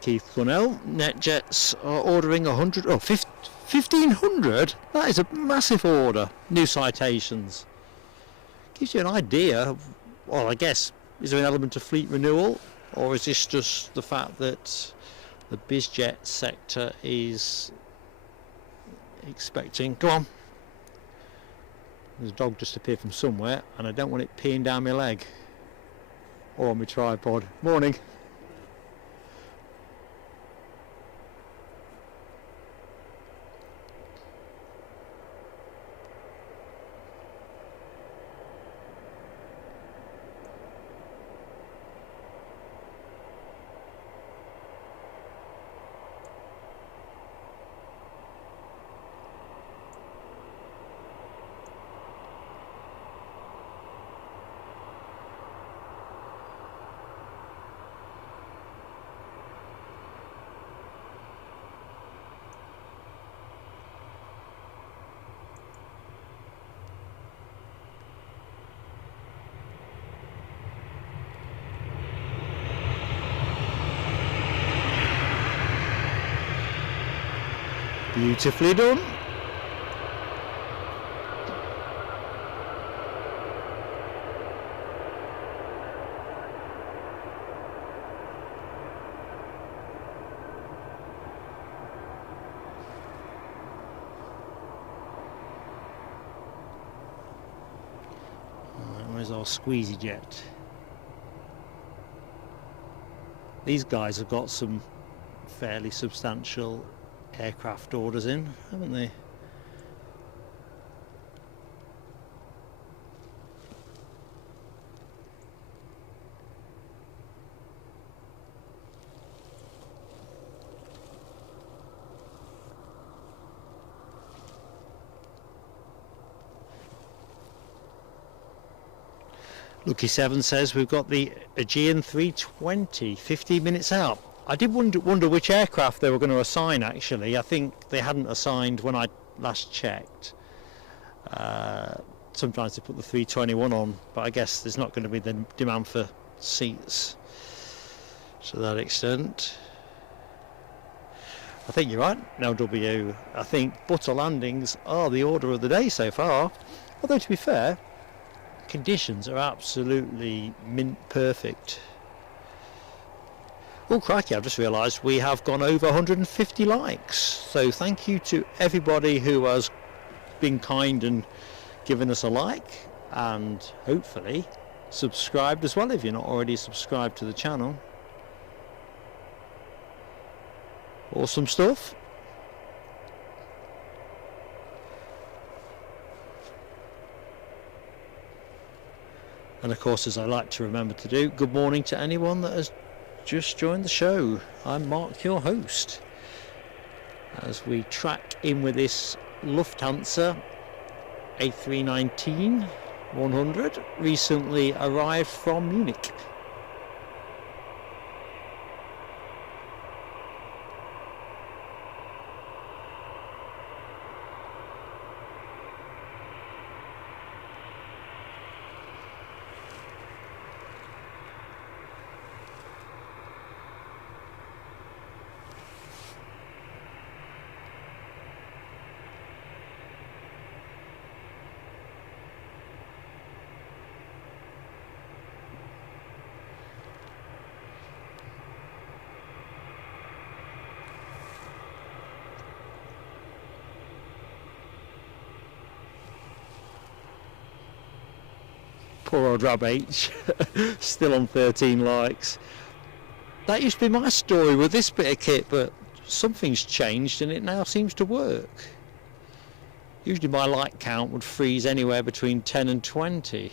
Keith Cornell. NetJets are ordering 100, 1,500? That is a massive order. New citations. Gives you an idea of, well, I guess, is there an element of fleet renewal? Or is this just the fact that the BizJet sector is expecting... Go on. There's a dog just appeared from somewhere, and I don't want it peeing down my leg. Or on my tripod. Morning. Beautifully done. Where's our squeezy jet? These guys have got some fairly substantial aircraft orders in, haven't they? Lucky Seven says we've got the Aegean 320, 15 minutes out. I did wonder which aircraft they were going to assign, actually. I think they hadn't assigned when I last checked. Sometimes they put the 321 on, but I guess there's not going to be the demand for seats to that extent. I think you're right, LW. I think butter landings are the order of the day so far. Although, to be fair, conditions are absolutely mint perfect. Oh crikey, I've just realised we have gone over 150 likes. So thank you to everybody who has been kind and given us a like, and hopefully subscribed as well if you're not already subscribed to the channel. Awesome stuff. And of course, as I like to remember to do, good morning to anyone that has just joined the show. I'm Mark, your host, as we track in with this Lufthansa A319-100, recently arrived from Munich. Poor old Rab H, still on 13 likes. That used to be my story with this bit of kit, but something's changed and it now seems to work. Usually my like count would freeze anywhere between 10 and 20.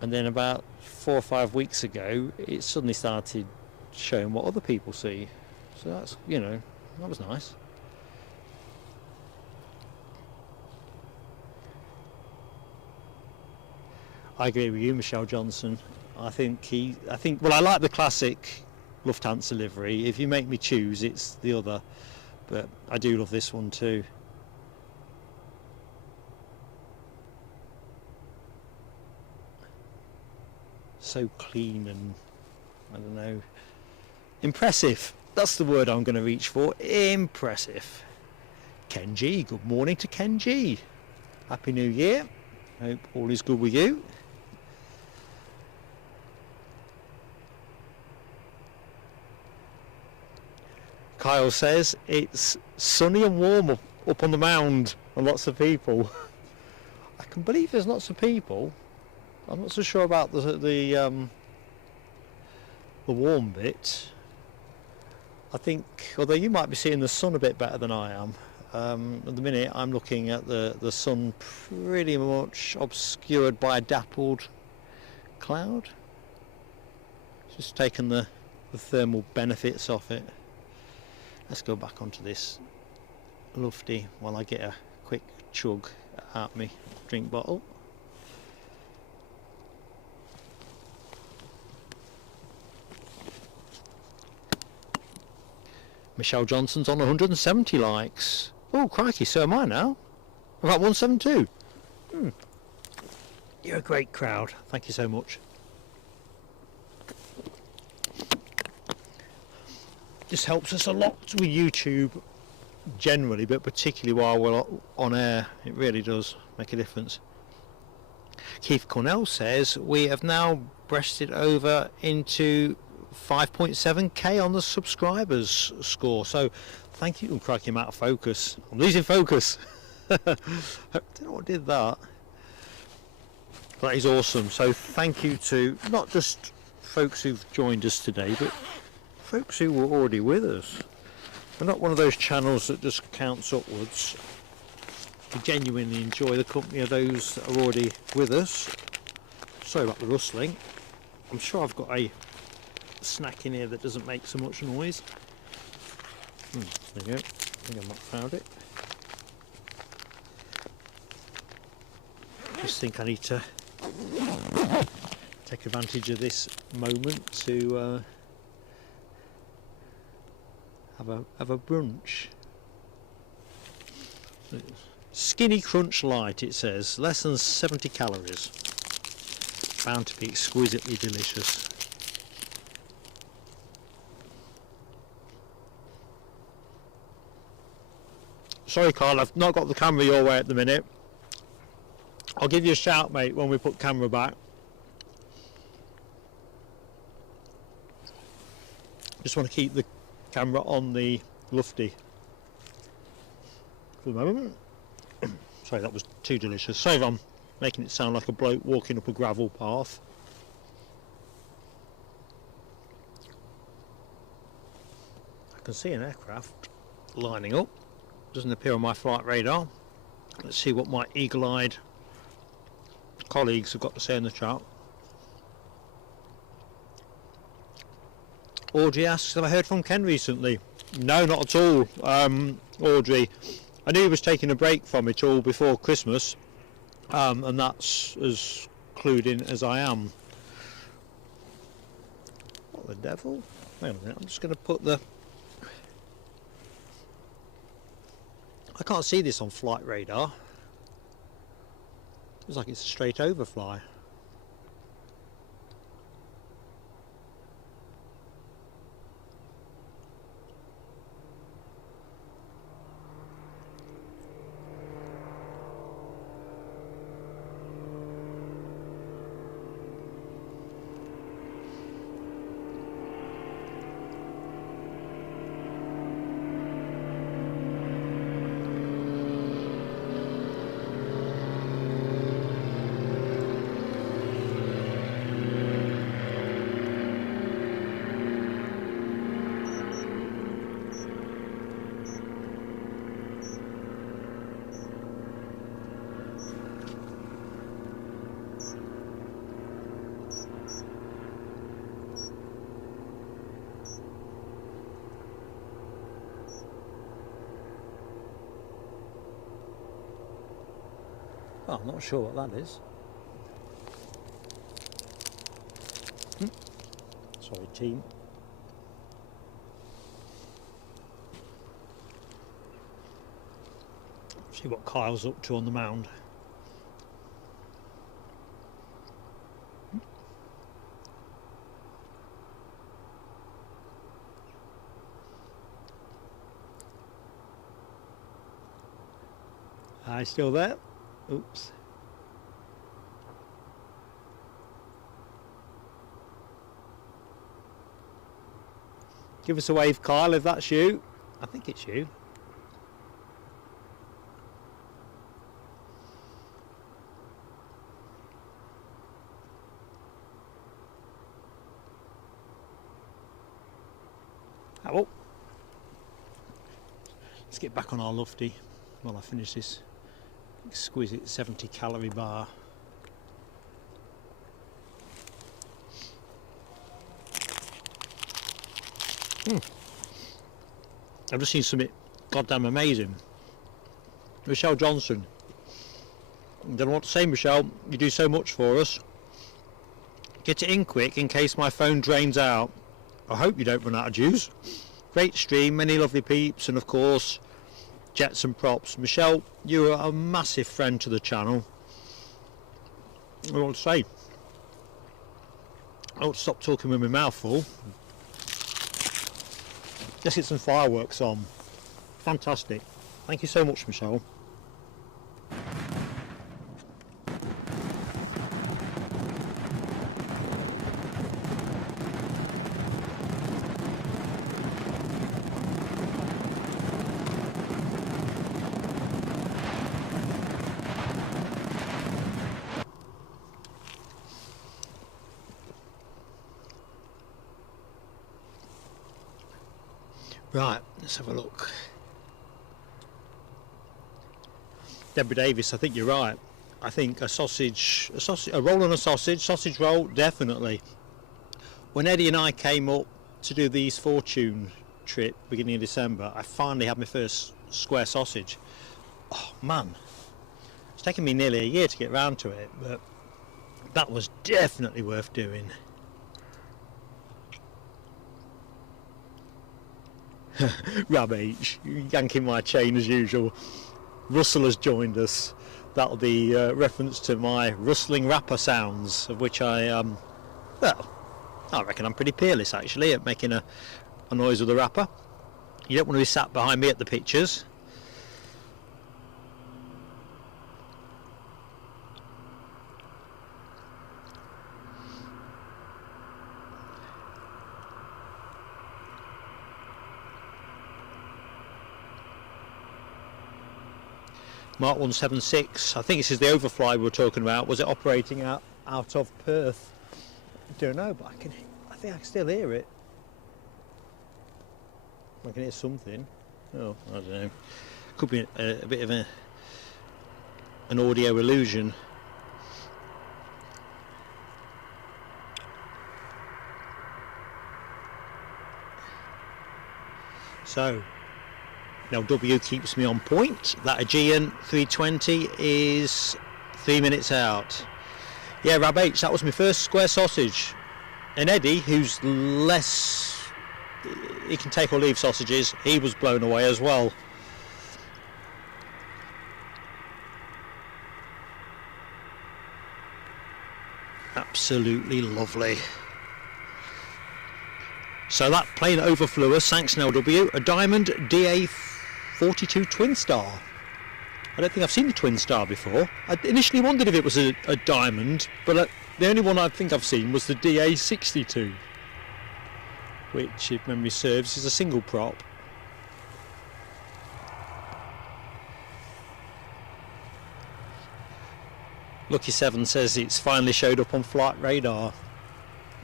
And then about 4 or 5 weeks ago, it suddenly started showing what other people see. So that's, you know, that was nice. I agree with you, Michelle Johnson. I think, well, I like the classic Lufthansa livery. If you make me choose, it's the other. But I do love this one too. So clean and, I don't know, impressive. That's the word I'm going to reach for. Impressive. Ken G. Good morning to Ken G. Happy New Year. Hope all is good with you. Kyle says it's sunny and warm up on the mound and lots of people. I can believe there's lots of people. I'm not so sure about the warm bit. I think, although you might be seeing the sun a bit better than I am. At the minute I'm looking at the sun pretty much obscured by a dappled cloud. Just taking the thermal benefits off it. Let's go back onto this lufty while I get a quick chug out my drink bottle. Michelle Johnson's on 170 likes. Oh crikey, so am I now. I'm at 172. You're a great crowd. Thank you so much. This helps us a lot with YouTube generally, but particularly while we're on air, it really does make a difference. Keith Cornell says we have now breasted over into 5.7k on the subscribers score, so thank you. Crikey, I'm out of focus. I'm losing focus. I don't know what did that. That is awesome. So thank you to not just folks who've joined us today, but folks who were already with us. We're not one of those channels that just counts upwards. We genuinely enjoy the company of those that are already with us. Sorry about the rustling. I'm sure I've got a snack in here that doesn't make so much noise. There you go. I think I might have found it. Just think I need to take advantage of this moment to have a brunch. Skinny Crunch Light, it says, less than 70 calories. Bound to be exquisitely delicious. Sorry Carl, I've not got the camera your way at the minute. I'll give you a shout, mate, when we put camera back. Just want to keep the camera on the lufty for the moment. Sorry, that was too delicious. Sorry if I'm making it sound like a bloke walking up a gravel path. I can see an aircraft lining up. Doesn't appear on my flight radar. Let's see what my eagle-eyed colleagues have got to say in the chat. Audrey asks, have I heard from Ken recently? No, not at all, Audrey. I knew he was taking a break from it all before Christmas, and that's as clued in as I am. What the devil? Hang on a minute, I'm just going to put the... I can't see this on flight radar. Looks like it's a straight overfly. Oh, I'm not sure what that is. Sorry, team. See what Kyle's up to on the mound. Are you still there? Oops. Give us a wave, Kyle, if that's you. I think it's you. Oh, well. Let's get back on our lofty while I finish this exquisite 70-calorie bar. I've just seen something goddamn amazing. Michelle Johnson. I don't know what to say, Michelle. You do so much for us. Get it in quick in case my phone drains out. I hope you don't run out of juice. Great stream, many lovely peeps, and of course, jets and props. Michelle, you're a massive friend to the channel. I want to say, I won't stop talking with my mouth full. Let's get some fireworks on. Fantastic. Thank you so much, Michelle. Right, let's have a look. Deborah Davis, I think you're right. I think a roll on a sausage roll, definitely. When Eddie and I came up to do the East Fortune trip beginning of December, I finally had my first square sausage. Oh man, it's taken me nearly a year to get round to it, but that was definitely worth doing. Rab H, yanking my chain as usual. Russell has joined us. That'll be reference to my rustling rapper sounds, of which I well, I reckon I'm pretty peerless actually at making a noise with a rapper. You don't want to be sat behind me at the pictures. Mark 176, I think this is the overfly we were talking about. Was it operating out of Perth? I don't know, but I think I can still hear it. I can hear something. Oh, I don't know. Could be a bit of an audio illusion. So, now W keeps me on point. That Aegean 320 is 3 minutes out. Yeah, Rab H, that was my first square sausage. And Eddie, who's less, he can take or leave sausages, he was blown away as well. Absolutely lovely. So that plane overflew us, thanks an LW, a Diamond DA42 Twin Star. I don't think I've seen the Twin Star before. I initially wondered if it was a Diamond, but the only one I think I've seen was the DA62, which, if memory serves, is a single prop. Lucky 7 says it's finally showed up on flight radar.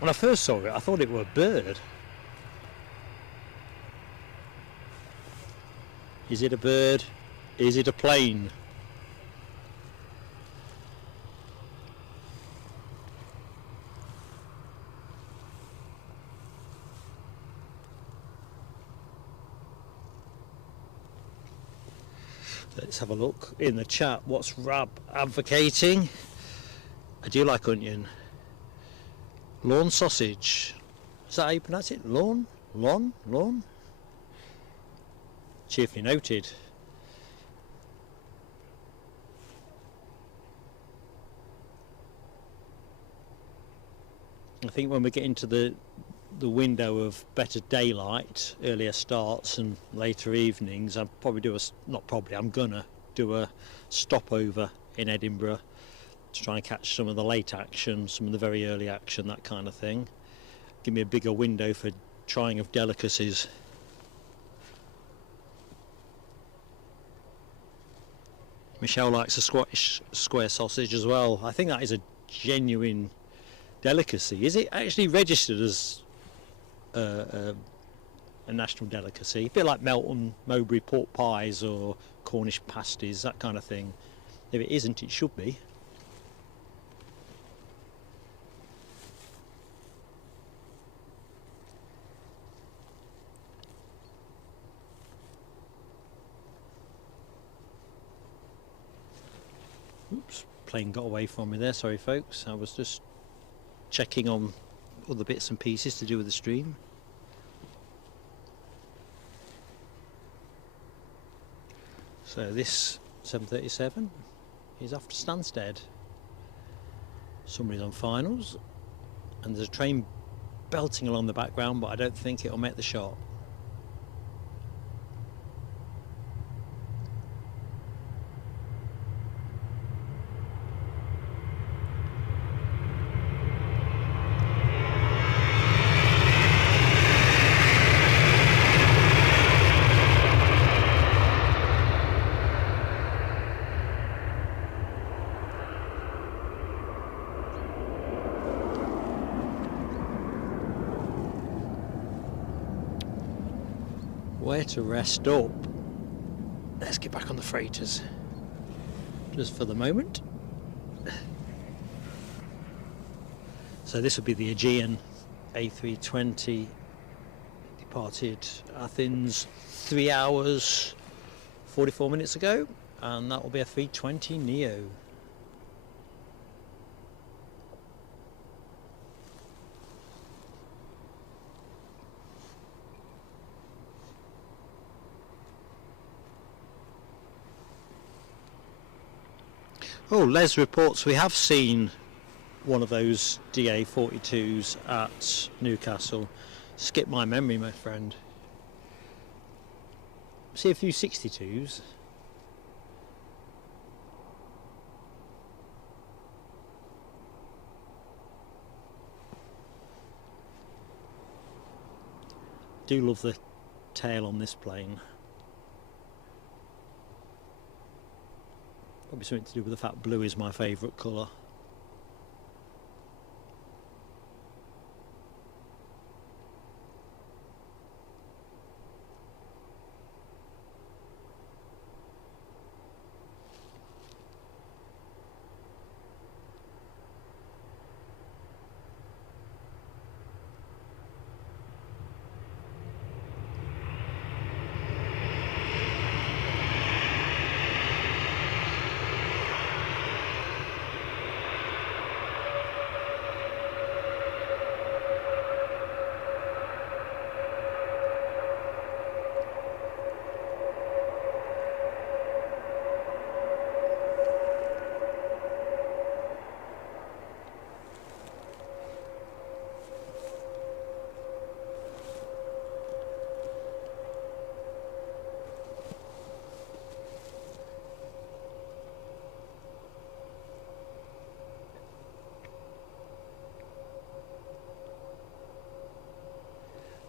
When I first saw it, I thought it were a bird. Is it a bird? Is it a plane? Let's have a look in the chat. What's Rab advocating? I do like onion. Lawn sausage. Is that how you pronounce it? Lawn? Lawn? Lawn? Cheerfully noted. I think when we get into the window of better daylight, earlier starts and later evenings, I'll probably do I'm gonna do a stopover in Edinburgh to try and catch some of the late action, some of the very early action, that kind of thing. Give me a bigger window for trying of delicacies. Michelle likes a Scottish square sausage as well. I think that is a genuine delicacy. Is it actually registered as a national delicacy? A bit like Melton Mowbray pork pies or Cornish pasties, that kind of thing. If it isn't, it should be. Oops, plane got away from me there, sorry folks. I was just checking on other bits and pieces to do with the stream. So this 737 is off to Stansted. Somebody's on finals and there's a train belting along the background, but I don't think it'll make the shot. Where to rest up? Let's get back on the freighters just for the moment. So this would be the Aegean A320, departed Athens 3 hours 44 minutes ago, and that will be a 320 Neo. Oh, Les reports we have seen one of those DA42s at Newcastle. Skip my memory, my friend. See a few 62s. Do love the tail on this plane. Probably something to do with the fact blue is my favourite colour.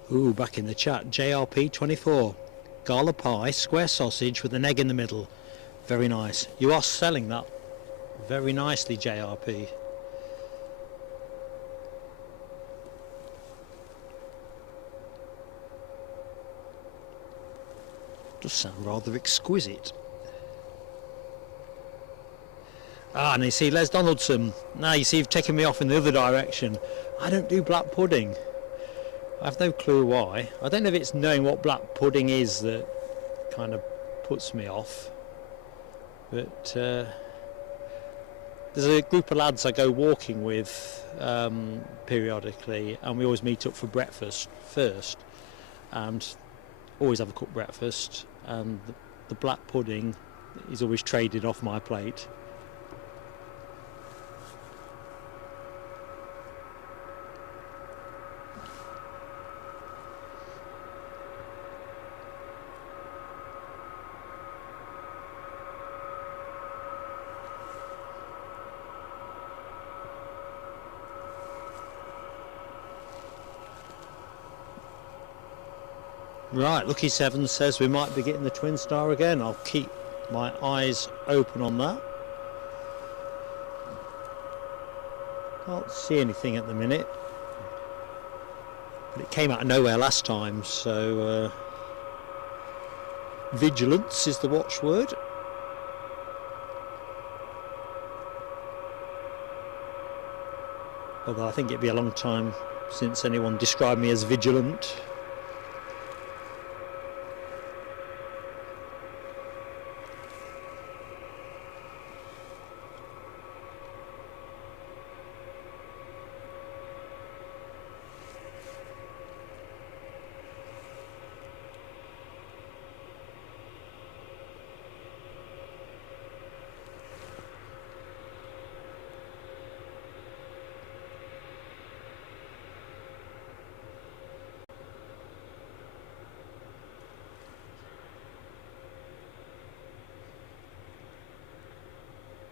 Ooh, back in the chat, JRP24, gala pie, square sausage with an egg in the middle. Very nice. You are selling that very nicely, JRP. Does sound rather exquisite. Ah, and you see, Les Donaldson. Now you see, you've taken me off in the other direction. I don't do black pudding. I have no clue why. I don't know if it's knowing what black pudding is that kind of puts me off. But there's a group of lads I go walking with periodically, and we always meet up for breakfast first, and always have a cooked breakfast, and the black pudding is always traded off my plate. Right, Lucky Seven says we might be getting the Twin Star again. I'll keep my eyes open on that. Can't see anything at the minute, but it came out of nowhere last time, so vigilance is the watchword. Although I think it'd be a long time since anyone described me as vigilant.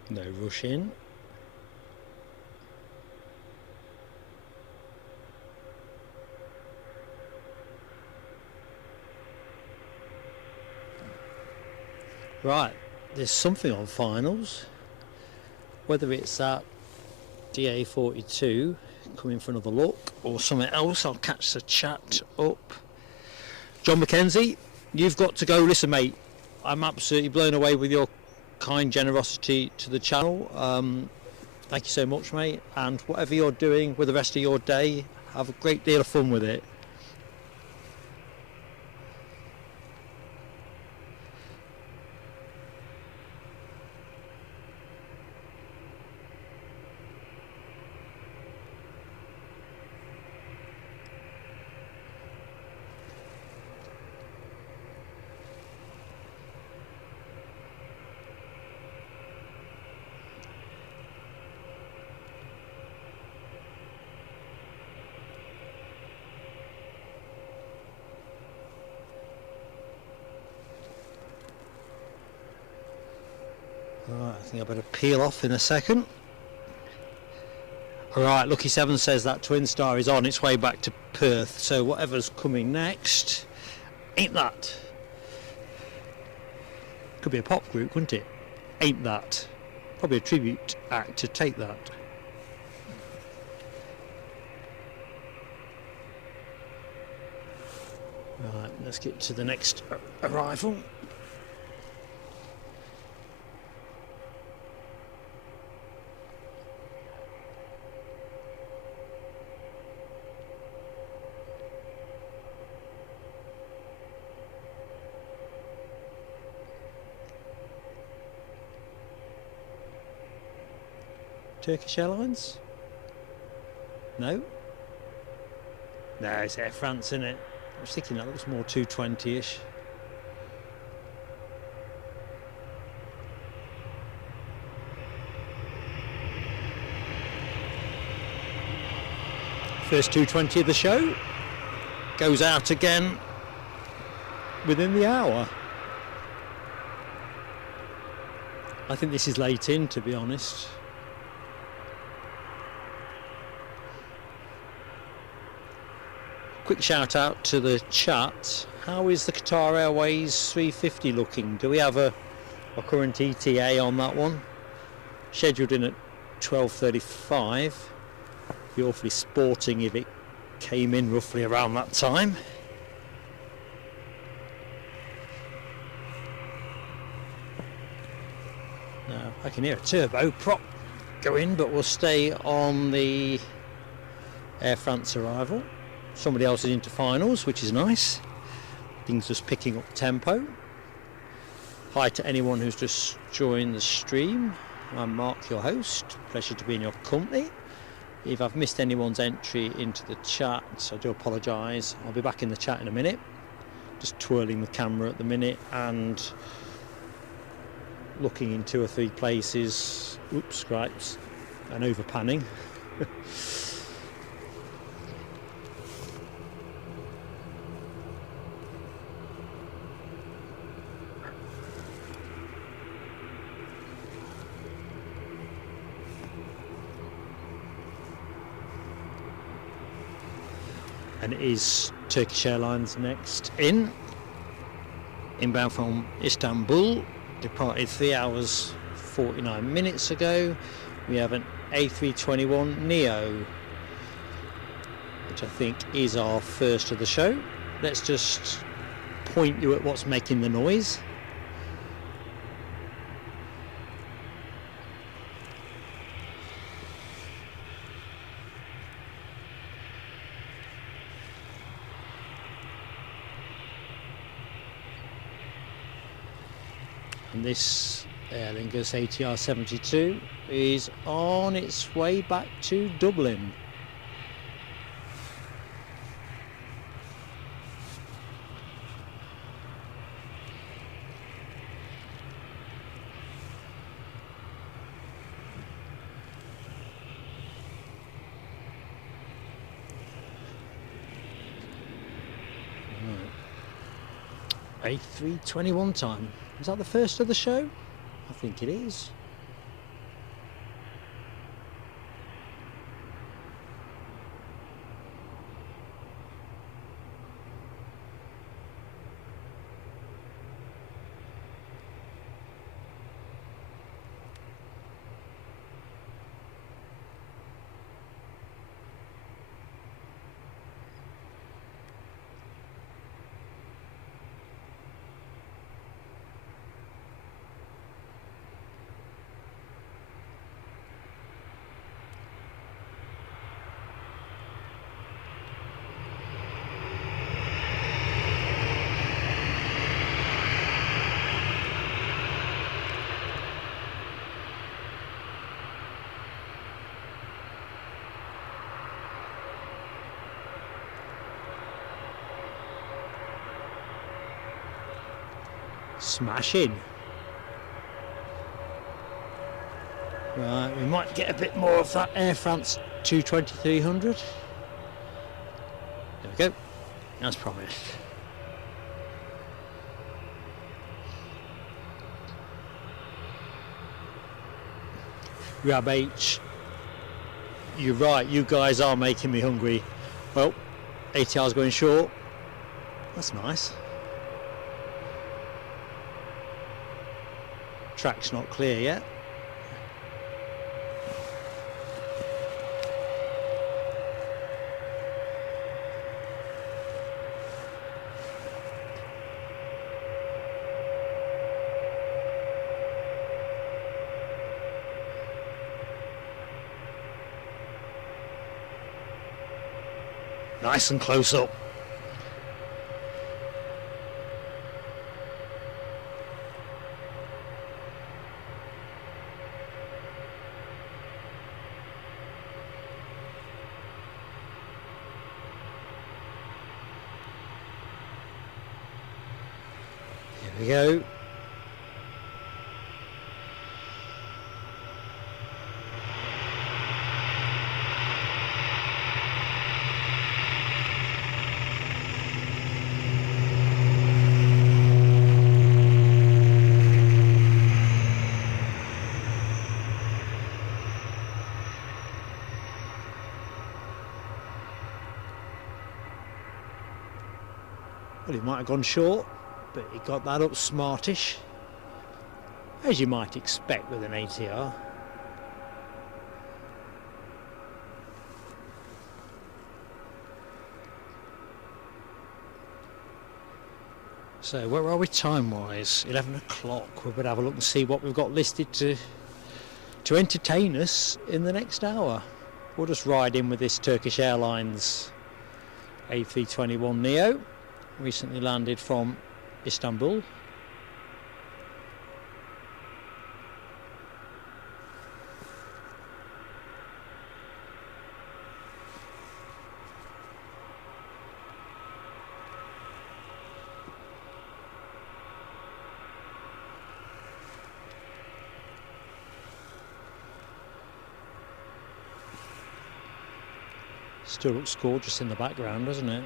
No rush in. Right, there's something on finals. Whether it's that DA42 coming for another look or something else, I'll catch the chat up. John McKenzie, you've got to go. Listen, mate, I'm absolutely blown away with your kind generosity to the channel. Thank you so much, mate, and whatever you're doing with the rest of your day, have a great deal of fun with it. Right, I think I better peel off in a second. Alright, Lucky Seven says that Twin Star is on its way back to Perth, so whatever's coming next, ain't that? Could be a pop group, couldn't it? Ain't that? Probably a tribute act to Take That. Right, let's get to the next arrival. Turkish Airlines? No? No, it's Air France, isn't it? I was thinking that looks more 220-ish. First 220 of the show goes out again within the hour. I think this is late in, to be honest. Quick shout out to the chat. How is the Qatar Airways 350 looking? Do we have a current ETA on that one? Scheduled in at 12:35. Be awfully sporting if it came in roughly around that time. Now I can hear a turbo prop go in, but we'll stay on the Air France arrival. Somebody else is into finals, which is nice. Things just picking up tempo. Hi to anyone who's just joined the stream. I'm Mark, your host. Pleasure to be in your company. If I've missed anyone's entry into the chat, I do apologise. I'll be back in the chat in a minute. Just twirling the camera at the minute and looking in 2 or 3 places. Oops, scrapes and over panning. And it is Turkish Airlines next in. Inbound from Istanbul, departed 3 hours 49 minutes ago. We have an A321neo, which I think is our first of the show. Let's just point you at what's making the noise. And this Aer Lingus ATR 72 is on its way back to Dublin. A321 time. Is that the first of the show? I think it is. Smashing. Right, we might get a bit more of that Air France 220-300. There we go, as promised. Rab H, you're right, you guys are making me hungry. Well, ATR's going short. That's nice. Track's not clear yet. Nice and close up. Here we go. Well, he might have gone short, but he got that up smartish, as you might expect with an ATR. So where are we time wise? 11 o'clock. We better have a look and see what we've got listed to entertain us in the next hour. We'll just ride in with this Turkish Airlines A321neo, recently landed from Istanbul. Still looks gorgeous in the background, doesn't it?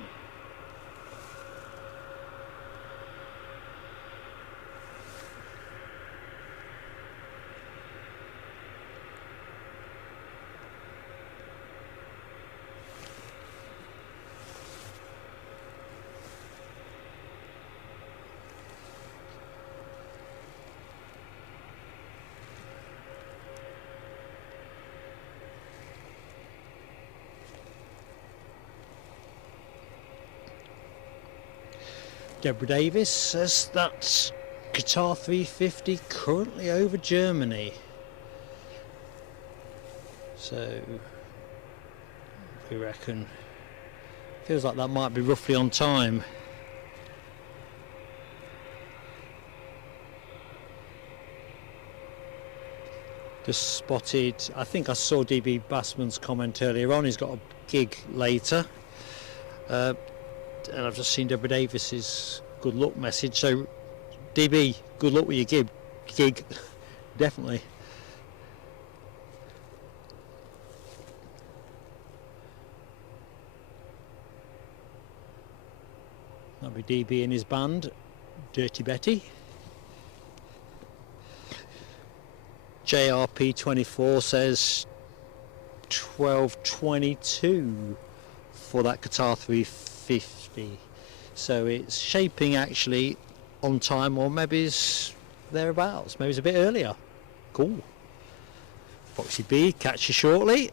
Deborah Davis says that Qatar 350 currently over Germany. So we reckon, feels like that might be roughly on time. Just spotted, I think I saw DB Bassman's comment earlier on, he's got a gig later. And I've just seen Deborah Davis's good luck message. So DB, good luck with your gig. Definitely. That'll be DB and his band, Dirty Betty. JRP24 says 12:22 for that Qatar 350. So it's shaping actually on time, or maybe it's thereabouts, maybe it's a bit earlier. Cool. Foxy B, catch you shortly.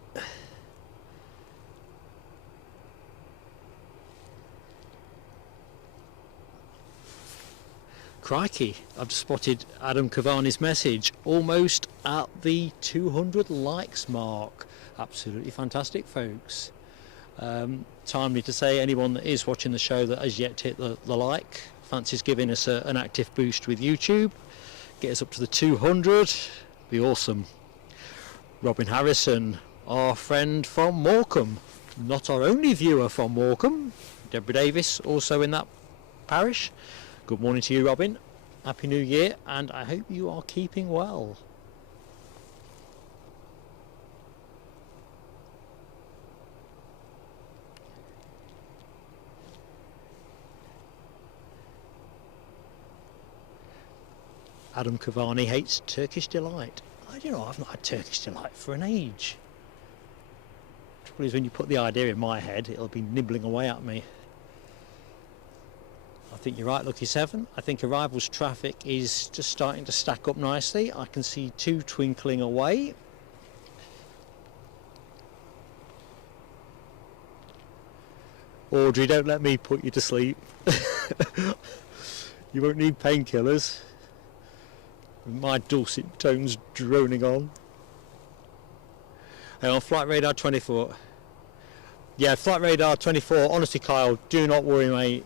Crikey, I've just spotted Adam Cavani's message, almost at the 200 likes mark. Absolutely fantastic, folks. Timely to say, anyone that is watching the show that has yet to hit the like, fancies giving us an active boost with YouTube, get us up to the 200, be awesome. Robin Harrison, our friend from Morecambe, not our only viewer from Morecambe. Deborah Davis, also in that parish. Good morning to you, Robin. Happy New Year, and I hope you are keeping well. Adam Cavani hates Turkish Delight. I don't know, I've not had Turkish Delight for an age. The trouble is, when you put the idea in my head, it'll be nibbling away at me. I think you're right, Lucky 7. I think arrivals traffic is just starting to stack up nicely. I can see 2 twinkling away. Audrey, don't let me put you to sleep. You won't need painkillers. My dulcet tones droning on. Hang on, Flight Radar 24. Yeah, Flight Radar 24. Honestly, Kyle, do not worry, mate.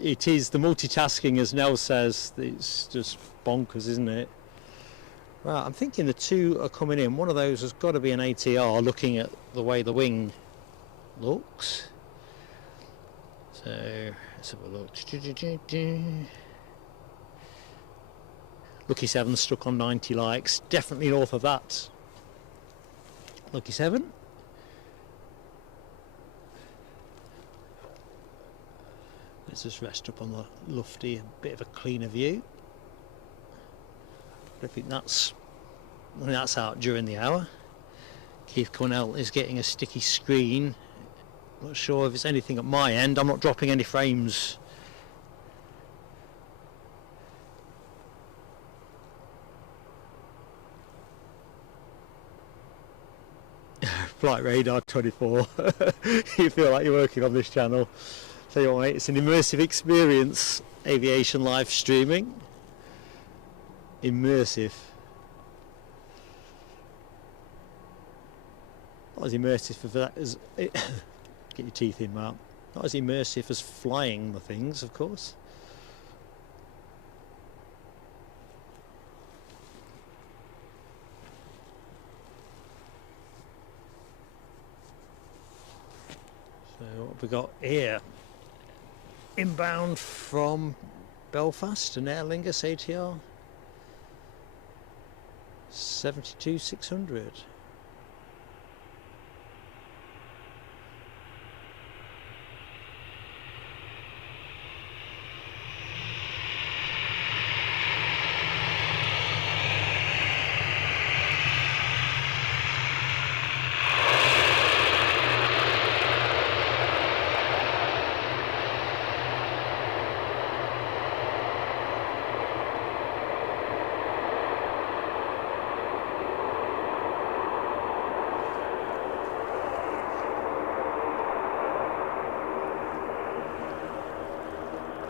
It is the multitasking, as Nell says. It's just bonkers, isn't it? Right, I'm thinking the 2 are coming in. One of those has got to be an ATR, looking at the way the wing looks. So let's have a look. Lucky 7 stuck on 90 likes. Definitely north of that. Lucky 7. Let's just rest up on the lofty, a bit of a cleaner view. I think that's out during the hour. Keith Cornell is getting a sticky screen. Not sure if it's anything at my end. I'm not dropping any frames. Flight Radar 24. You feel like you're working on this channel. Tell you what, mate, it's an immersive experience, aviation live streaming. Immersive. Not as immersive as that as get your teeth in, Mark. Not as immersive as flying the things, of course. So what have we got here? Inbound from Belfast, an Aer Lingus ATR 72600.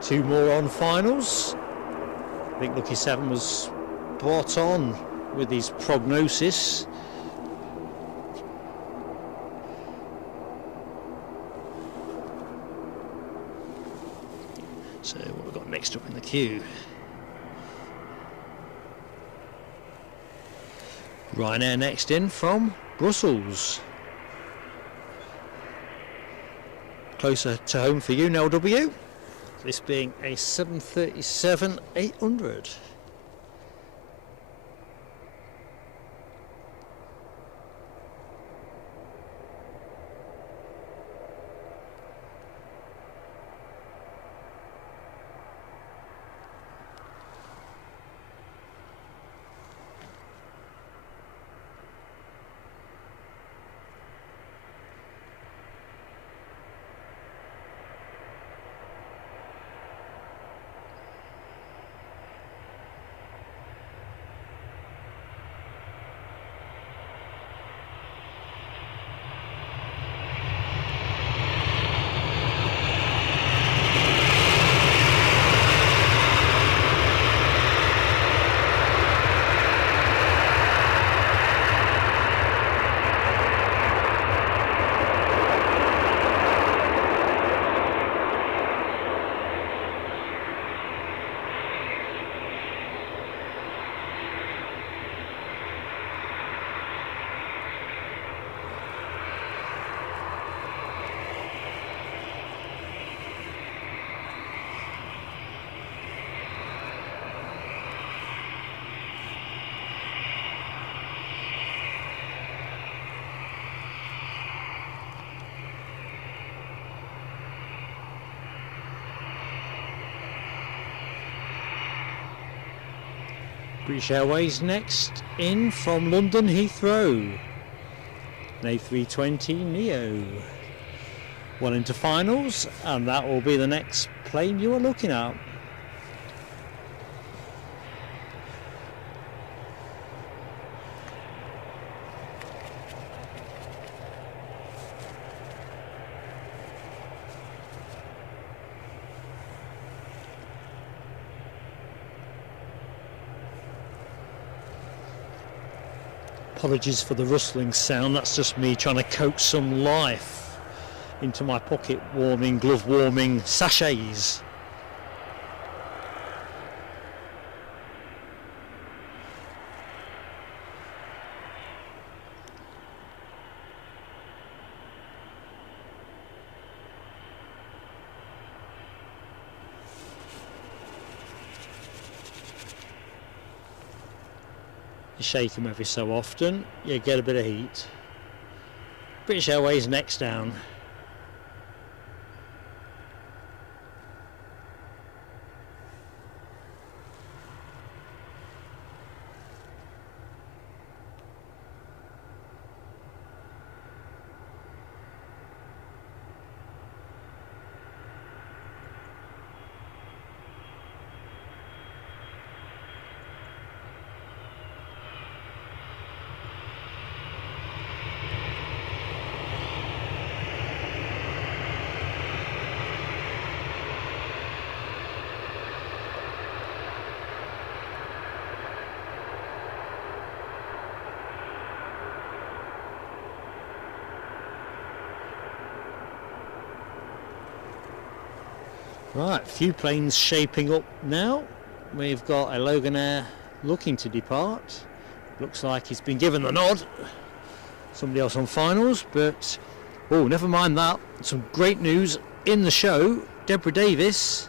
2 more on finals. I think Lucky 7 was spot on with his prognosis. So what we've got next up in the queue? Ryanair next in from Brussels. Closer to home for you, Nell W. This being a 737-800. British Airways next in from London Heathrow. An A320 Neo. Well into finals, and that will be the next plane you are looking at. Apologies for the rustling sound, that's just me trying to coax some life into my pocket warming, glove warming sachets. Shake them every so often, you get a bit of heat. British Airways next down. Right, a few planes shaping up now. We've got a Loganair looking to depart. Looks like he's been given the nod. Somebody else on finals, but oh, never mind that. Some great news in the show. Deborah Davis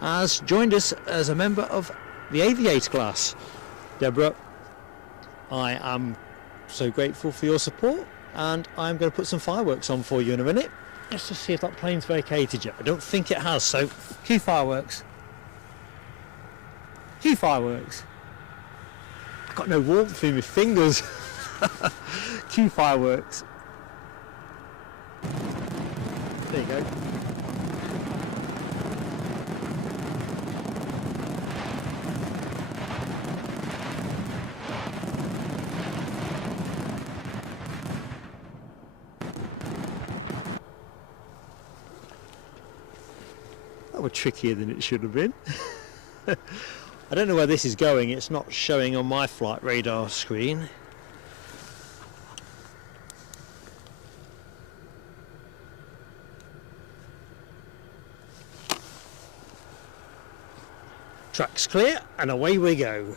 has joined us as a member of the Aviator class. Deborah, I am so grateful for your support, and I'm going to put some fireworks on for you in a minute. Just to see if that plane's vacated yet. I don't think it has, so cue fireworks. Cue fireworks. I've got no warmth in my fingers. Cue fireworks. There you go. That was trickier than it should have been. I don't know where this is going, it's not showing on my flight radar screen. Track's clear and away we go.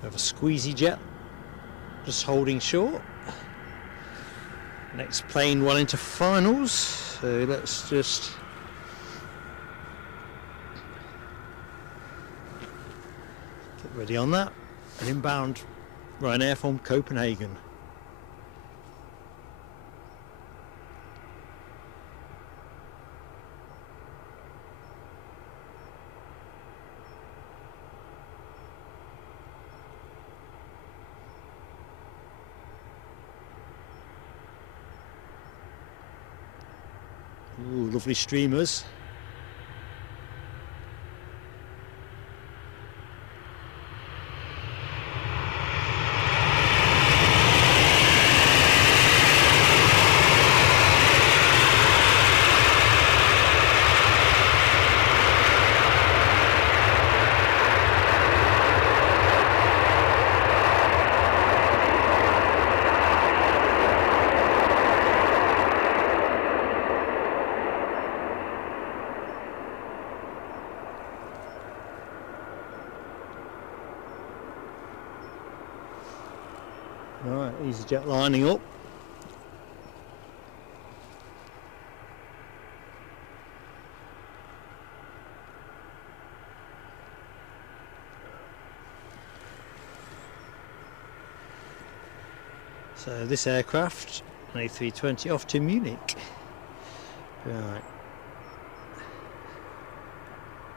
We have a squeezy jet just holding short. Next plane well into finals, so let's just get ready on that. An inbound Ryanair from Copenhagen. Ooh, lovely streamers. Right, EasyJet lining up. So this aircraft, an A320, off to Munich. Right.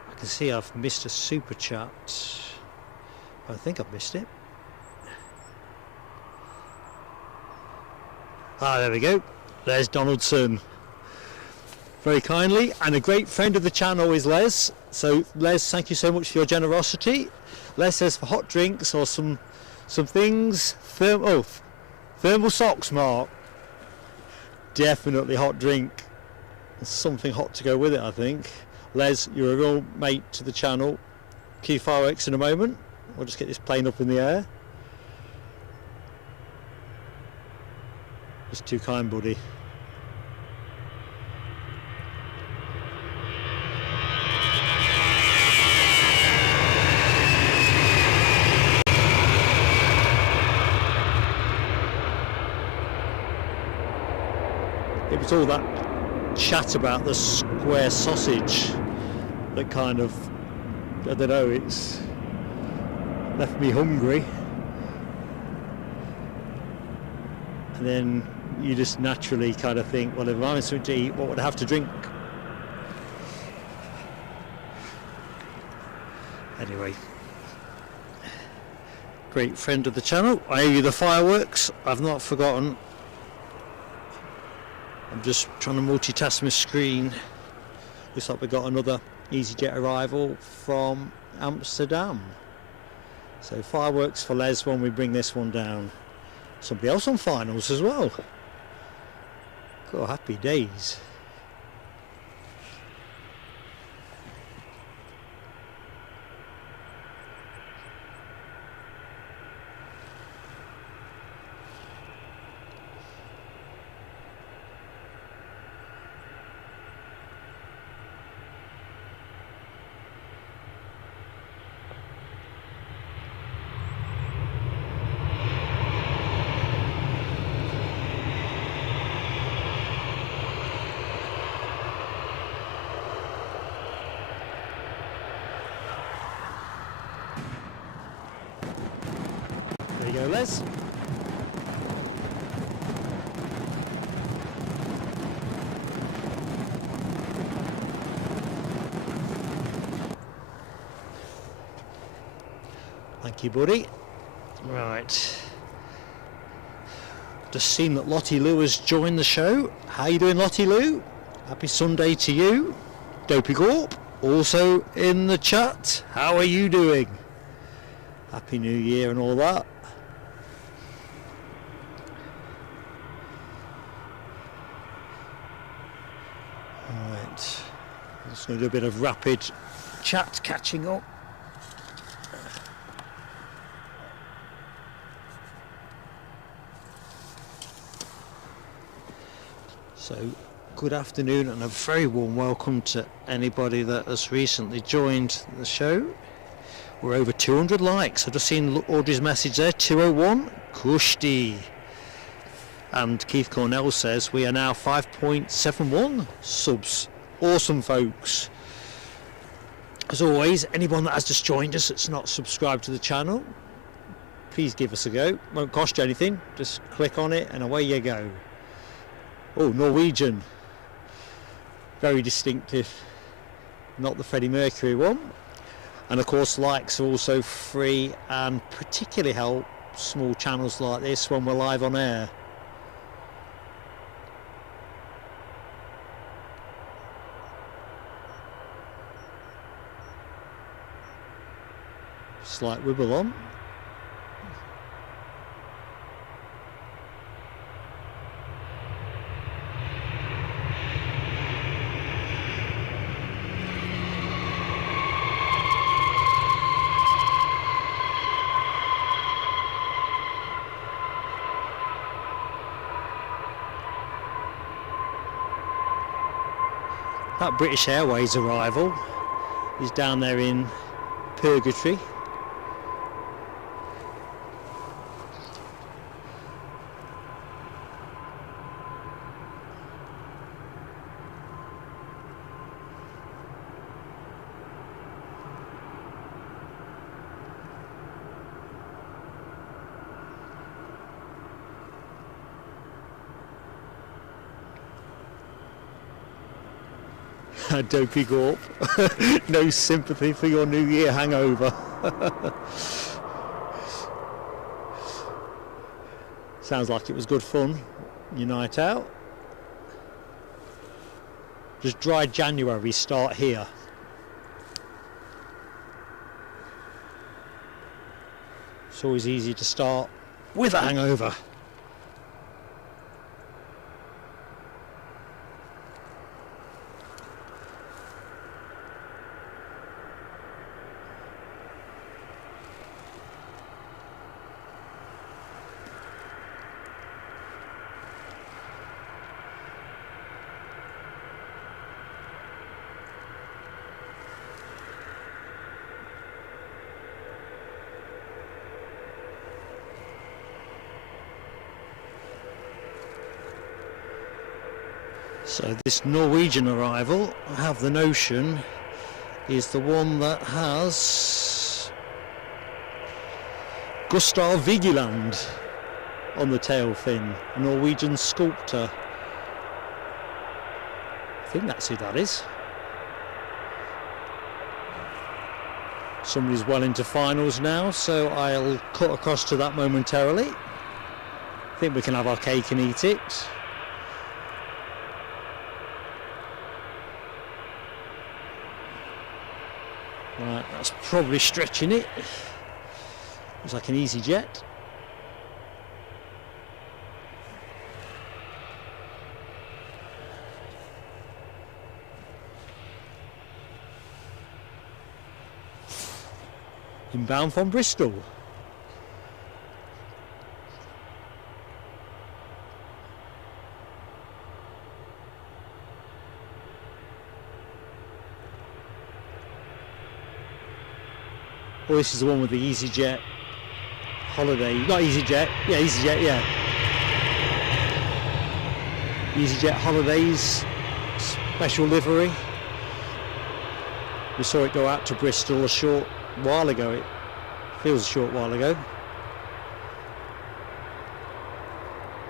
I can see I've missed a super chat. I think I've missed it. Ah, there we go. There's Donaldson. Very kindly, and a great friend of the channel is Les. So Les, thank you so much for your generosity. Les says for hot drinks or some things. Thermal socks, Mark. Definitely hot drink. There's something hot to go with it, I think. Les, you're a real mate to the channel. Cue fireworks in a moment. We'll just get this plane up in the air. Just too kind, buddy. It was all that chat about the square sausage that kind of, I don't know, it's left me hungry. And then you just naturally kind of think, well, if I'm something to eat, what would I have to drink? Anyway, great friend of the channel. I owe you the fireworks. I've not forgotten. I'm just trying to multitask my screen. Looks like we've got another EasyJet arrival from Amsterdam. So fireworks for Les when we bring this one down. Somebody else on finals as well. God, happy days. There you go, Les. Thank you, buddy. Right. Just seen that Lottie Lou has joined the show. How you doing, Lottie Lou? Happy Sunday to you. Dopey Gorp, also in the chat. How are you doing? Happy New Year and all that. Right. Just going to do a bit of rapid chat catching up. So, good afternoon and a very warm welcome to anybody that has recently joined the show. We're over 200 likes. I've just seen Audrey's message there, 201, Kushti. And Keith Cornell says we are now 5.71 subs. Awesome, folks. As always, anyone that has just joined us that's not subscribed to the channel, please give us a go. Won't cost you anything. Just click on it and away you go. Oh, Norwegian. Very distinctive. Not the Freddie Mercury one. And of course, likes are also free and particularly help small channels like this when we're live on air. Slight wibble on. That British Airways arrival is down there in Purgatory. Dopey Gorp. No sympathy for your New Year hangover. Sounds like it was good fun, your night out. Just dry January start here. It's always easy to start with a hangover. So this Norwegian arrival, I have the notion, is the one that has Gustav Vigeland on the tail fin, a Norwegian sculptor. I think that's who that is. Somebody's well into finals now, so I'll cut across to that momentarily. I think we can have our cake and eat it. Right, that's probably stretching it. Looks like an EasyJet. Inbound from Bristol. Oh, this is the one with the EasyJet holiday. Not EasyJet. Yeah, EasyJet, yeah. EasyJet holidays special livery. We saw it go out to Bristol a short while ago. It feels a short while ago.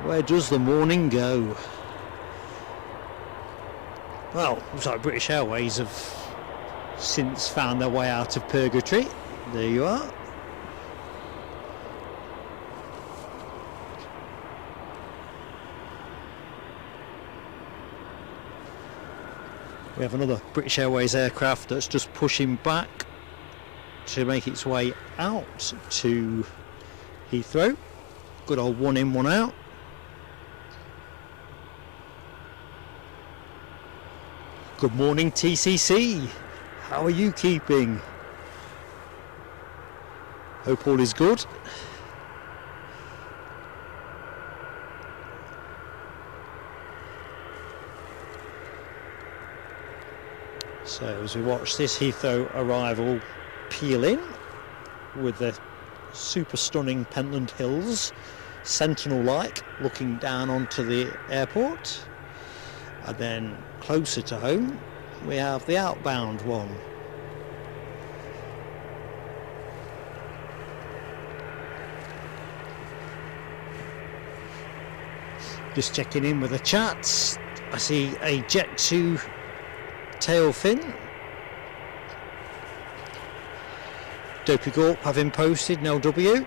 Where does the morning go? Well, looks like British Airways have since found their way out of Purgatory. There you are. We have another British Airways aircraft that's just pushing back to make its way out to Heathrow. Good old one in, one out. Good morning, TCC. How are you keeping? Hope all is good. So as we watch this Heathrow arrival peel in with the super stunning Pentland Hills, sentinel-like, looking down onto the airport, and then closer to home we have the outbound one. Just checking in with the chats. I see a Jet 2 tail fin. Dopey Gorp having posted an LW.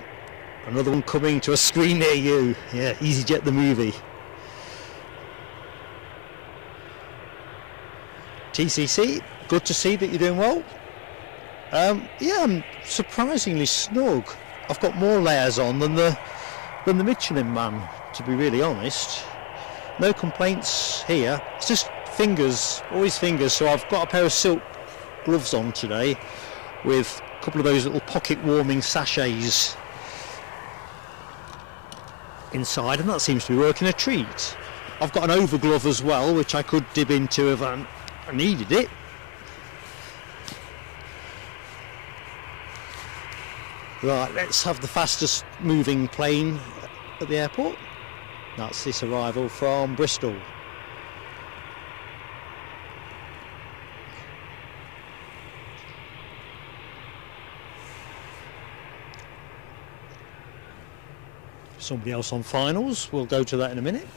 Another one coming to a screen near you. Yeah, EasyJet the movie. TCC, good to see that you're doing well. Yeah, I'm surprisingly snug. I've got more layers on than the Michelin man, to be really honest. No complaints here. It's just fingers, always fingers. So I've got a pair of silk gloves on today with a couple of those little pocket warming sachets inside, and that seems to be working a treat. I've got an over glove as well, which I could dip into if I needed it. Right, let's have the fastest moving plane at the airport. That's this arrival from Bristol. Somebody else on finals, we'll go to that in a minute.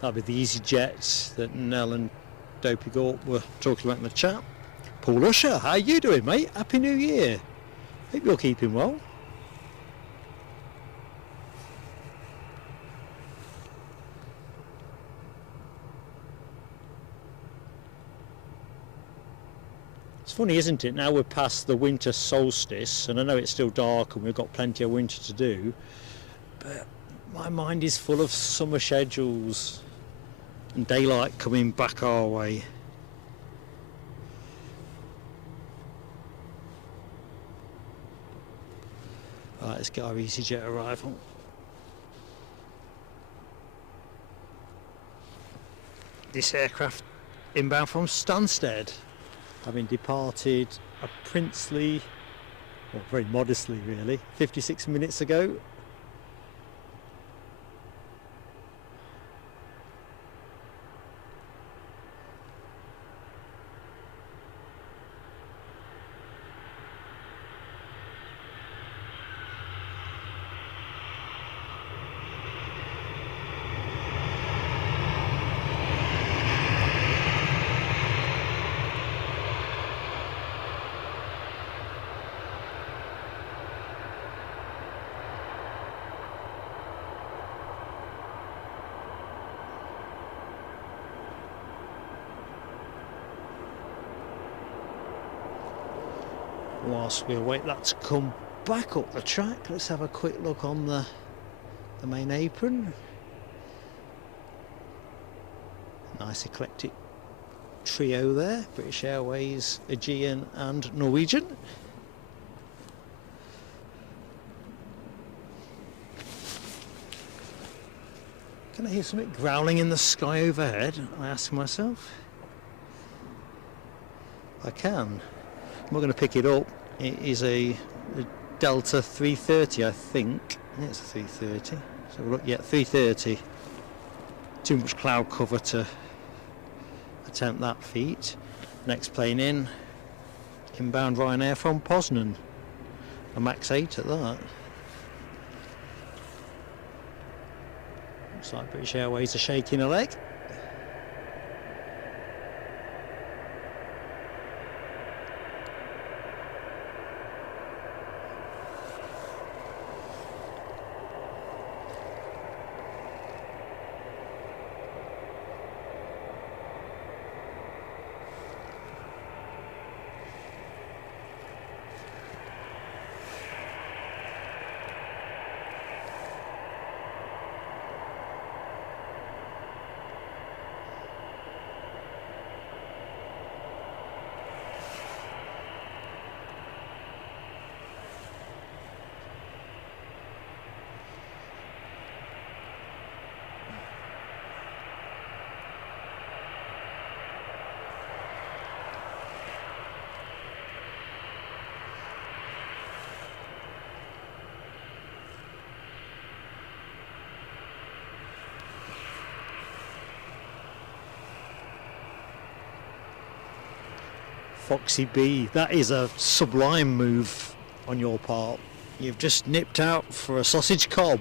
That'll be the EasyJet that Nell and Dopey Gorp were talking about in the chat. Paul Usher, how you doing, mate? Happy New Year. Hope you're keeping well. It's funny, isn't it? Now we're past the winter solstice, and I know it's still dark and we've got plenty of winter to do, but my mind is full of summer schedules and daylight coming back our way. Right, let's get our EasyJet arrival. This aircraft inbound from Stansted, having departed a princely, well, very modestly really, 56 minutes ago. Whilst we await that to come back up the track, let's have a quick look on the main apron. Nice eclectic trio there, British Airways, Aegean and Norwegian. Can I hear something growling in the sky overhead? I ask myself. I can. I'm not going to pick it up. It is a Delta 330, I think. Yeah, it's a 330. So look, yeah, 330. Too much cloud cover to attempt that feat. Next plane in, inbound Ryanair from Poznan. A max 8 at that. Looks like British Airways are shaking a leg. Foxy B, that is a sublime move on your part. You've just nipped out for a sausage cob.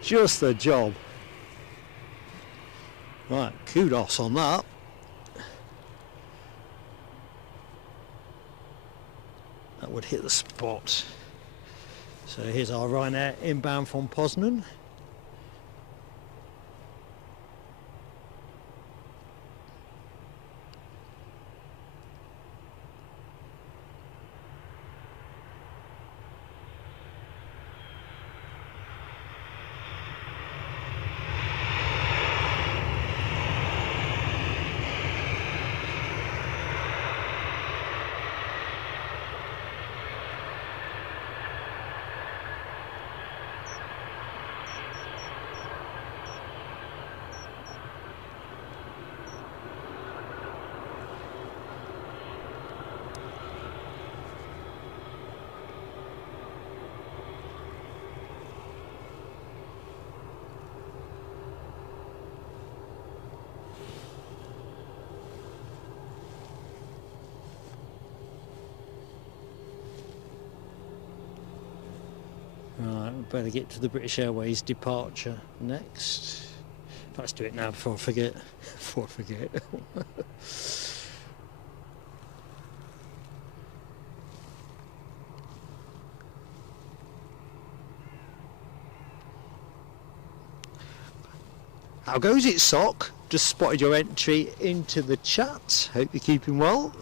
Just the job. Right, kudos on that. That would hit the spot. So here's our Ryanair inbound from Poznan. Right, we better get to the British Airways departure next. Let's do it now before I forget. Before I forget. How goes it, Sock? Just spotted your entry into the chat. Hope you're keeping well.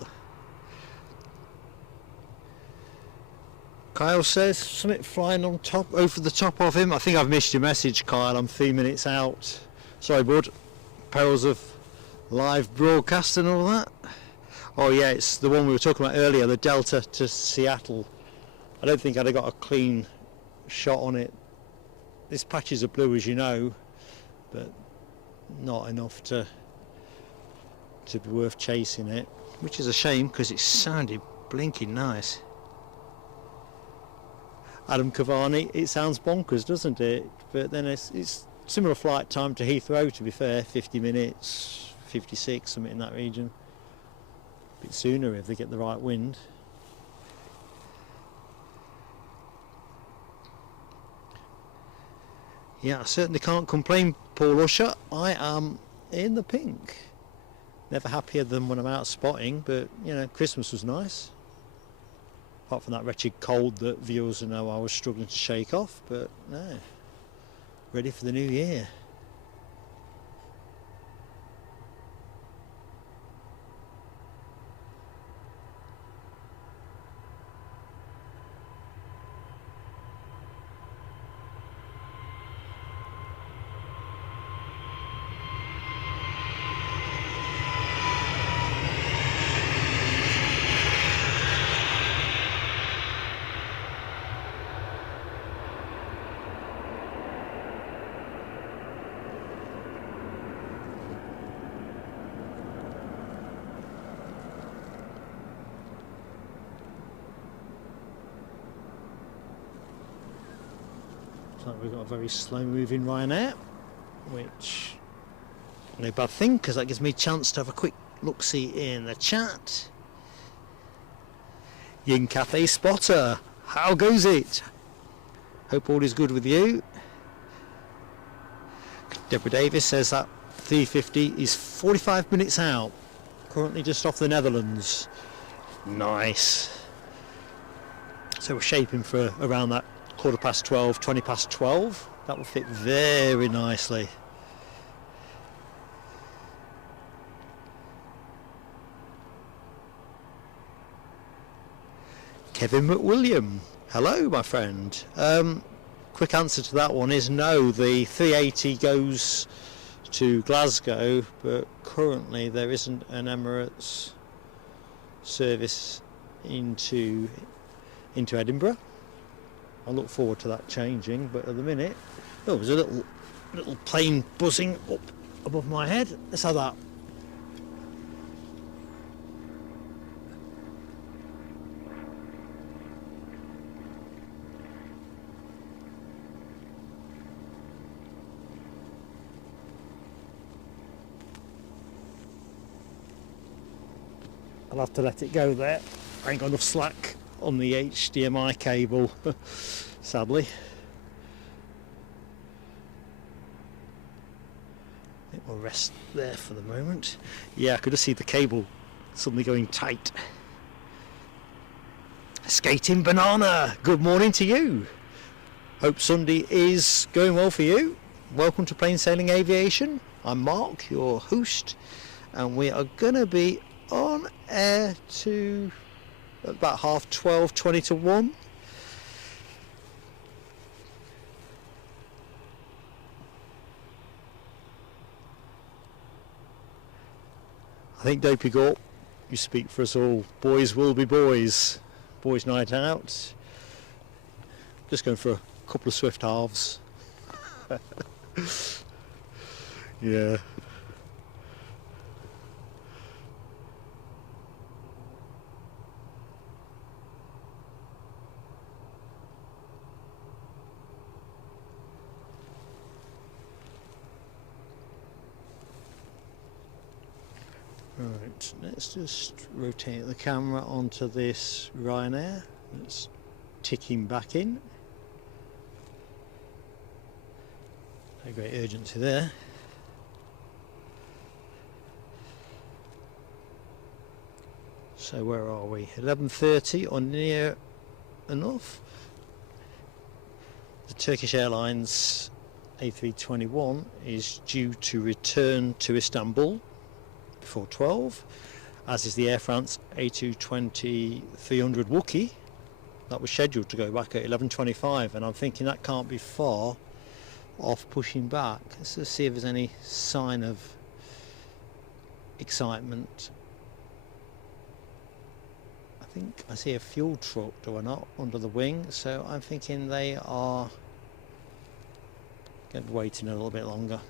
Kyle says something flying on top, over the top of him. I think I've missed your message, Kyle. I'm 3 minutes out. Sorry, bud. Perils of live broadcast and all that. Oh yeah, it's the one we were talking about earlier, the Delta to Seattle. I don't think I'd have got a clean shot on it. This patch is a blue, as you know, but not enough to be worth chasing it, which is a shame because it sounded blinking nice. Adam Cavani, it sounds bonkers, doesn't it? But then it's similar flight time to Heathrow, to be fair, 50 minutes, 56, something in that region. A bit sooner if they get the right wind. Yeah, I certainly can't complain, Paul Usher. I am in the pink. Never happier than when I'm out spotting, but you know, Christmas was nice. Apart from that wretched cold that viewers know I was struggling to shake off, but no, ready for the new year. We've got a very slow moving Ryanair, which no bad thing because that gives me a chance to have a quick look-see in the chat. Yin Cafe Spotter, how goes it? Hope all is good with you. Deborah Davis says that 350 is 45 minutes out, currently just off the Netherlands. Nice. So we're shaping for around that 12:15, 20 past 12. That will fit very nicely. Kevin McWilliam, hello my friend. Quick answer to that one is no, the 380 goes to Glasgow, but currently there isn't an Emirates service into Edinburgh. I look forward to that changing, but at the minute, oh, there's a little plane buzzing up above my head. Let's have that. I'll have to let it go there. I ain't got enough slack on the HDMI cable, sadly. I think we'll rest there for the moment. Yeah, I could just see the cable suddenly going tight. Skating Banana, good morning to you. Hope Sunday is going well for you. Welcome to Plain Sailing Aviation. I'm Mark, your host, and we are going to be on air to about 12:30, 20 to 1. I think Dopey Gorp, you speak for us all. Boys will be boys. Boys night out. Just going for a couple of swift halves. Yeah. Right, let's just rotate the camera onto this Ryanair. It's ticking back in. No great urgency there. So where are we? 11:30 or near enough. The Turkish Airlines A321 is due to return to Istanbul before 12, as is the Air France A220-300 Wookie. That was scheduled to go back at 11:25, and I'm thinking that can't be far off pushing back. Let's just see if there's any sign of excitement. I think I see a fuel truck, do I not, under the wing, so I'm thinking they are waiting a little bit longer.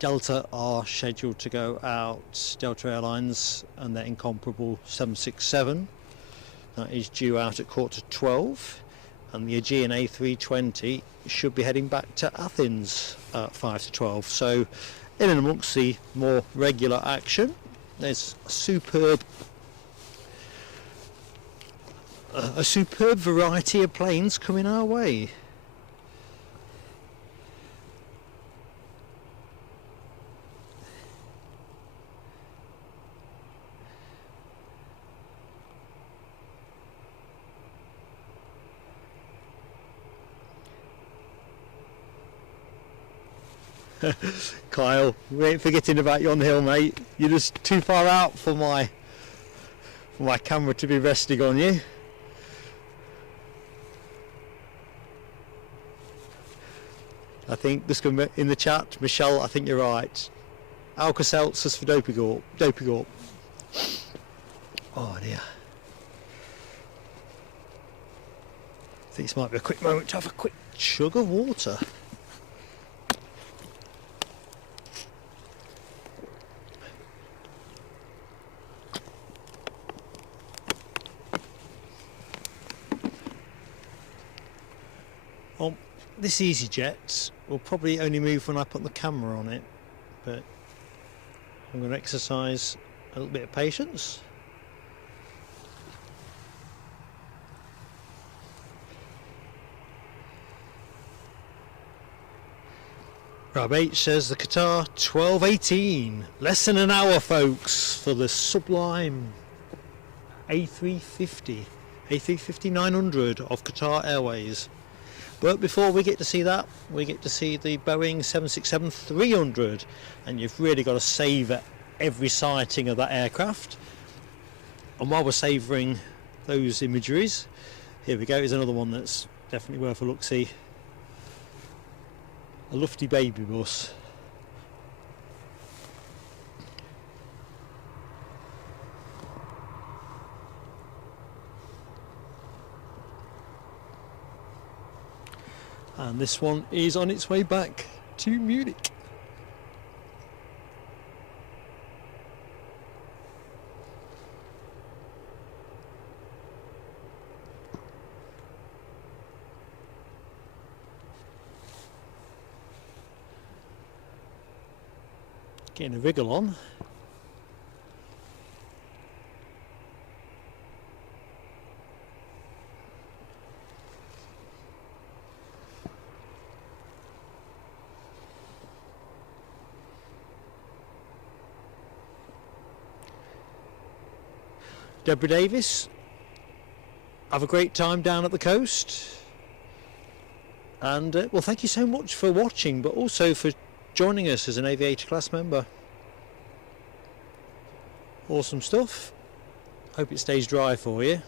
Delta are scheduled to go out, Delta Airlines, and their incomparable 767. That is due out at 11:45, and the Aegean A320 should be heading back to Athens at 11:55. So in and amongst the more regular action, there's a superb variety of planes coming our way. Kyle, we ain't forgetting about you on the hill, mate. You're just too far out for my camera to be resting on you. I think this can be in the chat, Michelle. I think you're right. Alka-Seltzers for Dopey Gorp. Dopey Gorp. Oh dear. I think this might be a quick moment to have a quick chug of water. This EasyJet will probably only move when I put the camera on it, but I'm going to exercise a little bit of patience. Rob H says the Qatar 1218, less than an hour folks for the sublime A350 900 of Qatar Airways. But before we get to see that, we get to see the Boeing 767-300, and you've really got to savour every sighting of that aircraft. And while we're savouring those imageries, here we go, here's another one that's definitely worth a look-see. A lufty baby bus. And this one is on its way back to Munich. Getting a wriggle on. Deborah Davis, have a great time down at the coast. And well, thank you so much for watching, but also for joining us as an Aviator class member. Awesome stuff. Hope it stays dry for you.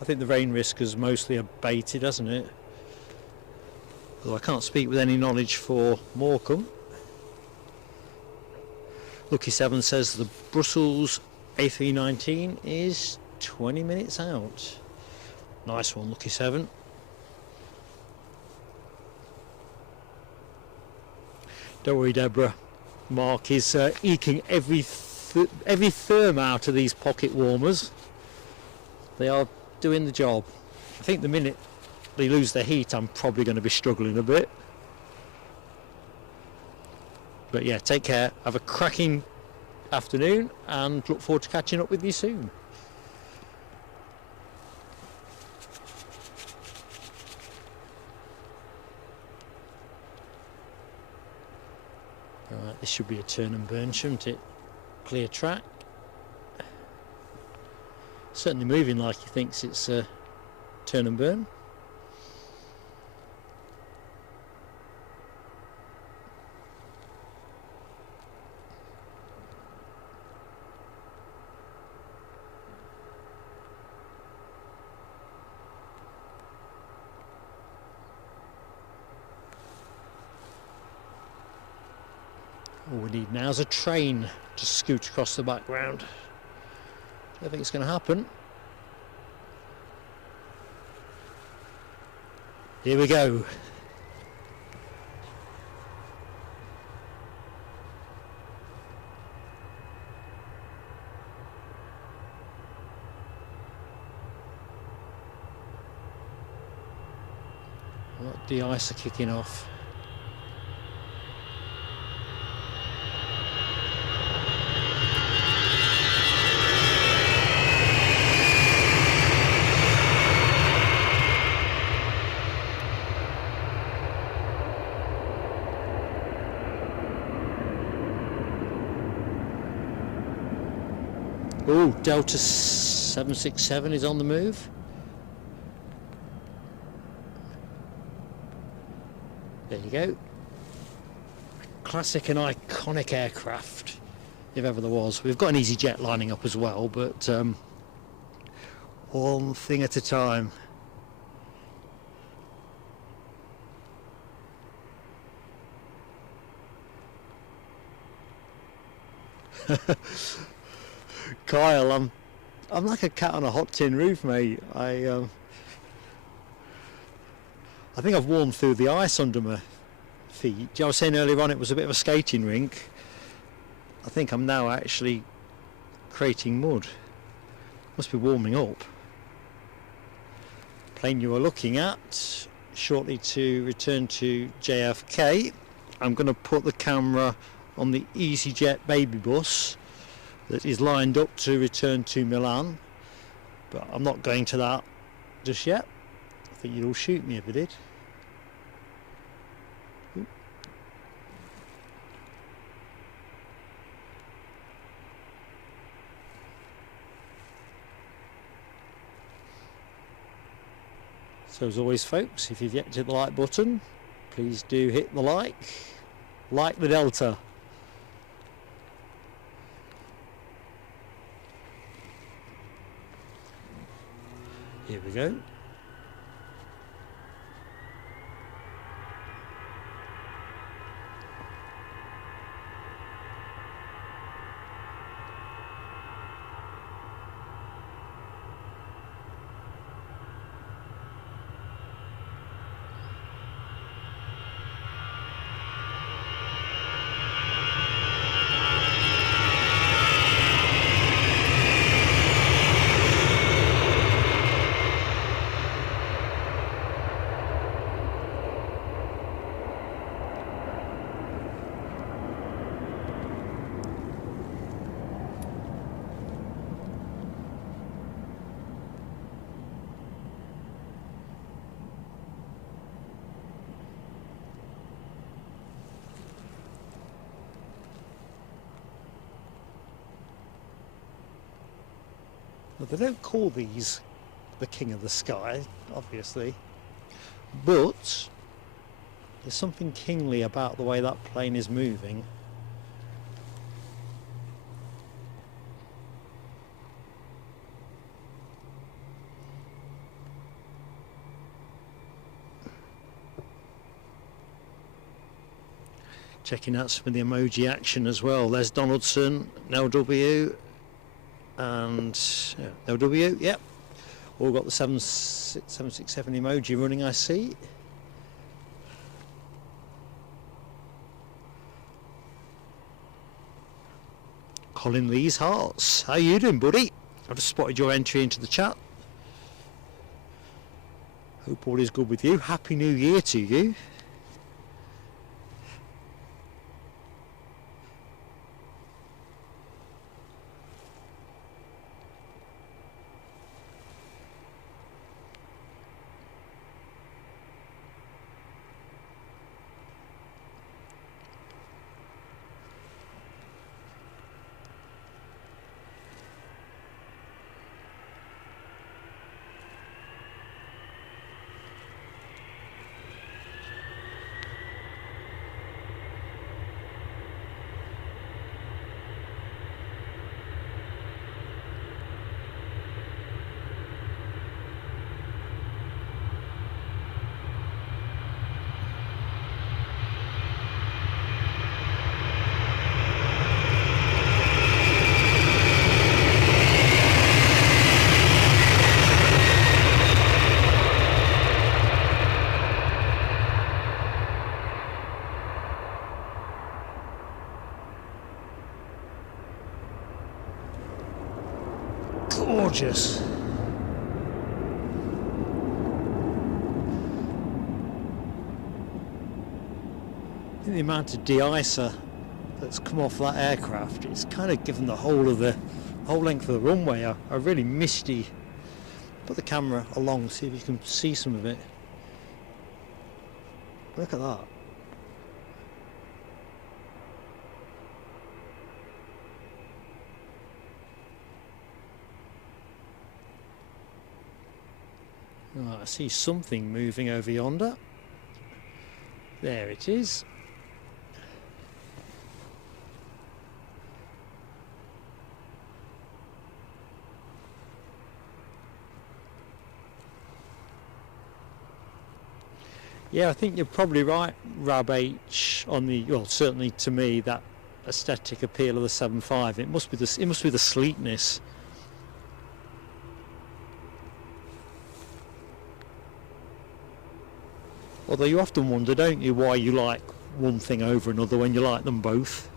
I think the rain risk has mostly abated, hasn't it? Although I can't speak with any knowledge for Morecambe. Lucky 7 says the Brussels A319 is 20 minutes out. Nice one, Lucky 7. Don't worry, Deborah. Mark is eking every therm out of these pocket warmers. They are doing the job. I think the minute they lose their heat, I'm probably going to be struggling a bit. But yeah, take care. Have a cracking afternoon and look forward to catching up with you soon. Right, this should be a turn and burn, shouldn't it? Clear track. Certainly moving like he thinks it's a turn and burn. All we need now is a train to scoot across the background. I think it's going to happen. Here we go. De-icer kicking off. Oh, Delta 767 is on the move. There you go. Classic and iconic aircraft, if ever there was. We've got an EasyJet lining up as well, but one thing at a time. Kyle, I'm like a cat on a hot tin roof, mate. I think I've worn through the ice under my feet. I was saying earlier on it was a bit of a skating rink. I think I'm now actually creating mud. Must be warming up. Plane you are looking at, shortly to return to JFK. I'm going to put the camera on the EasyJet baby bus that is lined up to return to Milan, but I'm not going to that just yet. I think you'd all shoot me if I did. Ooh. So as always, folks, if you've yet to hit the like button, please do hit the like the Delta. Here we go. Well, they don't call these the king of the sky, obviously, but there's something kingly about the way that plane is moving. Checking out some of the emoji action as well. There's Donaldson, LW, and LW, yep. All got the 767 emoji running, I see. Colin Lee's Hearts. How you doing, buddy? I've just spotted your entry into the chat. Hope all is good with you. Happy New Year to you. Gorgeous. I think the amount of de-icer that's come off that aircraft, it's kind of given the whole length of the runway a really misty. Put the camera along, see if you can see some of it. Look at that. Right, I see something moving over yonder. There it is. Yeah, I think you're probably right, Rab H, on the, well, certainly to me, that aesthetic appeal of the 7.5. It must be the sleekness. Although you often wonder, don't you, why you like one thing over another when you like them both.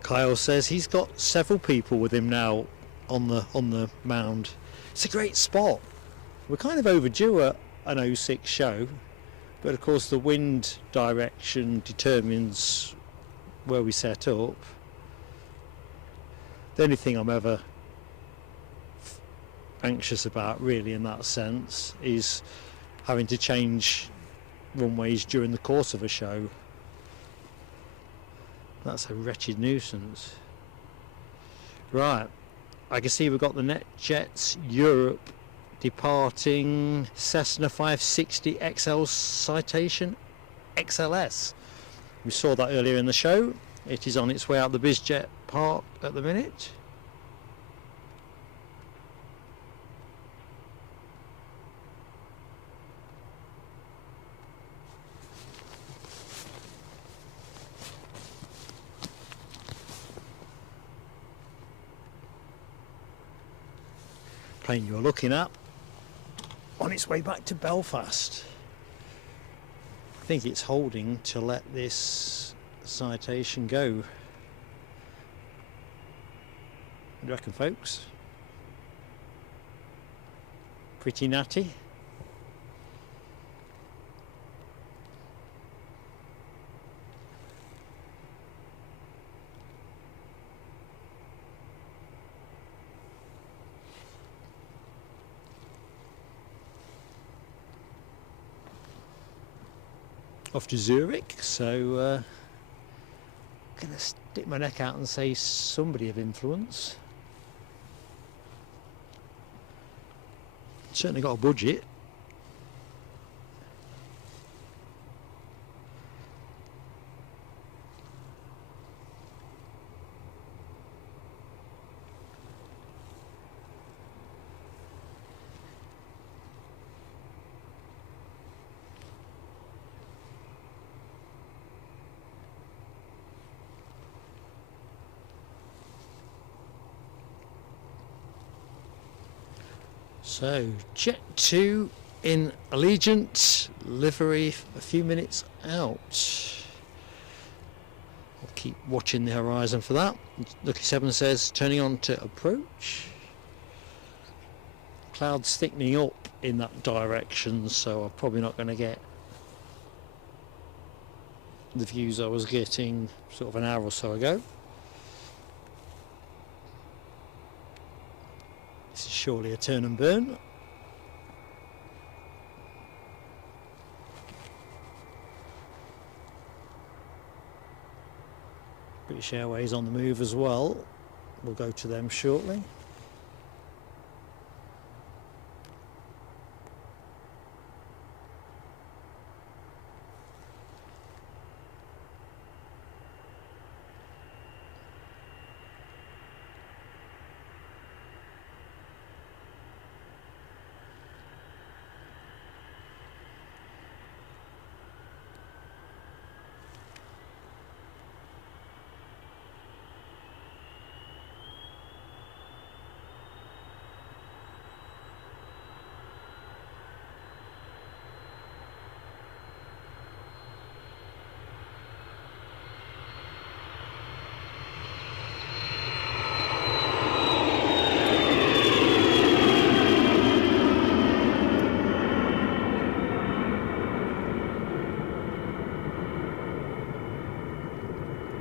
Kyle says he's got several people with him now on the mound. It's a great spot. We're kind of overdue an 06 show, but of course the wind direction determines where we set up. The only thing I'm ever anxious about, really, in that sense, is having to change runways during the course of a show. That's a wretched nuisance. Right, I can see we've got the NetJets Europe departing Cessna 560 XL Citation XLS. We saw that earlier in the show. It is on its way out the BizJet park at the minute. Plane you're looking at on its way back to Belfast. I think it's holding to let this citation go. What do you reckon, folks? Pretty natty. off to Zurich, so gonna stick my neck out and say somebody of influence. Certainly got a budget. So, Jet 2 in Allegiant, livery a few minutes out. I'll keep watching the horizon for that. Lucky 7 says turning on to approach. Clouds thickening up in that direction, so I'm probably not going to get the views I was getting sort of an hour or so ago. This is surely a turn and burn. British Airways on the move as well. We'll go to them shortly.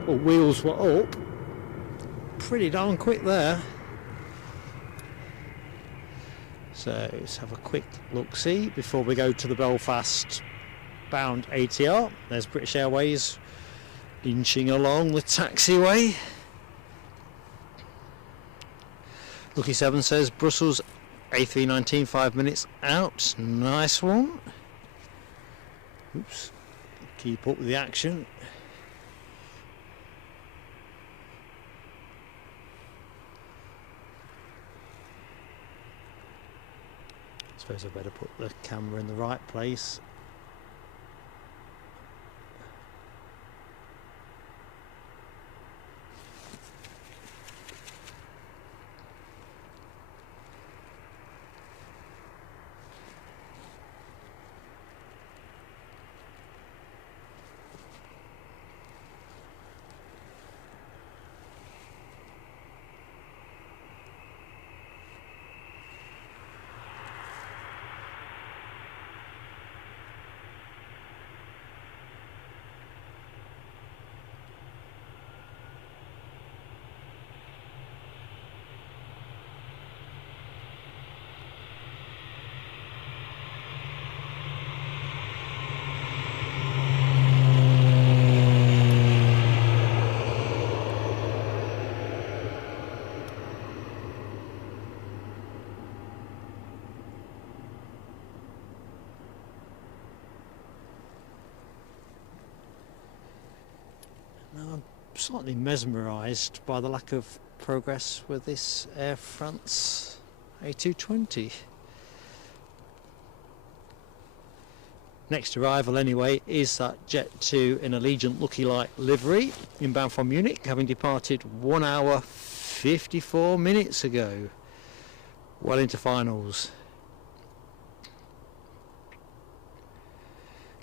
Well, wheels were up pretty darn quick there. So let's have a quick look-see before we go to the Belfast bound ATR. There's British Airways inching along the taxiway. Lucky 7 says Brussels A319 5 minutes out. Nice one. Oops. Keep up with the action. I suppose I better put the camera in the right place. Now I'm slightly mesmerised by the lack of progress with this Air France A220. Next arrival anyway is that Jet 2 in Allegiant Lucky Light livery, inbound from Munich, having departed 1 hour 54 minutes ago. Well into finals.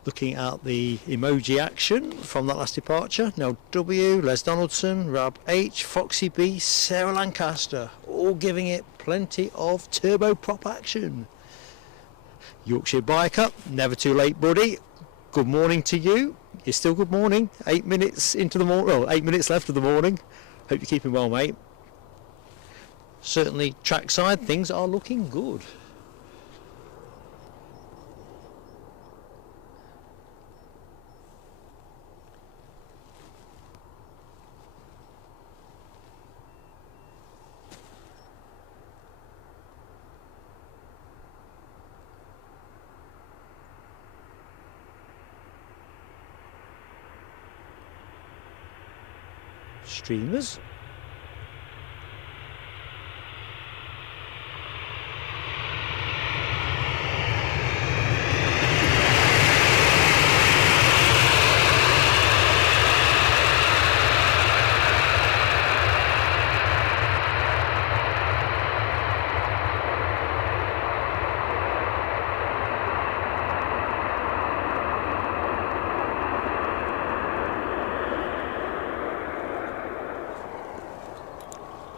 Looking at the emoji action from that last departure, Nell W, Les Donaldson, Rab H, Foxy B, Sarah Lancaster, all giving it plenty of turboprop action. Yorkshire Biker, never too late buddy, good morning to you. It's still good morning, 8 minutes into the morning, well 8 minutes left of the morning. Hope you're keeping well, mate. Certainly trackside things are looking good. streamers.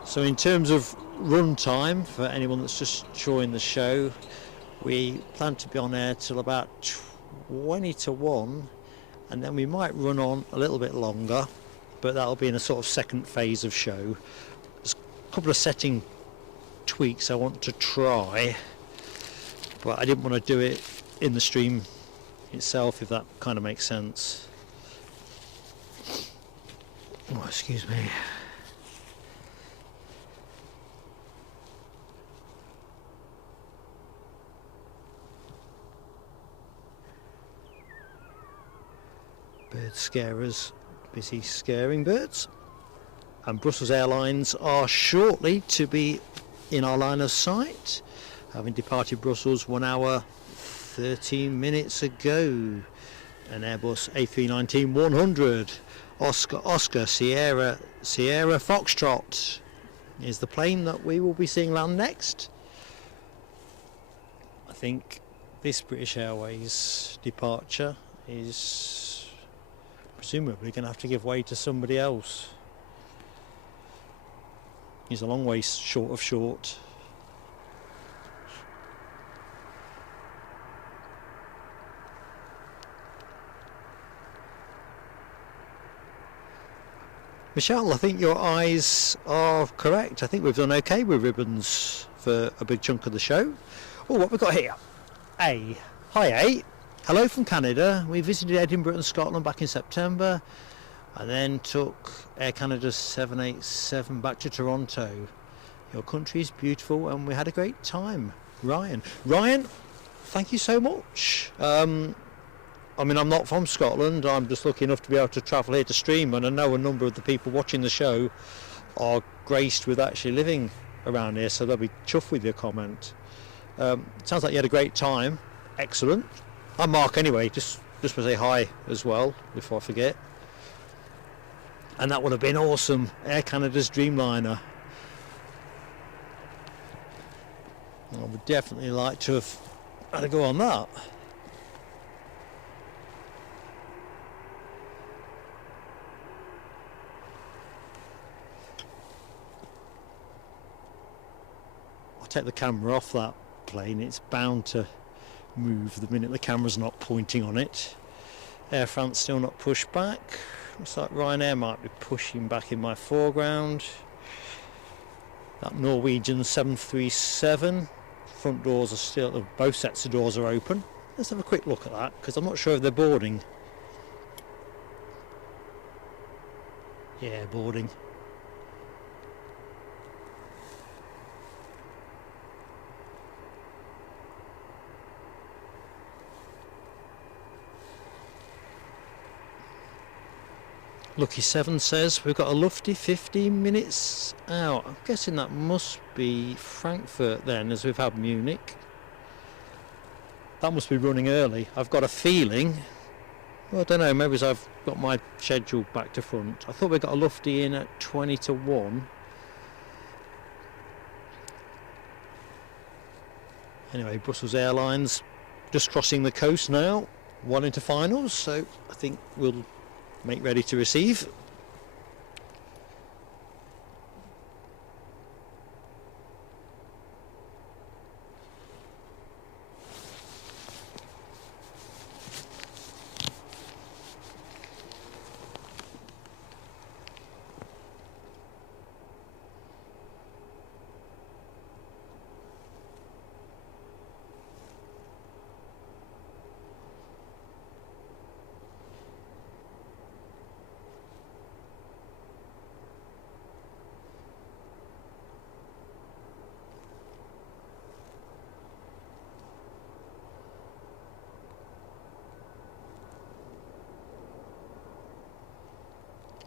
So in terms of run time, for anyone that's just joined the show, we plan to be on air till about 20 to 1, and then we might run on a little bit longer, but that'll be in a sort of second phase of show. There's a couple of setting tweaks I want to try, but I didn't want to do it in the stream itself, if that kind of makes sense. Oh, excuse me. Bird scarers busy scaring birds, and Brussels Airlines are shortly to be in our line of sight, having departed Brussels 1 hour 13 minutes ago. An Airbus A319-100 Oscar Sierra Foxtrot is the plane that we will be seeing land next. I think this British Airways departure is presumably going to have to give way to somebody else. He's a long way short of short. Michelle, I think your eyes are correct. I think we've done okay with ribbons for a big chunk of the show. Oh, what we've got here? A. Hi A. Hello from Canada. We visited Edinburgh and Scotland back in September, and then took Air Canada's 787 back to Toronto. Your country is beautiful and we had a great time. Ryan, thank you so much. I mean, I'm not from Scotland. I'm just lucky enough to be able to travel here to stream, and I know a number of the people watching the show are graced with actually living around here, so they'll be chuffed with your comment. Sounds like you had a great time. Excellent. I'm Mark anyway, just to say hi as well before I forget. And that would have been awesome. Air Canada's Dreamliner. I would definitely like to have had a go on that. I'll take the camera off that plane. It's bound to move the minute the camera's not pointing on it. Air France still not pushed back. Looks like Ryanair might be pushing back in my foreground. That Norwegian 737, front doors are still, both sets of doors are open. Let's have a quick look at that, because I'm not sure if they're boarding. Yeah, boarding. Lucky 7 says we've got a lofty 15 minutes out. I'm guessing that must be Frankfurt then, as we've had Munich. That must be running early. I've got a feeling. Well, I don't know, maybe I've got my schedule back to front. I thought we got a lofty in at 20 to 1. Anyway, Brussels Airlines just crossing the coast now, 1 into finals, so I think we'll make ready to receive.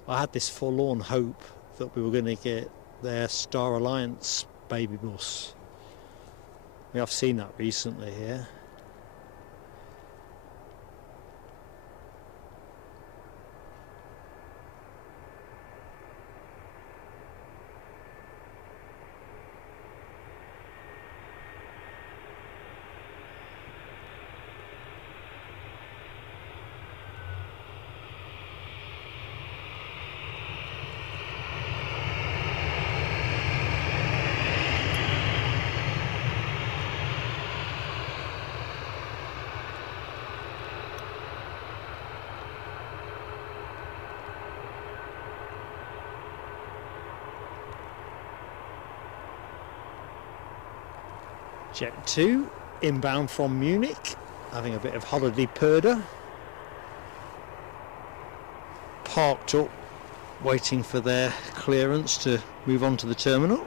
I had this forlorn hope that we were going to get their Star Alliance baby bus. We have seen that recently here. Jet 2 inbound from Munich, having a bit of holiday purdah. Parked up, waiting for their clearance to move on to the terminal.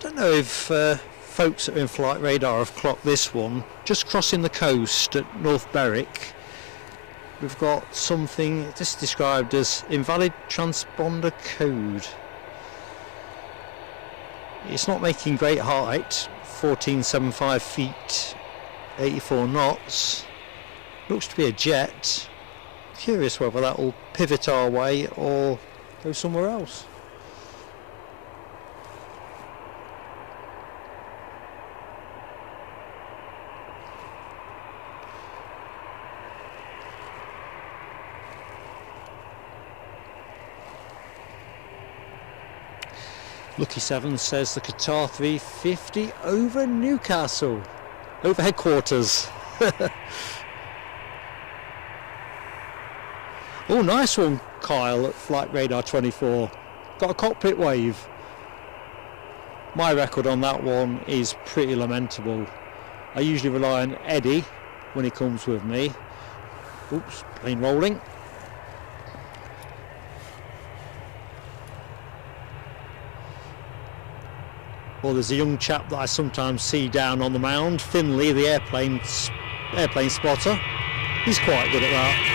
Don't know if folks that are in Flight Radar have clocked this one. Just crossing the coast at North Berwick, we've got something just described as invalid transponder code. It's not making great height, 1475 feet, 84 knots. Looks to be a jet. Curious whether that will pivot our way or go somewhere else. Lucky Seven says the Qatar 350 over Newcastle, over headquarters. Oh, nice one, Kyle, at Flight Radar 24. Got a cockpit wave. My record on that one is pretty lamentable. I usually rely on Eddie when he comes with me. Oops, plane rolling. Well, there's a young chap that I sometimes see down on the mound, Finley, the airplane spotter. He's quite good at that.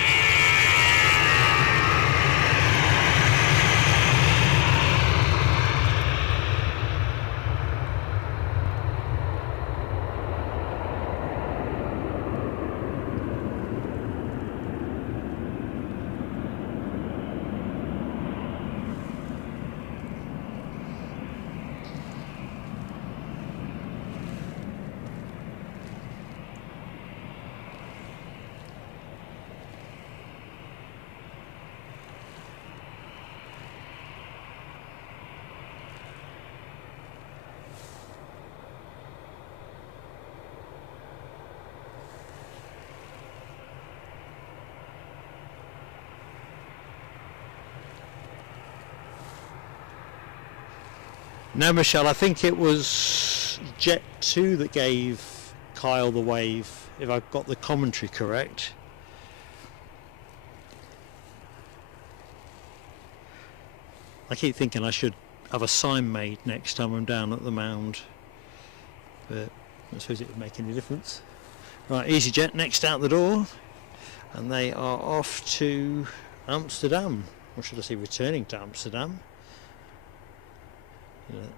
No, Michelle, I think it was Jet 2 that gave Kyle the wave, if I've got the commentary correct. I keep thinking I should have a sign made next time I'm down at the mound, but I suppose it would make any difference. Right, EasyJet next out the door, and they are off to Amsterdam, or should I say returning to Amsterdam.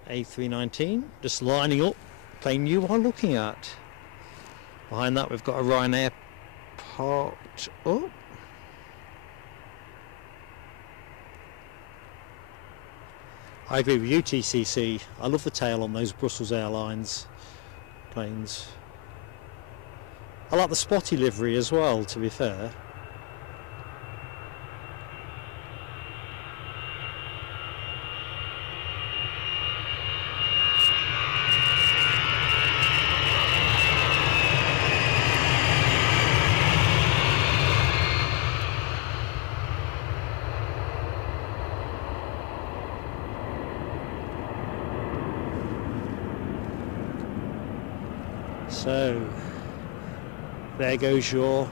A319 just lining up, plane you are looking at. Behind that we've got a Ryanair parked up. I agree with you, TCC. I love the tail on those Brussels Airlines planes. I like the spotty livery as well, to be fair. So there goes your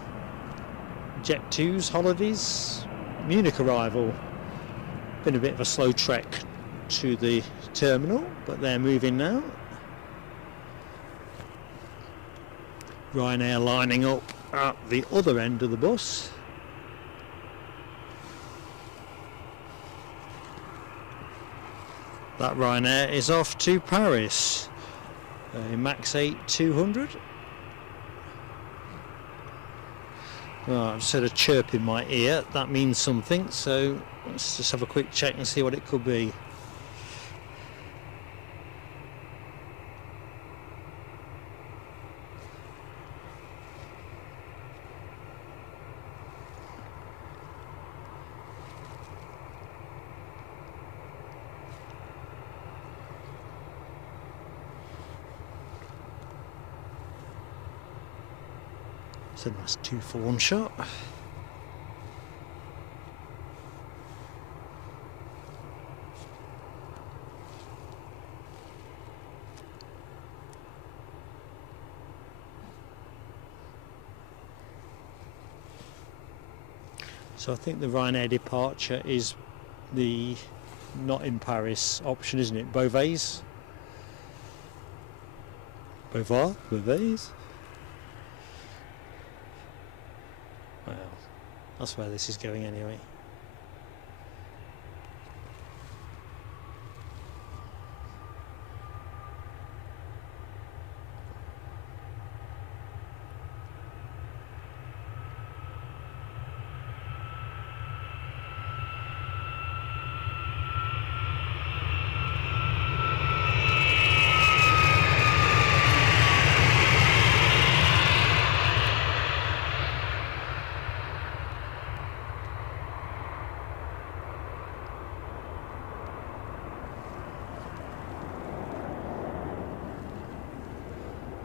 Jet 2's holidays Munich arrival. Been a bit of a slow trek to the terminal, but they're moving now. Ryanair lining up at the other end of the bus. That Ryanair is off to Paris, a Max 8 200. Oh, I've just heard a chirp in my ear. That means something, so let's just have a quick check and see what it could be. It's a nice 2-for-1 shot. So I think the Ryanair departure is the not in Paris option, isn't it? Beauvais? Beauvais? Well, that's where this is going anyway.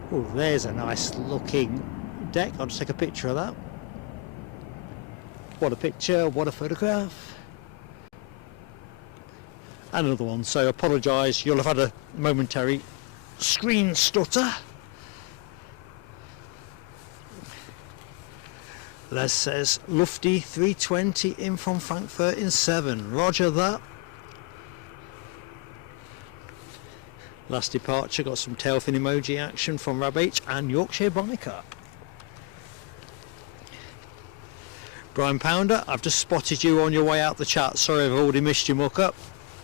Oh, there's a nice looking deck. I'll just take a picture of that. What a picture, what a photograph. And another one, so apologise, you'll have had a momentary screen stutter. Les says, Lufty 320 in from Frankfurt in 7. Roger that. Last departure, got some tail fin emoji action from Rab H and Yorkshire Biker. Brian Pounder, I've just spotted you on your way out the chat. Sorry I've already missed you, muck up.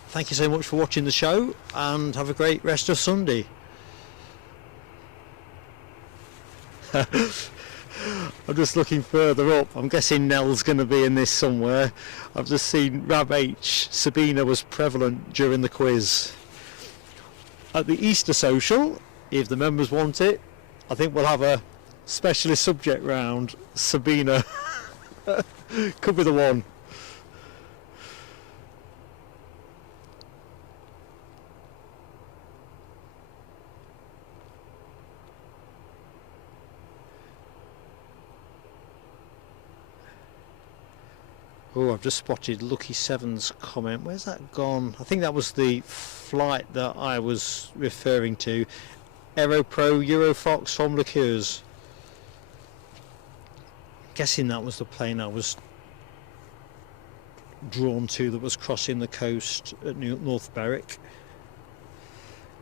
Thank you so much for watching the show and have a great rest of Sunday. I'm just looking further up. I'm guessing Nell's going to be in this somewhere. I've just seen Rab H. Sabina was prevalent during the quiz. At the Easter social, if the members want it, I think we'll have a specialist subject round. Sabina could be the one. Oh, I've just spotted Lucky Seven's comment. Where's that gone? I think that was the flight that I was referring to. Aeropro Eurofox from Liqueurs. Guessing that was the plane I was drawn to that was crossing the coast at North Berwick.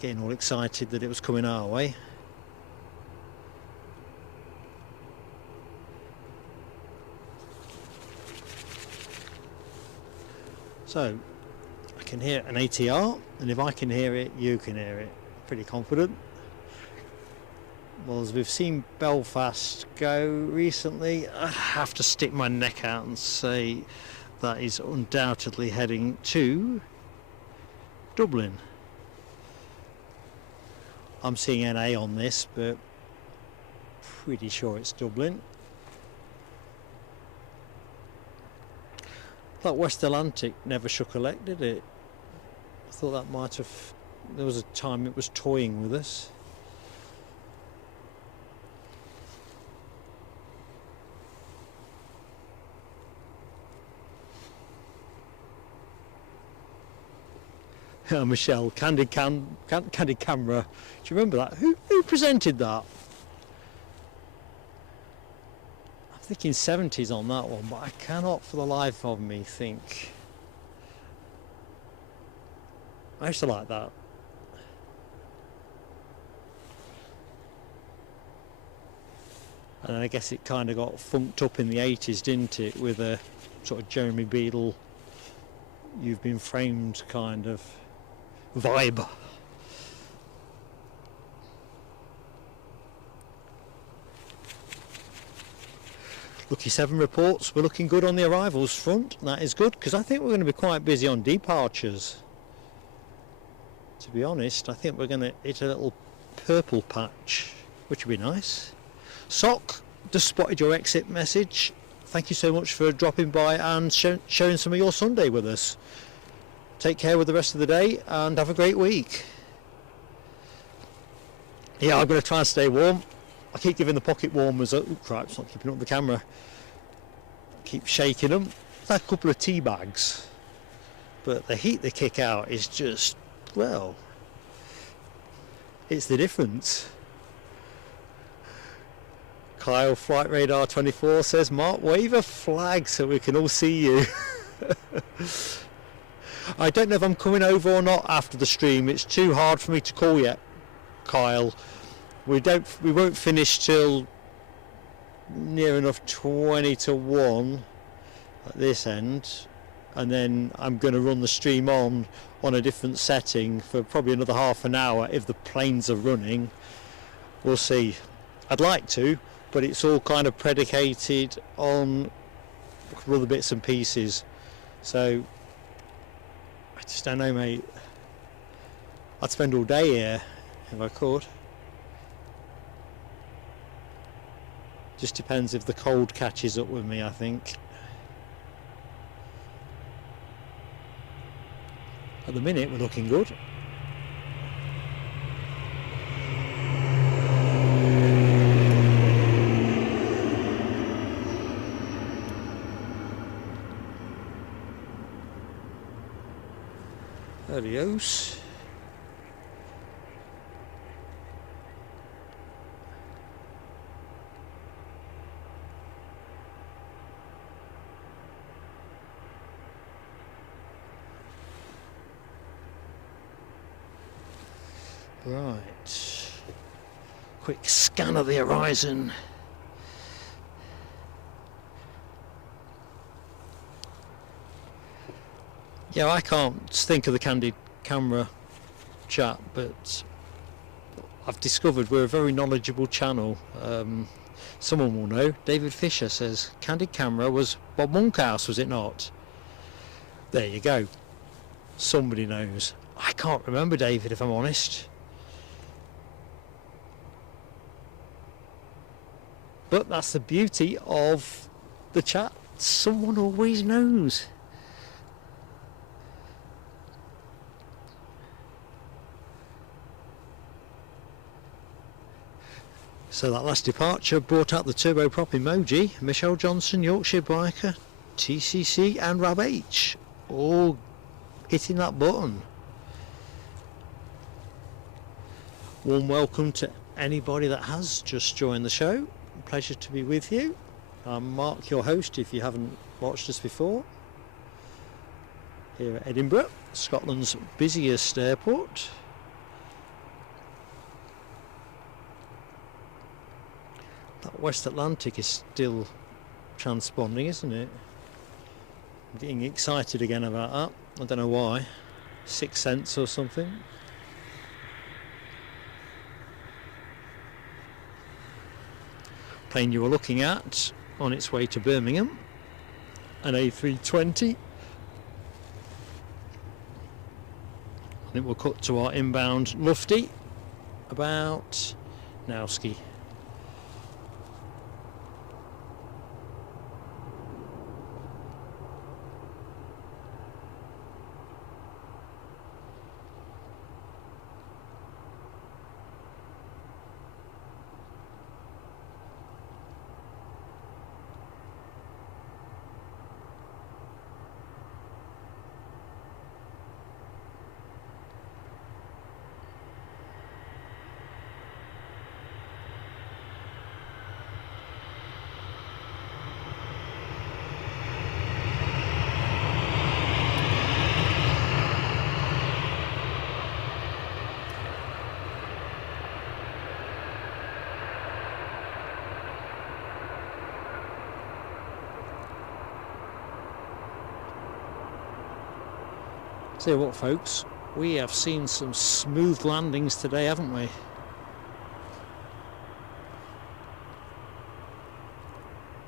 Getting all excited that it was coming our way. So, I can hear an ATR, and if I can hear it, you can hear it. Pretty confident. Well, as we've seen Belfast go recently, I have to stick my neck out and say that is undoubtedly heading to Dublin. I'm seeing NA on this, but pretty sure it's Dublin. That West Atlantic never shook a leg, did it? I thought that might have... There was a time it was toying with us. Michelle, Candid Camera. Do you remember that? Who presented that? thinking 70s on that one, but I cannot for the life of me think. I used to like that. And I guess it kind of got funked up in the 80s, didn't it, with a sort of Jeremy Beadle, You've Been Framed kind of vibe. Lucky 7 reports we're looking good on the arrivals front. That is good, because I think we're going to be quite busy on departures. To be honest, I think we're going to hit a little purple patch, which would be nice. Sock, just spotted your exit message. Thank you so much for dropping by and sharing some of your Sunday with us. Take care with the rest of the day and have a great week. Yeah, I'm going to try and stay warm. I keep giving the pocket warmers up. Oh crap, it's not keeping up the camera. Keep shaking them. It's like a couple of tea bags. But the heat they kick out is just, well, it's the difference. Kyle, Flight Radar 24 says, Mark, wave a flag so we can all see you. I don't know if I'm coming over or not after the stream. It's too hard for me to call yet, Kyle. We won't finish till near enough 20 to 1 at this end, and then I'm going to run the stream on a different setting for probably another half an hour if the planes are running. We'll see. I'd like to, but it's all kind of predicated on other bits and pieces, so I just don't know, mate. I'd spend all day here if I could. Just depends if the cold catches up with me, I think. At the minute we're looking good. Adios. Right. Quick scan of the horizon. Yeah, I can't think of the candid camera chat, but I've discovered we're a very knowledgeable channel. Someone will know. David Fisher says candid camera was Bob Monkhouse, was it not? There you go. Somebody knows. I can't remember, David, if I'm honest. But that's the beauty of the chat. Someone always knows. So that last departure brought out the turboprop emoji. Michelle Johnson, Yorkshire Biker, TCC and Rab H all hitting that button. Warm welcome to anybody that has just joined the show. Pleasure to be with you. I'm Mark, your host, if you haven't watched us before. Here at Edinburgh, Scotland's busiest airport. That West Atlantic is still transponding, isn't it? I'm getting excited again about that. I don't know why. Sixth sense or something. Plane you were looking at on its way to Birmingham, an A320. I think we'll cut to our inbound Lufty about Nowski. Tell you what, folks, we have seen some smooth landings today, haven't we?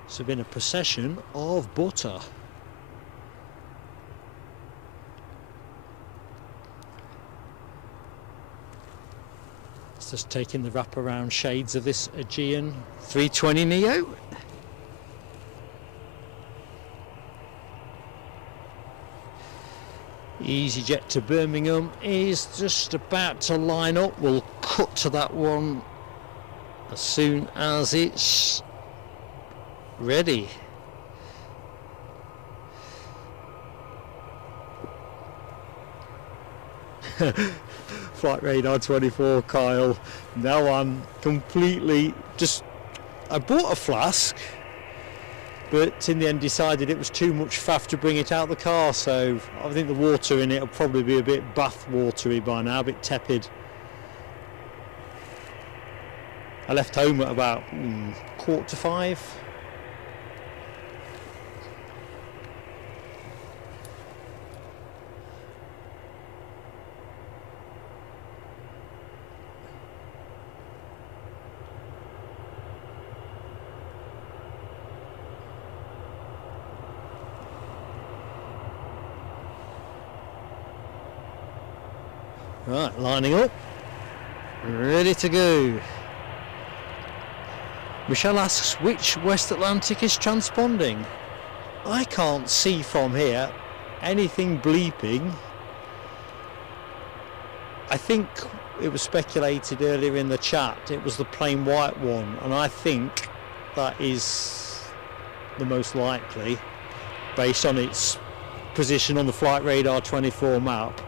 It's been a procession of butter. It's just taking the wraparound shades of this Aegean 320 Neo. EasyJet to Birmingham is just about to line up. We'll cut to that one as soon as it's ready. Flight radar 24, Kyle. Now I'm completely I bought a flask, but in the end decided it was too much faff to bring it out the car, so I think the water in it will probably be a bit bath watery by now, a bit tepid. I left home at about 4:45. Right, lining up, ready to go. Michelle asks, which West Atlantic is transponding? I can't see from here anything bleeping. I think it was speculated earlier in the chat it was the plain white one, and I think that is the most likely based on its position on the Flight Radar 24 map.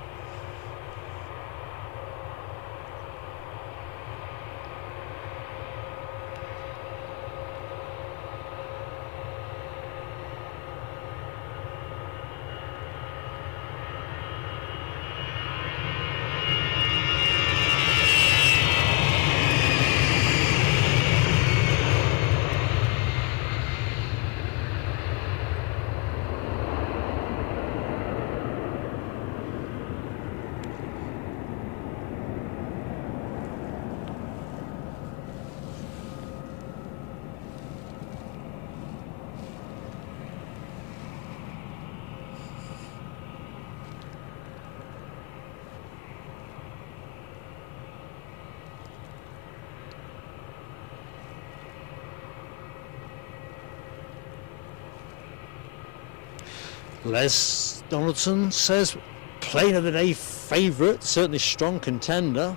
Les Donaldson says plane of the day favourite, certainly strong contender.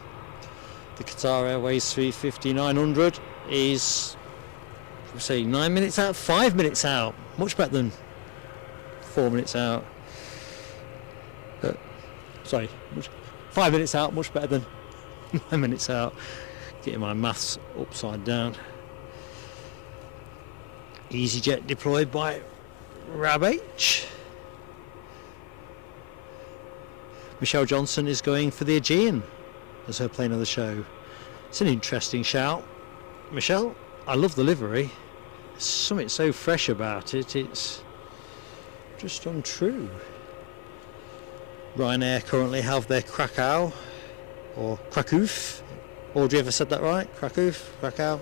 The Qatar Airways 350-900 is, say, 9 minutes out, 5 minutes out, much better than 4 minutes out. Sorry, 5 minutes out, much better than 9 minutes out. Getting my maths upside down. EasyJet deployed by RabH. Michelle Johnson is going for the Aegean as her plane of the show. It's an interesting shout. Michelle, I love the livery. There's something so fresh about it, it's just untrue. Ryanair currently have their Krakow, or Krakow. Audrey, ever said that right? Krakow.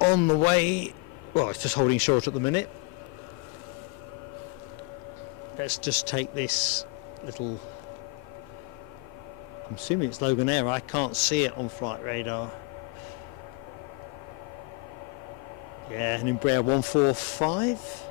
On the way, well, it's just holding short at the minute. Let's just take this little, I'm assuming it's Loganair, I can't see it on flight radar. Yeah, an Embraer 145.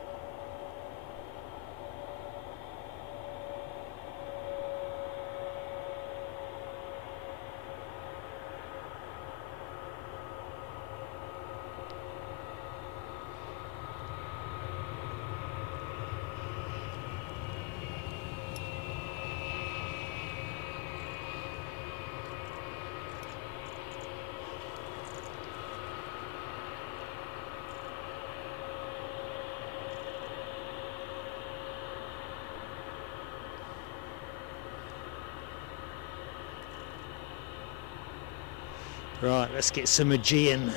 Right, let's get some Aegean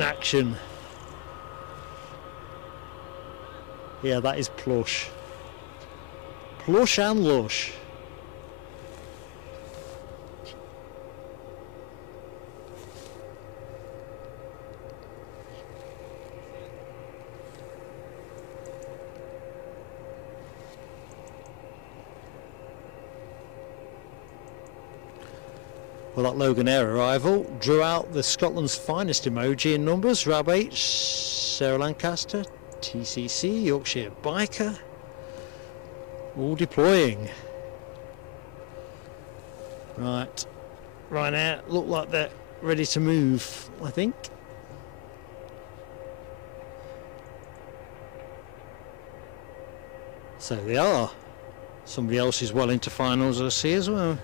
action. Yeah, that is plush. Lush and lush. Well, that Loganair arrival drew out the Scotland's finest emoji in numbers. Rab H, Aer Lancaster, TCC, Yorkshire Biker, all deploying. Right, Ryanair look like they're ready to move, I think. So they are. Somebody else is well into finals, I see as well.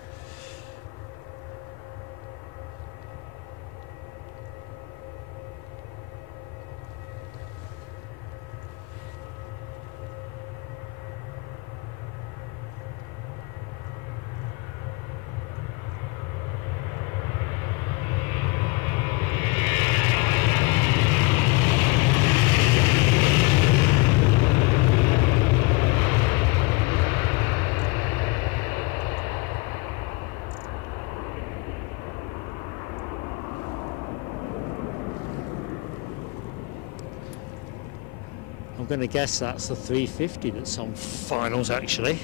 I'm going to guess that's the 350 that's on finals actually.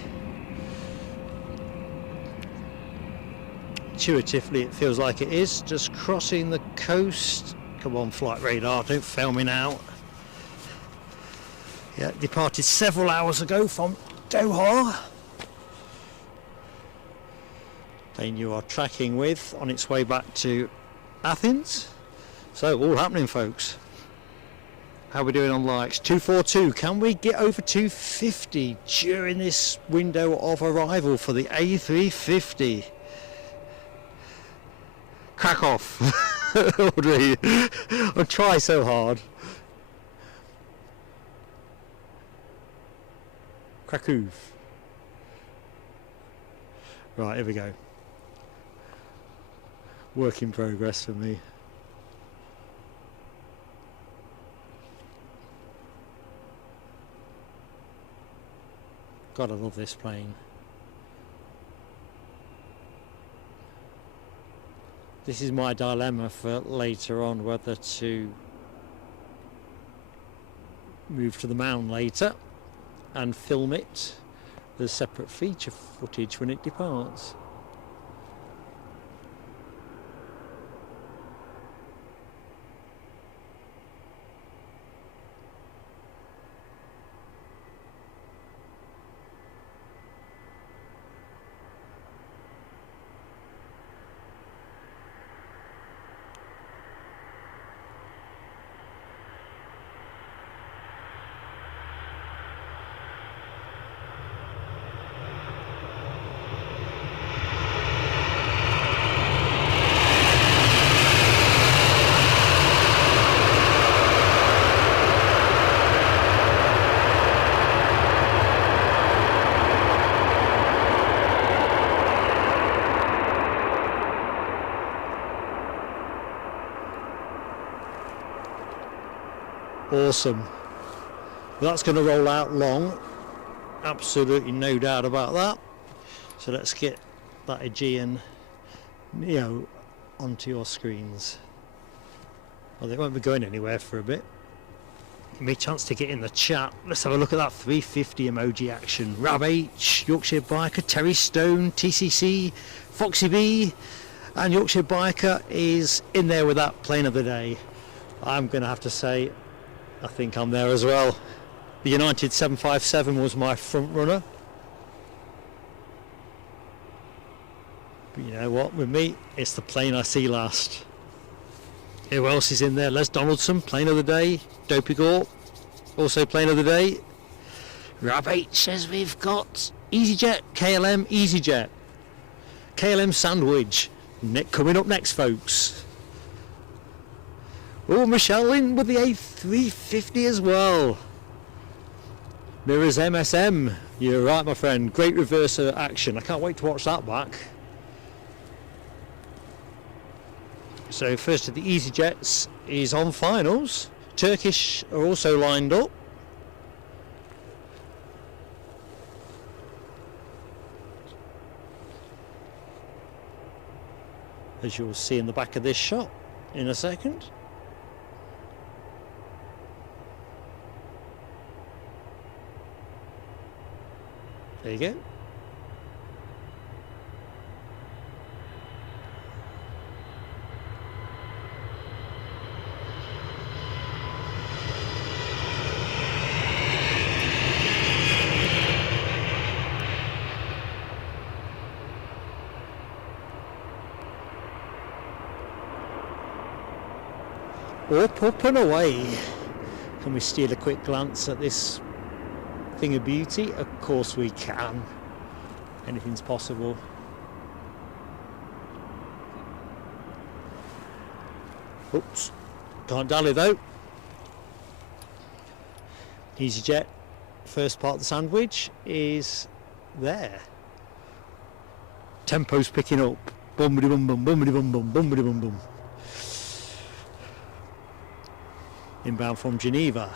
Intuitively it feels like it is, just crossing the coast. Come on flight radar, don't fail me now. Yeah, departed several hours ago from Doha. Plane you are tracking with on its way back to Athens. So all happening, folks. How are we doing on likes? 242. Can we get over 250 during this window of arrival for the A350? Crack off. Audrey, I try so hard. Krakow. Right, here we go. Work in progress for me. God, I love this plane. This is my dilemma for later on, whether to move to the mound later and film it as separate feature footage when it departs. Awesome. That's going to roll out long, absolutely no doubt about that. So let's get that Aegean Neo onto your screens. Well, they won't be going anywhere for a bit. Give me a chance to get in the chat. Let's have a look at that 350 emoji action. Rab H, Yorkshire Biker, Terry Stone, TCC, Foxy B, and Yorkshire Biker is in there with that plane of the day. I'm going to have to say I think I'm there as well. The United 757 was my front runner. But you know what, with me, it's the plane I see last. Who else is in there? Les Donaldson, plane of the day. Dopey Gore, also plane of the day. Rab H says we've got EasyJet, KLM, EasyJet. KLM Sandwich. Coming up next, folks. Oh, Michelle in with the A350 as well. Mirrors MSM. You're right, my friend. Great reverser action. I can't wait to watch that back. So first of the EasyJets is on finals. Turkish are also lined up. as you'll see in the back of this shot in a second. There you go. Up and away. Can we steal a quick glance at this thing of beauty? Of course we can. Anything's possible. Oops, can't dally though. EasyJet, first part of the sandwich is there. Tempo's picking up. Bumbity bum bum, bumbity bum bum, bumbity bum bum. Inbound from Geneva.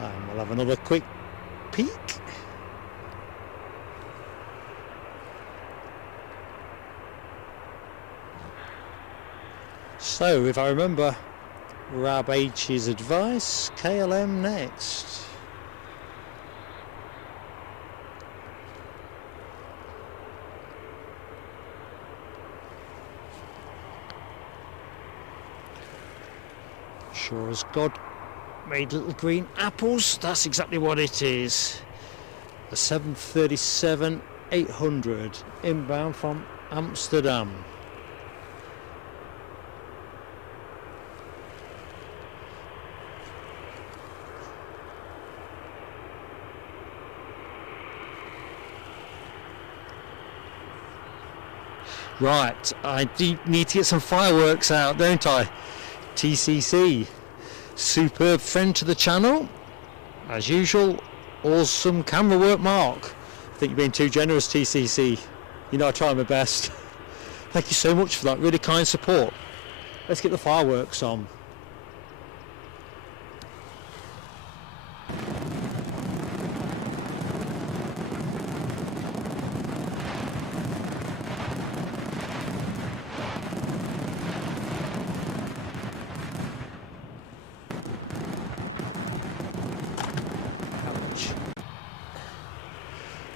And we'll have another quick peek. So, if I remember Rab H's advice, KLM next. Sure as God made little green apples, that's exactly what it is. A 737-800 inbound from Amsterdam. Right, I do need to get some fireworks out, don't I? TCC, superb friend to the channel, as usual. Awesome camera work, Mark. I think you're being too generous, TCC. You know I try my best. Thank you so much for that really kind support. Let's get the fireworks on.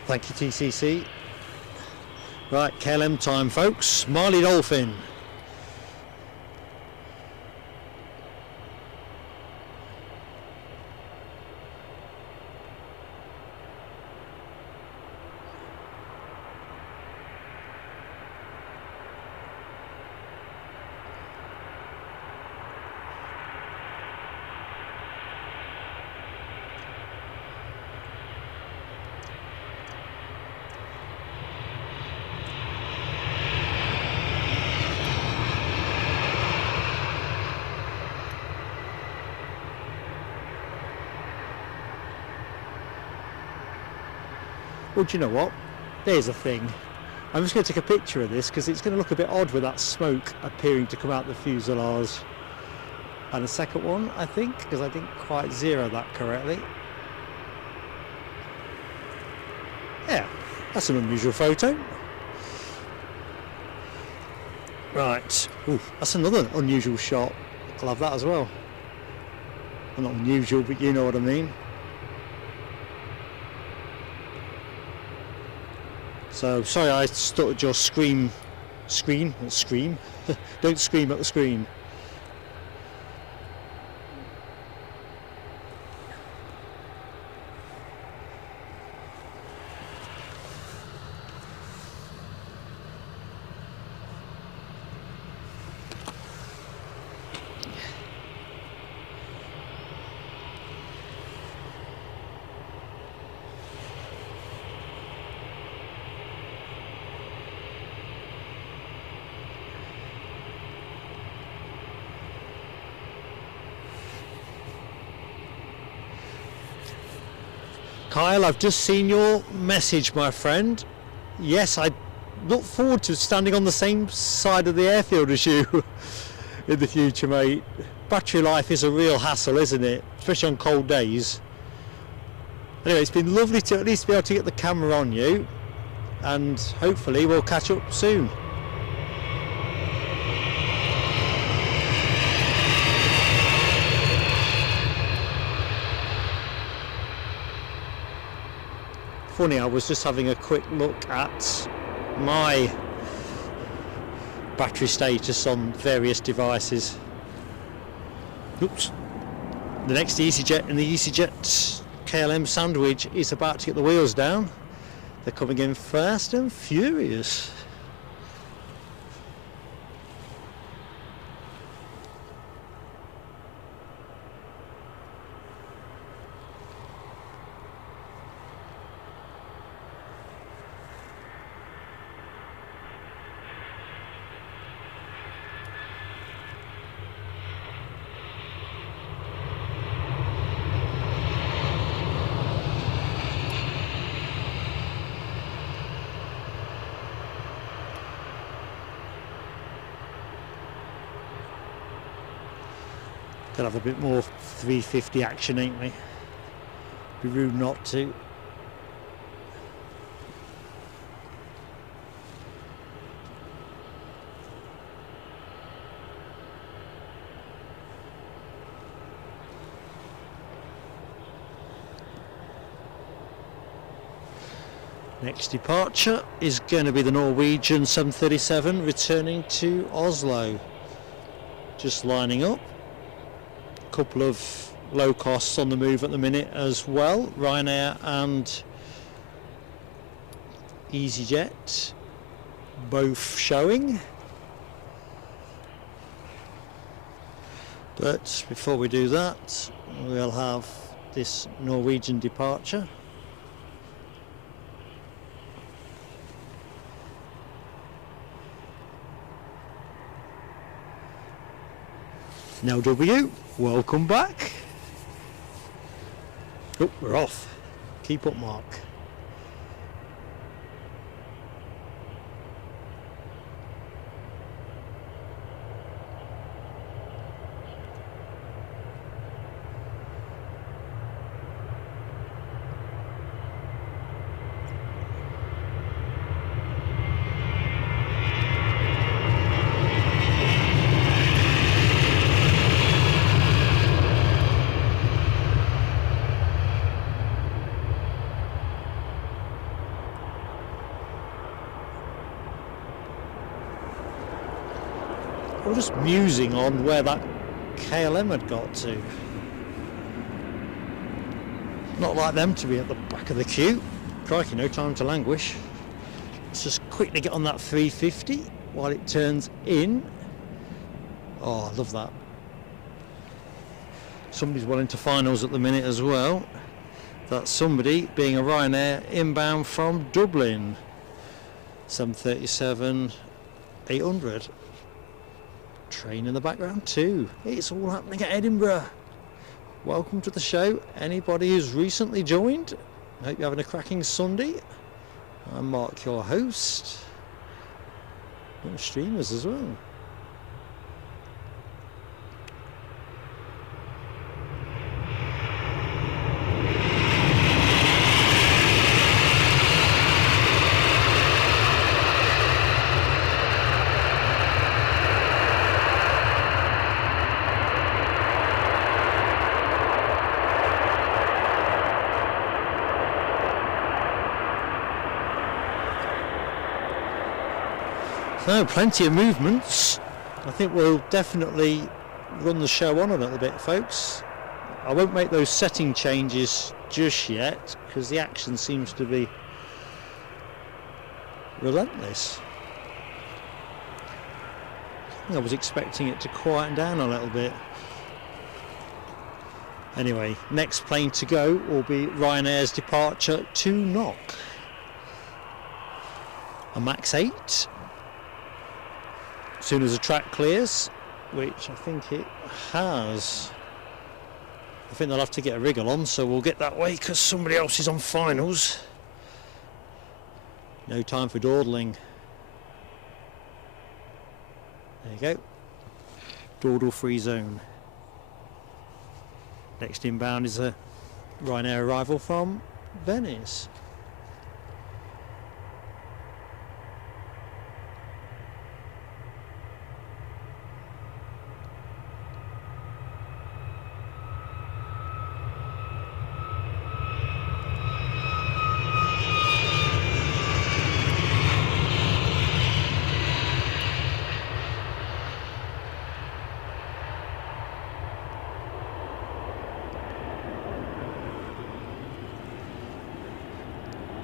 Thank you, TCC. Right, KLM time, folks. Marley Dolphin. Well, do you know what? There's a thing. I'm just going to take a picture of this because it's going to look a bit odd with that smoke appearing to come out the fuselage. And a second one, I think, because I didn't quite zero that correctly. Yeah, that's an unusual photo. Right, ooh, that's another unusual shot. I'll have that as well. Well, not unusual, but you know what I mean. So, sorry I stuttered your screen, not scream, don't scream at the screen. Kyle, I've just seen your message, my friend. Yes, I look forward to standing on the same side of the airfield as you in the future, mate. Battery life is a real hassle, isn't it? Especially on cold days. Anyway, it's been lovely to at least be able to get the camera on you, and hopefully we'll catch up soon. Funny, I was just having a quick look at my battery status on various devices. Oops. The next EasyJet in the EasyJet KLM sandwich is about to get the wheels down. They're coming in fast and furious. Gotta have a bit more 350 action, ain't we? Be rude not to. Next departure is going to be the Norwegian 737 returning to Oslo. Just lining up. Couple of low costs on the move at the minute as well, Ryanair and EasyJet both showing. But before we do that, we'll have this Norwegian departure. Now W, welcome back. Oh, we're off. Keep up, Mark. I was just musing on where that KLM had got to. Not like them to be at the back of the queue. Crikey, no time to languish. Let's just quickly get on that 350 while it turns in. Oh, I love that. Somebody's well into finals at the minute as well. That somebody being a Ryanair inbound from Dublin. 737-800. Train in the background too. It's all happening at Edinburgh. Welcome to the show. Anybody who's recently joined, I hope you're having a cracking Sunday. I'm Mark, your host. And streamers as well. So plenty of movements. I think we'll definitely run the show on a little bit, folks. I won't make those setting changes just yet because the action seems to be relentless. I was expecting it to quieten down a little bit. Anyway, next plane to go will be Ryanair's departure to Knock. A max 8. As soon as the track clears, which I think it has. I think they'll have to get a wriggle on, so we'll get that way because somebody else is on finals. No time for dawdling. There you go. Dawdle free zone. Next inbound is a Ryanair arrival from Venice.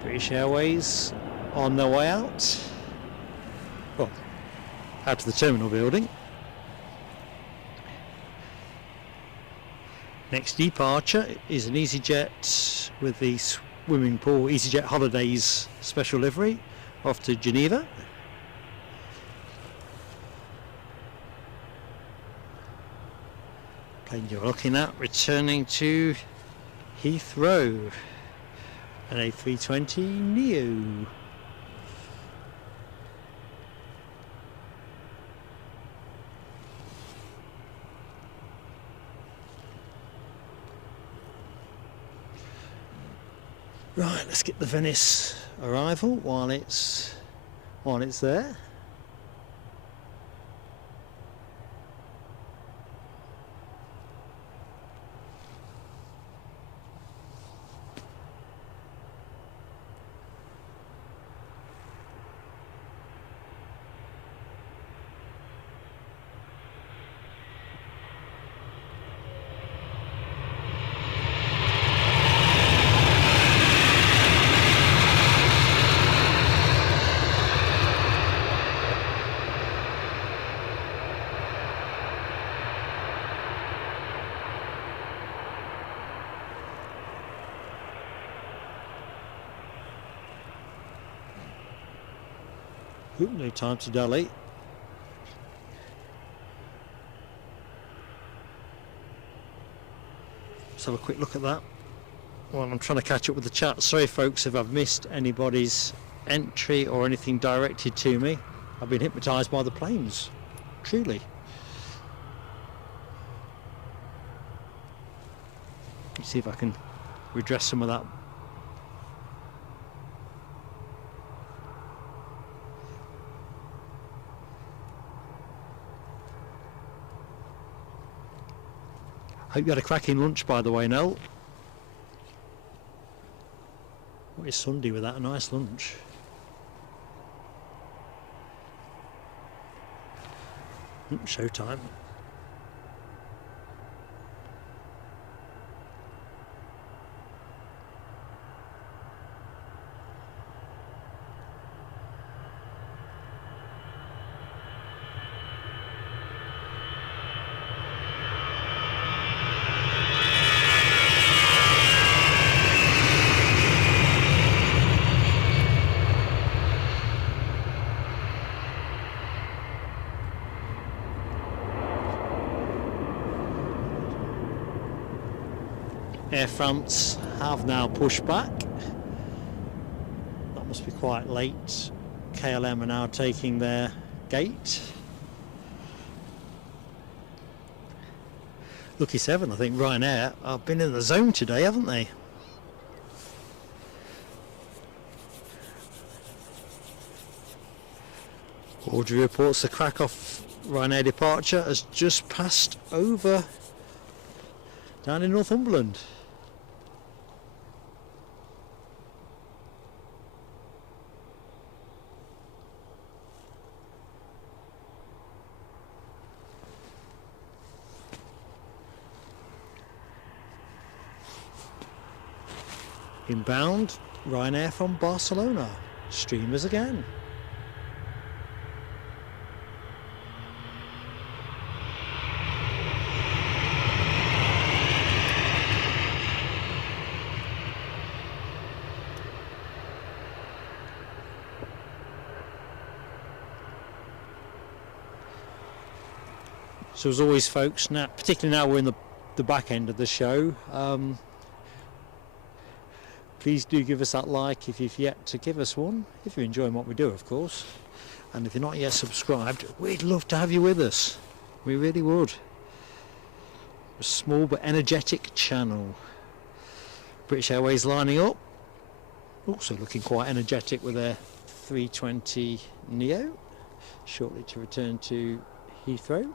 British Airways on their way out. Well, out to the terminal building. Next departure is an EasyJet with the swimming pool EasyJet Holidays special livery off to Geneva. Plane you're looking at returning to Heathrow. An A320 Neo. Right, let's get the Venice arrival while it's there. Ooh, no time to dally. Let's have a quick look at that. Well, I'm trying to catch up with the chat. Sorry folks if I've missed anybody's entry or anything directed to me. I've been hypnotised by the planes, truly. Let's see if I can redress some of that. Hope you had a cracking lunch, by the way, Nell. What is Sunday without a nice lunch? Showtime. Air France have now pushed back. That must be quite late. KLM are now taking their gate. Lucky 7, I think Ryanair have been in the zone today, haven't they? Audrey reports the Krakow Ryanair departure has just passed over down in Northumberland. Inbound, Ryanair from Barcelona. Streamers again. So as always folks, now, particularly now we're in the the back end of the show. Please do give us that like if you've yet to give us one, if you're enjoying what we do, of course. And if you're not yet subscribed, we'd love to have you with us. We really would. A small but energetic channel. British Airways lining up. Also looking quite energetic with their 320 Neo. Shortly to return to Heathrow.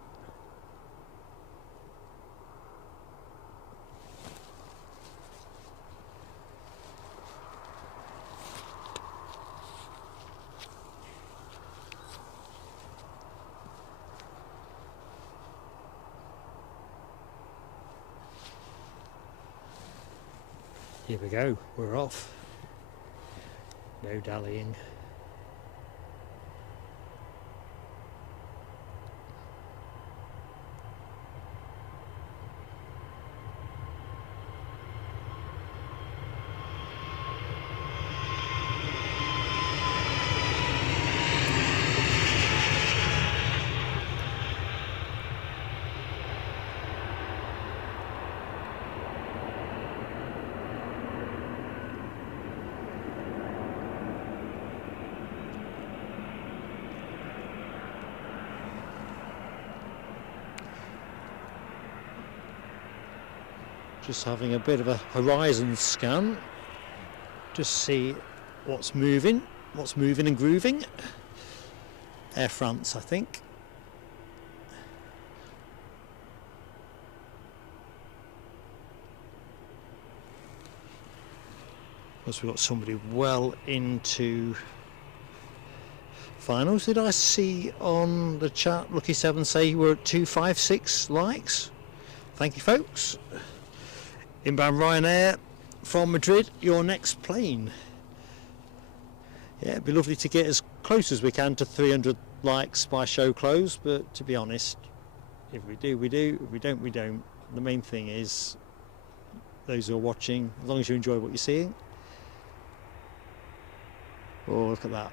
Here we go, we're off. No dallying. Just having a bit of a horizon scan, just see what's moving and grooving. Air France, I think. Plus we've got somebody well into finals. Did I see on the chat Lucky7 say we're at 256 likes? Thank you, folks. Inbound Ryanair from Madrid, your next plane. Yeah, it'd be lovely to get as close as we can to 300 likes by show close, but to be honest, if we do, we do. If we don't, we don't. The main thing is those who are watching, as long as you enjoy what you're seeing. Oh, look at that.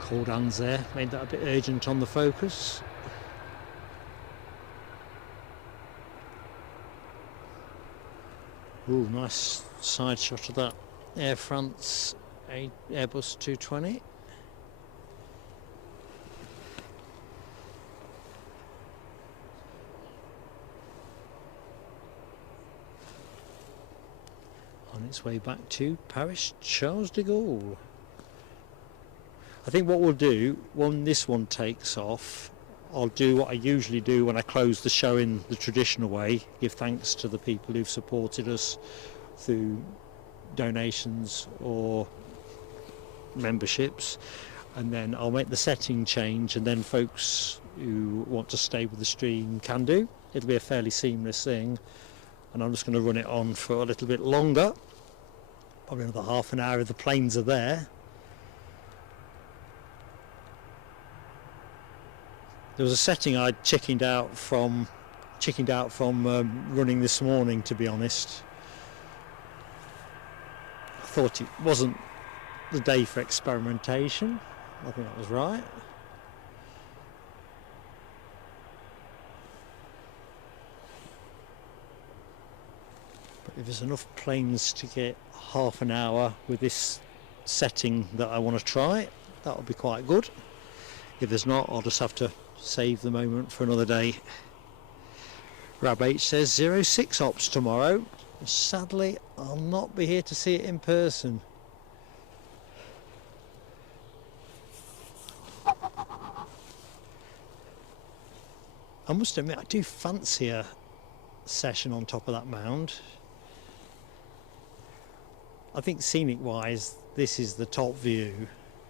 Cold hands there, made that a bit urgent on the focus. Ooh, nice side shot of that Air France Airbus 220. On its way back to Paris Charles de Gaulle. I think what we'll do, when this one takes off, I'll do what I usually do when I close the show in the traditional way, give thanks to the people who've supported us through donations or memberships, and then I'll make the setting change, and then folks who want to stay with the stream can do. It'll be a fairly seamless thing, and I'm just going to run it on for a little bit longer, probably another half an hour if the planes are there. There was a setting I chickened out from running this morning, to be honest. I thought it wasn't the day for experimentation. I think that was right. But if there's enough planes to get half an hour with this setting that I want to try, that would be quite good. If there's not, I'll just have to save the moment for another day. Rab H says 06 ops tomorrow. Sadly, I'll not be here to see it in person. I must admit, I do fancy a session on top of that mound. I think scenic wise, this is the top view.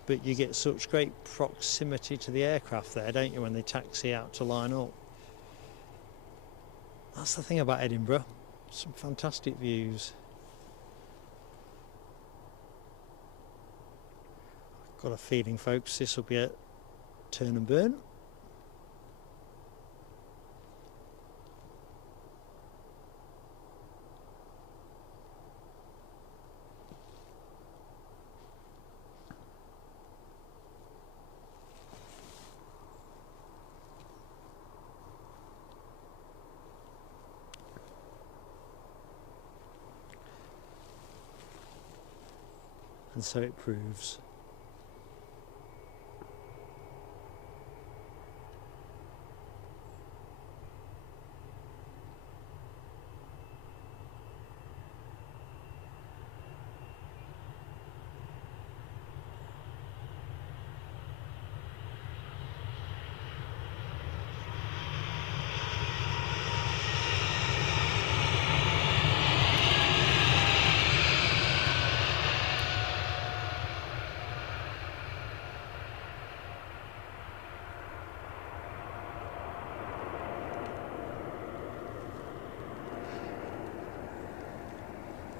But you get such great proximity to the aircraft there, don't you, when they taxi out to line up. That's the thing about Edinburgh. Some fantastic views. I've got a feeling, folks, this will be a turn and burn. and so it proves.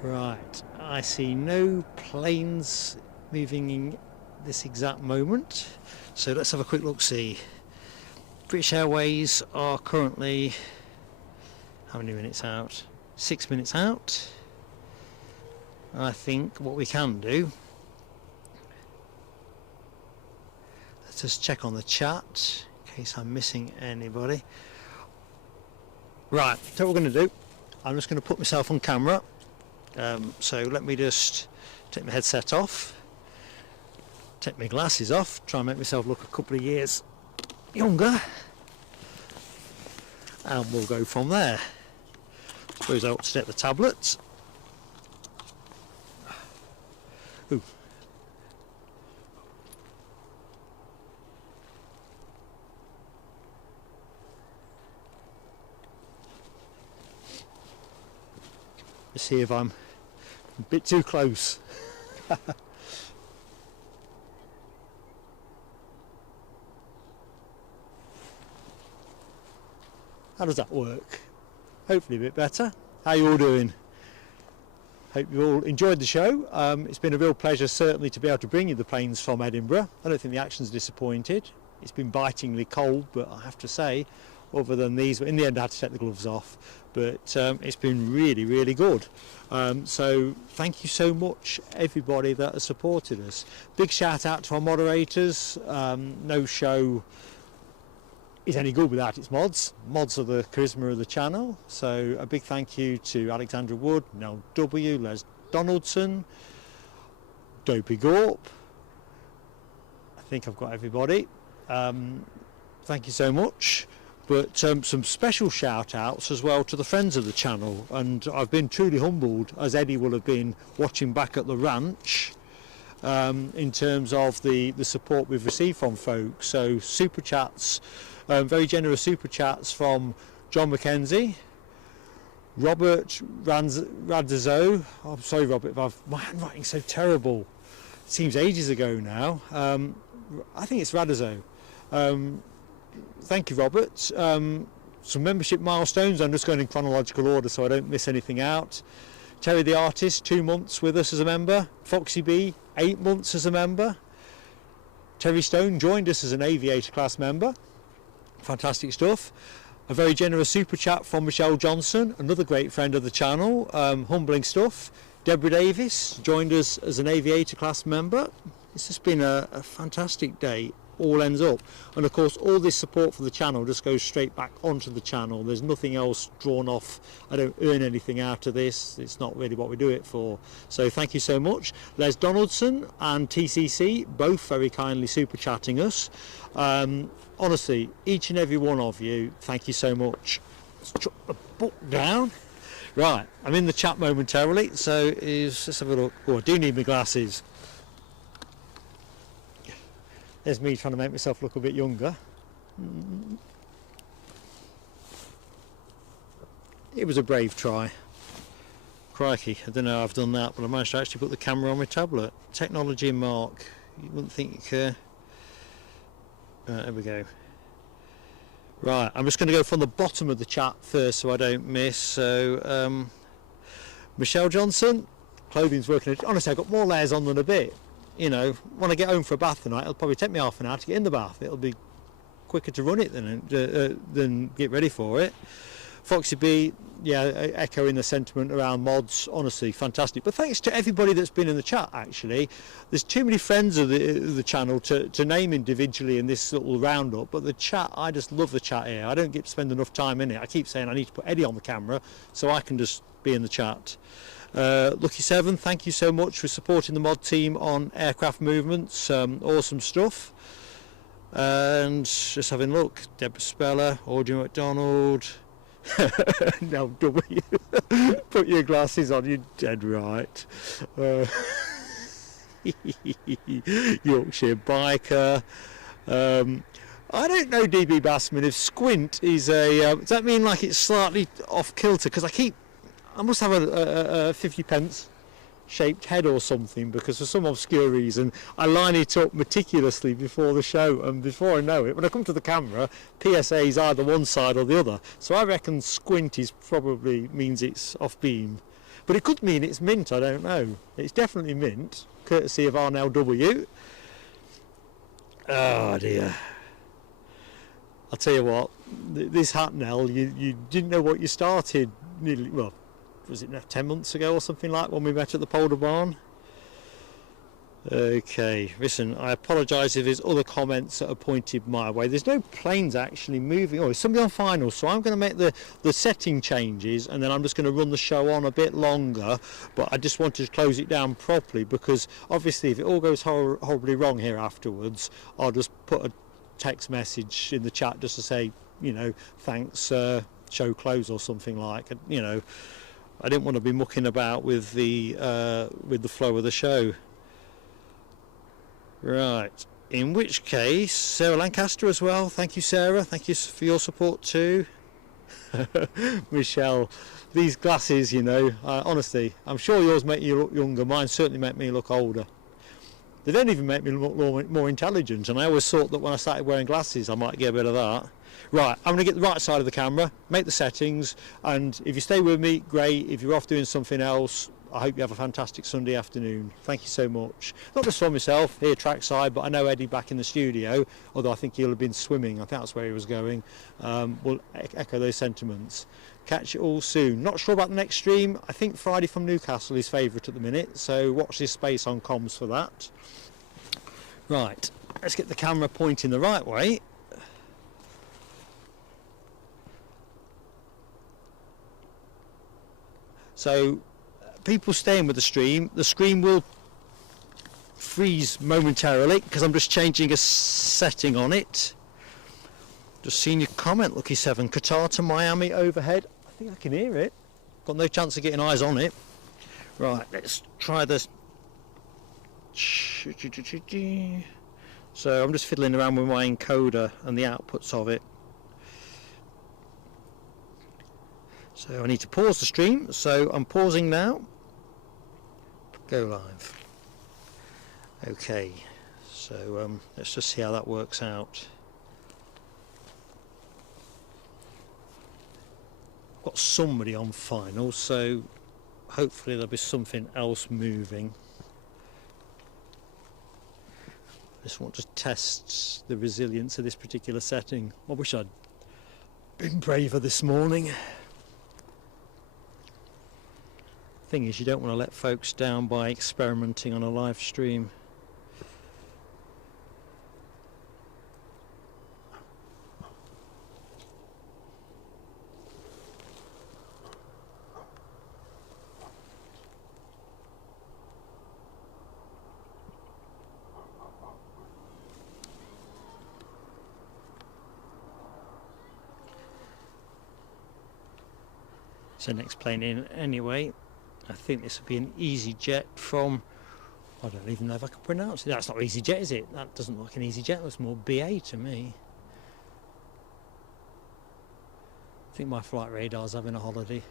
Right, I see no planes moving in this exact moment, so let's have a quick look-see. British Airways are currently, how many minutes out? 6 minutes out. I think what we can do, let's just check on the chat in case I'm missing anybody. Right, so what we're going to do, I'm just going to put myself on camera. So let me just take my headset off, take my glasses off, try and make myself look a couple of years younger, and we'll go from there. I suppose I ought to take the tablet. Ooh. Let's see if I'm a bit too close. How does that work? Hopefully a bit better. How are you all doing? Hope you all enjoyed the show. It's been a real pleasure certainly to be able to bring you the planes from Edinburgh. I don't think the action's disappointed. It's been bitingly cold, but I have to say, other than these, in the end I had to take the gloves off, but it's been really, really good. So thank you so much everybody that has supported us. Big shout out to our moderators. No show is any good without its mods. Mods are the charisma of the channel, so a big thank you to Alexandra Wood, Nell W, Les Donaldson, Dopey Gorp. I think I've got everybody. Thank you so much. But some special shout outs as well to the friends of the channel, and I've been truly humbled, as Eddie will have been watching back at the ranch, in terms of the support we've received from folks. So super chats, very generous super chats from John McKenzie, Robert Radzazo. I'm sorry Robert, my handwriting's so terrible, it seems ages ago now. I think it's Radzazo. Thank you, Robert. Some membership milestones. I'm just going in chronological order so I don't miss anything out. Terry the Artist, 2 months with us as a member. Foxy B, 8 months as a member. Terry Stone joined us as an Aviator class member. Fantastic stuff. A very generous super chat from Michelle Johnson, another great friend of the channel. Humbling stuff. Deborah Davis joined us as an Aviator class member. It's just been a fantastic day. All ends up, and of course all this support for the channel just goes straight back onto the channel. There's nothing else drawn off. I don't earn anything out of this. It's not really what we do it for. So thank you so much. Les Donaldson and TCC both very kindly super chatting us. Honestly, each and every one of you, thank you so much. Let's drop the book down. Right, I'm in the chat momentarily, so let's have a look. Oh, I do need my glasses. There's me trying to make myself look a bit younger. It was a brave try. Crikey, I don't know how I've done that, but I managed to actually put the camera on my tablet. Technology and Mark. You wouldn't think... right, there we go. Right, I'm just going to go from the bottom of the chat first so I don't miss. So, Michelle Johnson, clothing's working. Honestly, I've got more layers on than a bit. You know, when I get home for a bath tonight, it'll probably take me half an hour to get in the bath. It'll be quicker to run it than get ready for it. Foxy B, yeah, echoing the sentiment around mods. Honestly, fantastic. But thanks to everybody that's been in the chat, actually. There's too many friends of the channel to name individually in this little roundup, but the chat, I just love the chat here. I don't get to spend enough time in it. I keep saying I need to put Eddie on the camera so I can just be in the chat. Lucky7, thank you so much for supporting the mod team on aircraft movements. Awesome stuff. And just having a look, Deborah Speller, Audrey McDonald. Now W. Put your glasses on, you're dead right. Yorkshire Biker. I don't know, DB Bassman, if squint is a does that mean like it's slightly off kilter? Because I must have a 50 pence shaped head or something, because for some obscure reason I line it up meticulously before the show, and before I know it, when I come to the camera, PSA is either one side or the other. So I reckon squint is probably means it's off beam, but it could mean it's mint. I don't know. It's definitely mint, courtesy of Arnell W. Oh dear. I'll tell you what, this hat, Nell, you didn't know what you started nearly, well, was it 10 months ago or something like when we met at the Polder Barn? Okay, listen, I apologise if there's other comments that are pointed my way. There's no planes actually moving. Oh, it's somebody on final, so I'm going to make the setting changes, and then I'm just going to run the show on a bit longer, but I just wanted to close it down properly, because obviously if it all goes horribly wrong here afterwards, I'll just put a text message in the chat just to say, you know, thanks, show close or something like, you know. I didn't want to be mucking about with the flow of the show. Right, in which case, Sarah Lancaster as well, thank you Sarah, thank you for your support too. Michelle, these glasses, you know, honestly, I'm sure yours make you look younger, mine certainly make me look older. They don't even make me look more intelligent, and I always thought that when I started wearing glasses I might get a bit of that. Right, I'm going to get the right side of the camera, make the settings, and if you stay with me, great. If you're off doing something else, I hope you have a fantastic Sunday afternoon. Thank you so much. Not just for myself, here trackside, but I know Eddie back in the studio, although I think he'll have been swimming. I think that's where he was going. We'll echo those sentiments. Catch it all soon. Not sure about the next stream. I think Friday from Newcastle is favourite at the minute, so watch this space on comms for that. Right, let's get the camera pointing the right way. So people staying with the screen will freeze momentarily because I'm just changing a setting on it. Just seen your comment, Lucky7. Qatar to Miami overhead. I think I can hear it. Got no chance of getting eyes on it. Right, let's try this. So I'm just fiddling around with my encoder and the outputs of it. So I need to pause the stream, so I'm pausing now. Go live. Okay, so let's just see how that works out. I've got somebody on final, so hopefully there'll be something else moving. I just want to test the resilience of this particular setting. I wish I'd been braver this morning. Thing is, you don't want to let folks down by experimenting on a live stream. So next plane in anyway. I think this will be an EasyJet from, I don't even know if I can pronounce it. That's not EasyJet, is it? That doesn't look like an EasyJet, it looks more BA to me. I think my flight radar's having a holiday.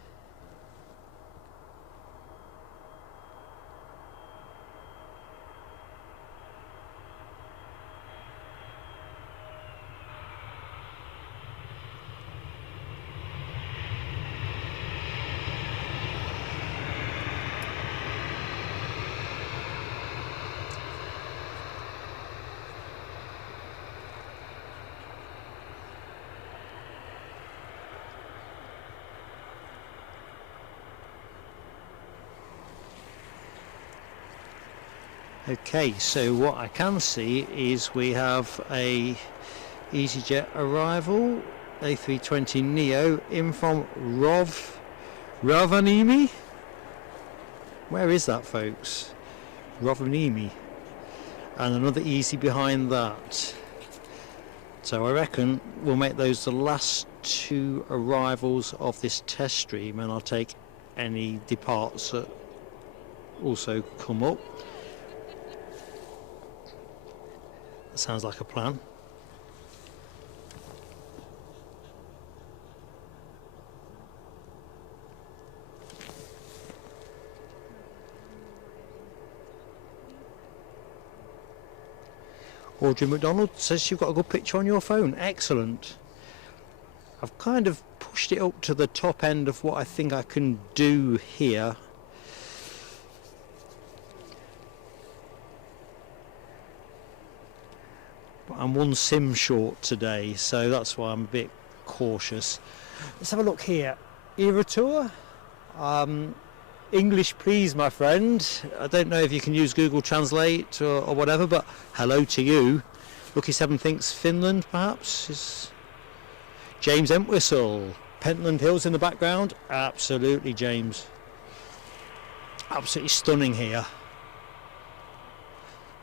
Okay, so what I can see is we have a EasyJet arrival, A320neo in from Rovaniemi. Where is that, folks? Rovaniemi. And another easy behind that. So I reckon we'll make those the last 2 arrivals of this test stream, and I'll take any departs that also come up. That sounds like a plan. Audrey McDonald says you've got a good picture on your phone. Excellent. I've kind of pushed it up to the top end of what I think I can do here. But I'm 1 sim short today, so that's why I'm a bit cautious. Let's have a look here. Era Tour. English please, my friend. I don't know if you can use Google Translate or whatever, but hello to you. Lucky Seven thinks Finland perhaps is. James Entwistle. Pentland Hills in the background. Absolutely, James. Absolutely stunning here.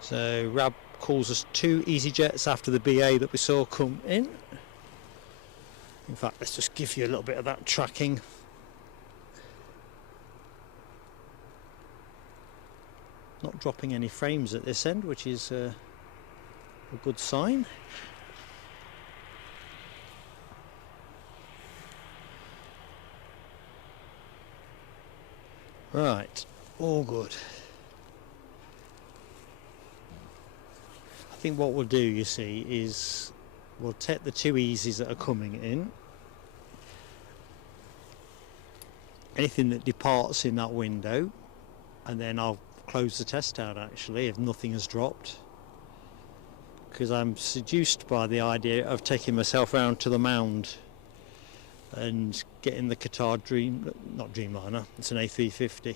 So Rab calls us 2 EasyJets after the BA that we saw come in. In fact, let's just give you a little bit of that tracking. Not dropping any frames at this end, which is a good sign. Right, all good. I think what we'll do, you see, is we'll take the 2 easies that are coming in. Anything that departs in that window, and then I'll close the test out actually if nothing has dropped, because I'm seduced by the idea of taking myself around to the mound and getting the Qatar not Dreamliner, it's an A350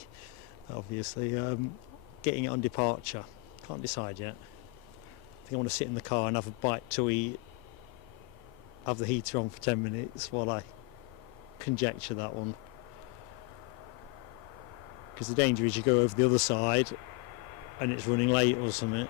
obviously, getting it on departure. Can't decide yet. I think I want to sit in the car and have a bite to eat, have the heater on for 10 minutes while I conjecture that one. Because the danger is you go over the other side and it's running late or something.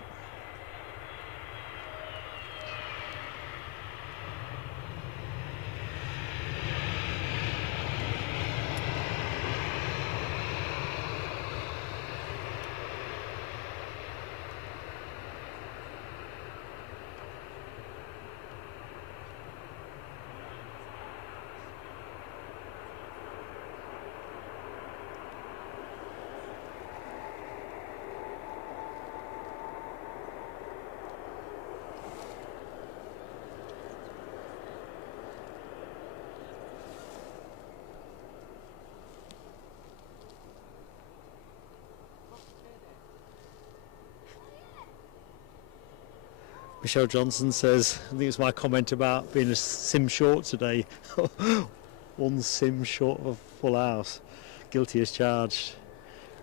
Michelle Johnson says, I think it's my comment about being a sim short today. 1 sim short of full house. Guilty as charged.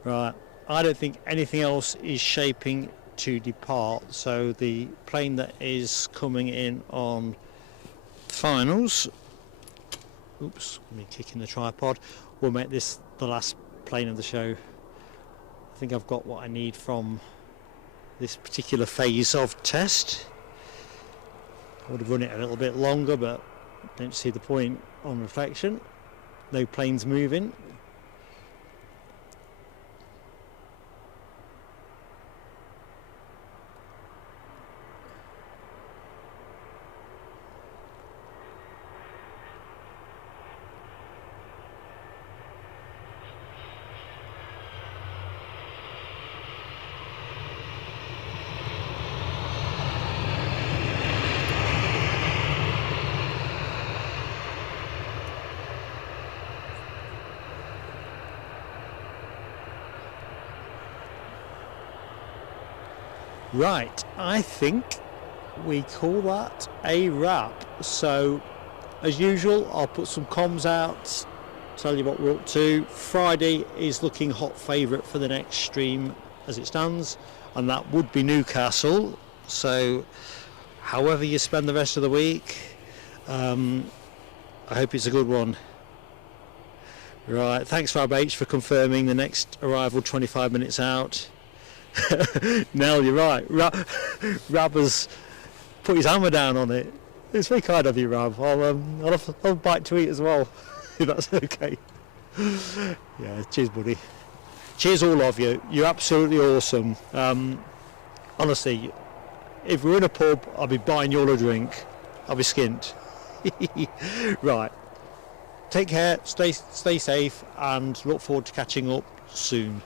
Right, I don't think anything else is shaping to depart, so the plane that is coming in on finals, oops, me kicking the tripod, will make this the last plane of the show. I think I've got what I need from this particular phase of test. I would have run it a little bit longer, but don't see the point on reflection. No planes moving. Right, I think we call that a wrap. So, as usual, I'll put some comms out, tell you what we're up to. Friday is looking hot favourite for the next stream as it stands, and that would be Newcastle. So, however you spend the rest of the week, I hope it's a good one. Right, thanks Rab H for confirming the next arrival 25 minutes out. Nell, you're right. Rab has put his hammer down on it. It's very kind of you, Rab. I'll have a bite to eat as well, if that's okay. Yeah, cheers, buddy. Cheers, all of you. You're absolutely awesome. Honestly, if we're in a pub, I'll be buying you all a drink. I'll be skint. Right. Take care, stay safe, and look forward to catching up soon.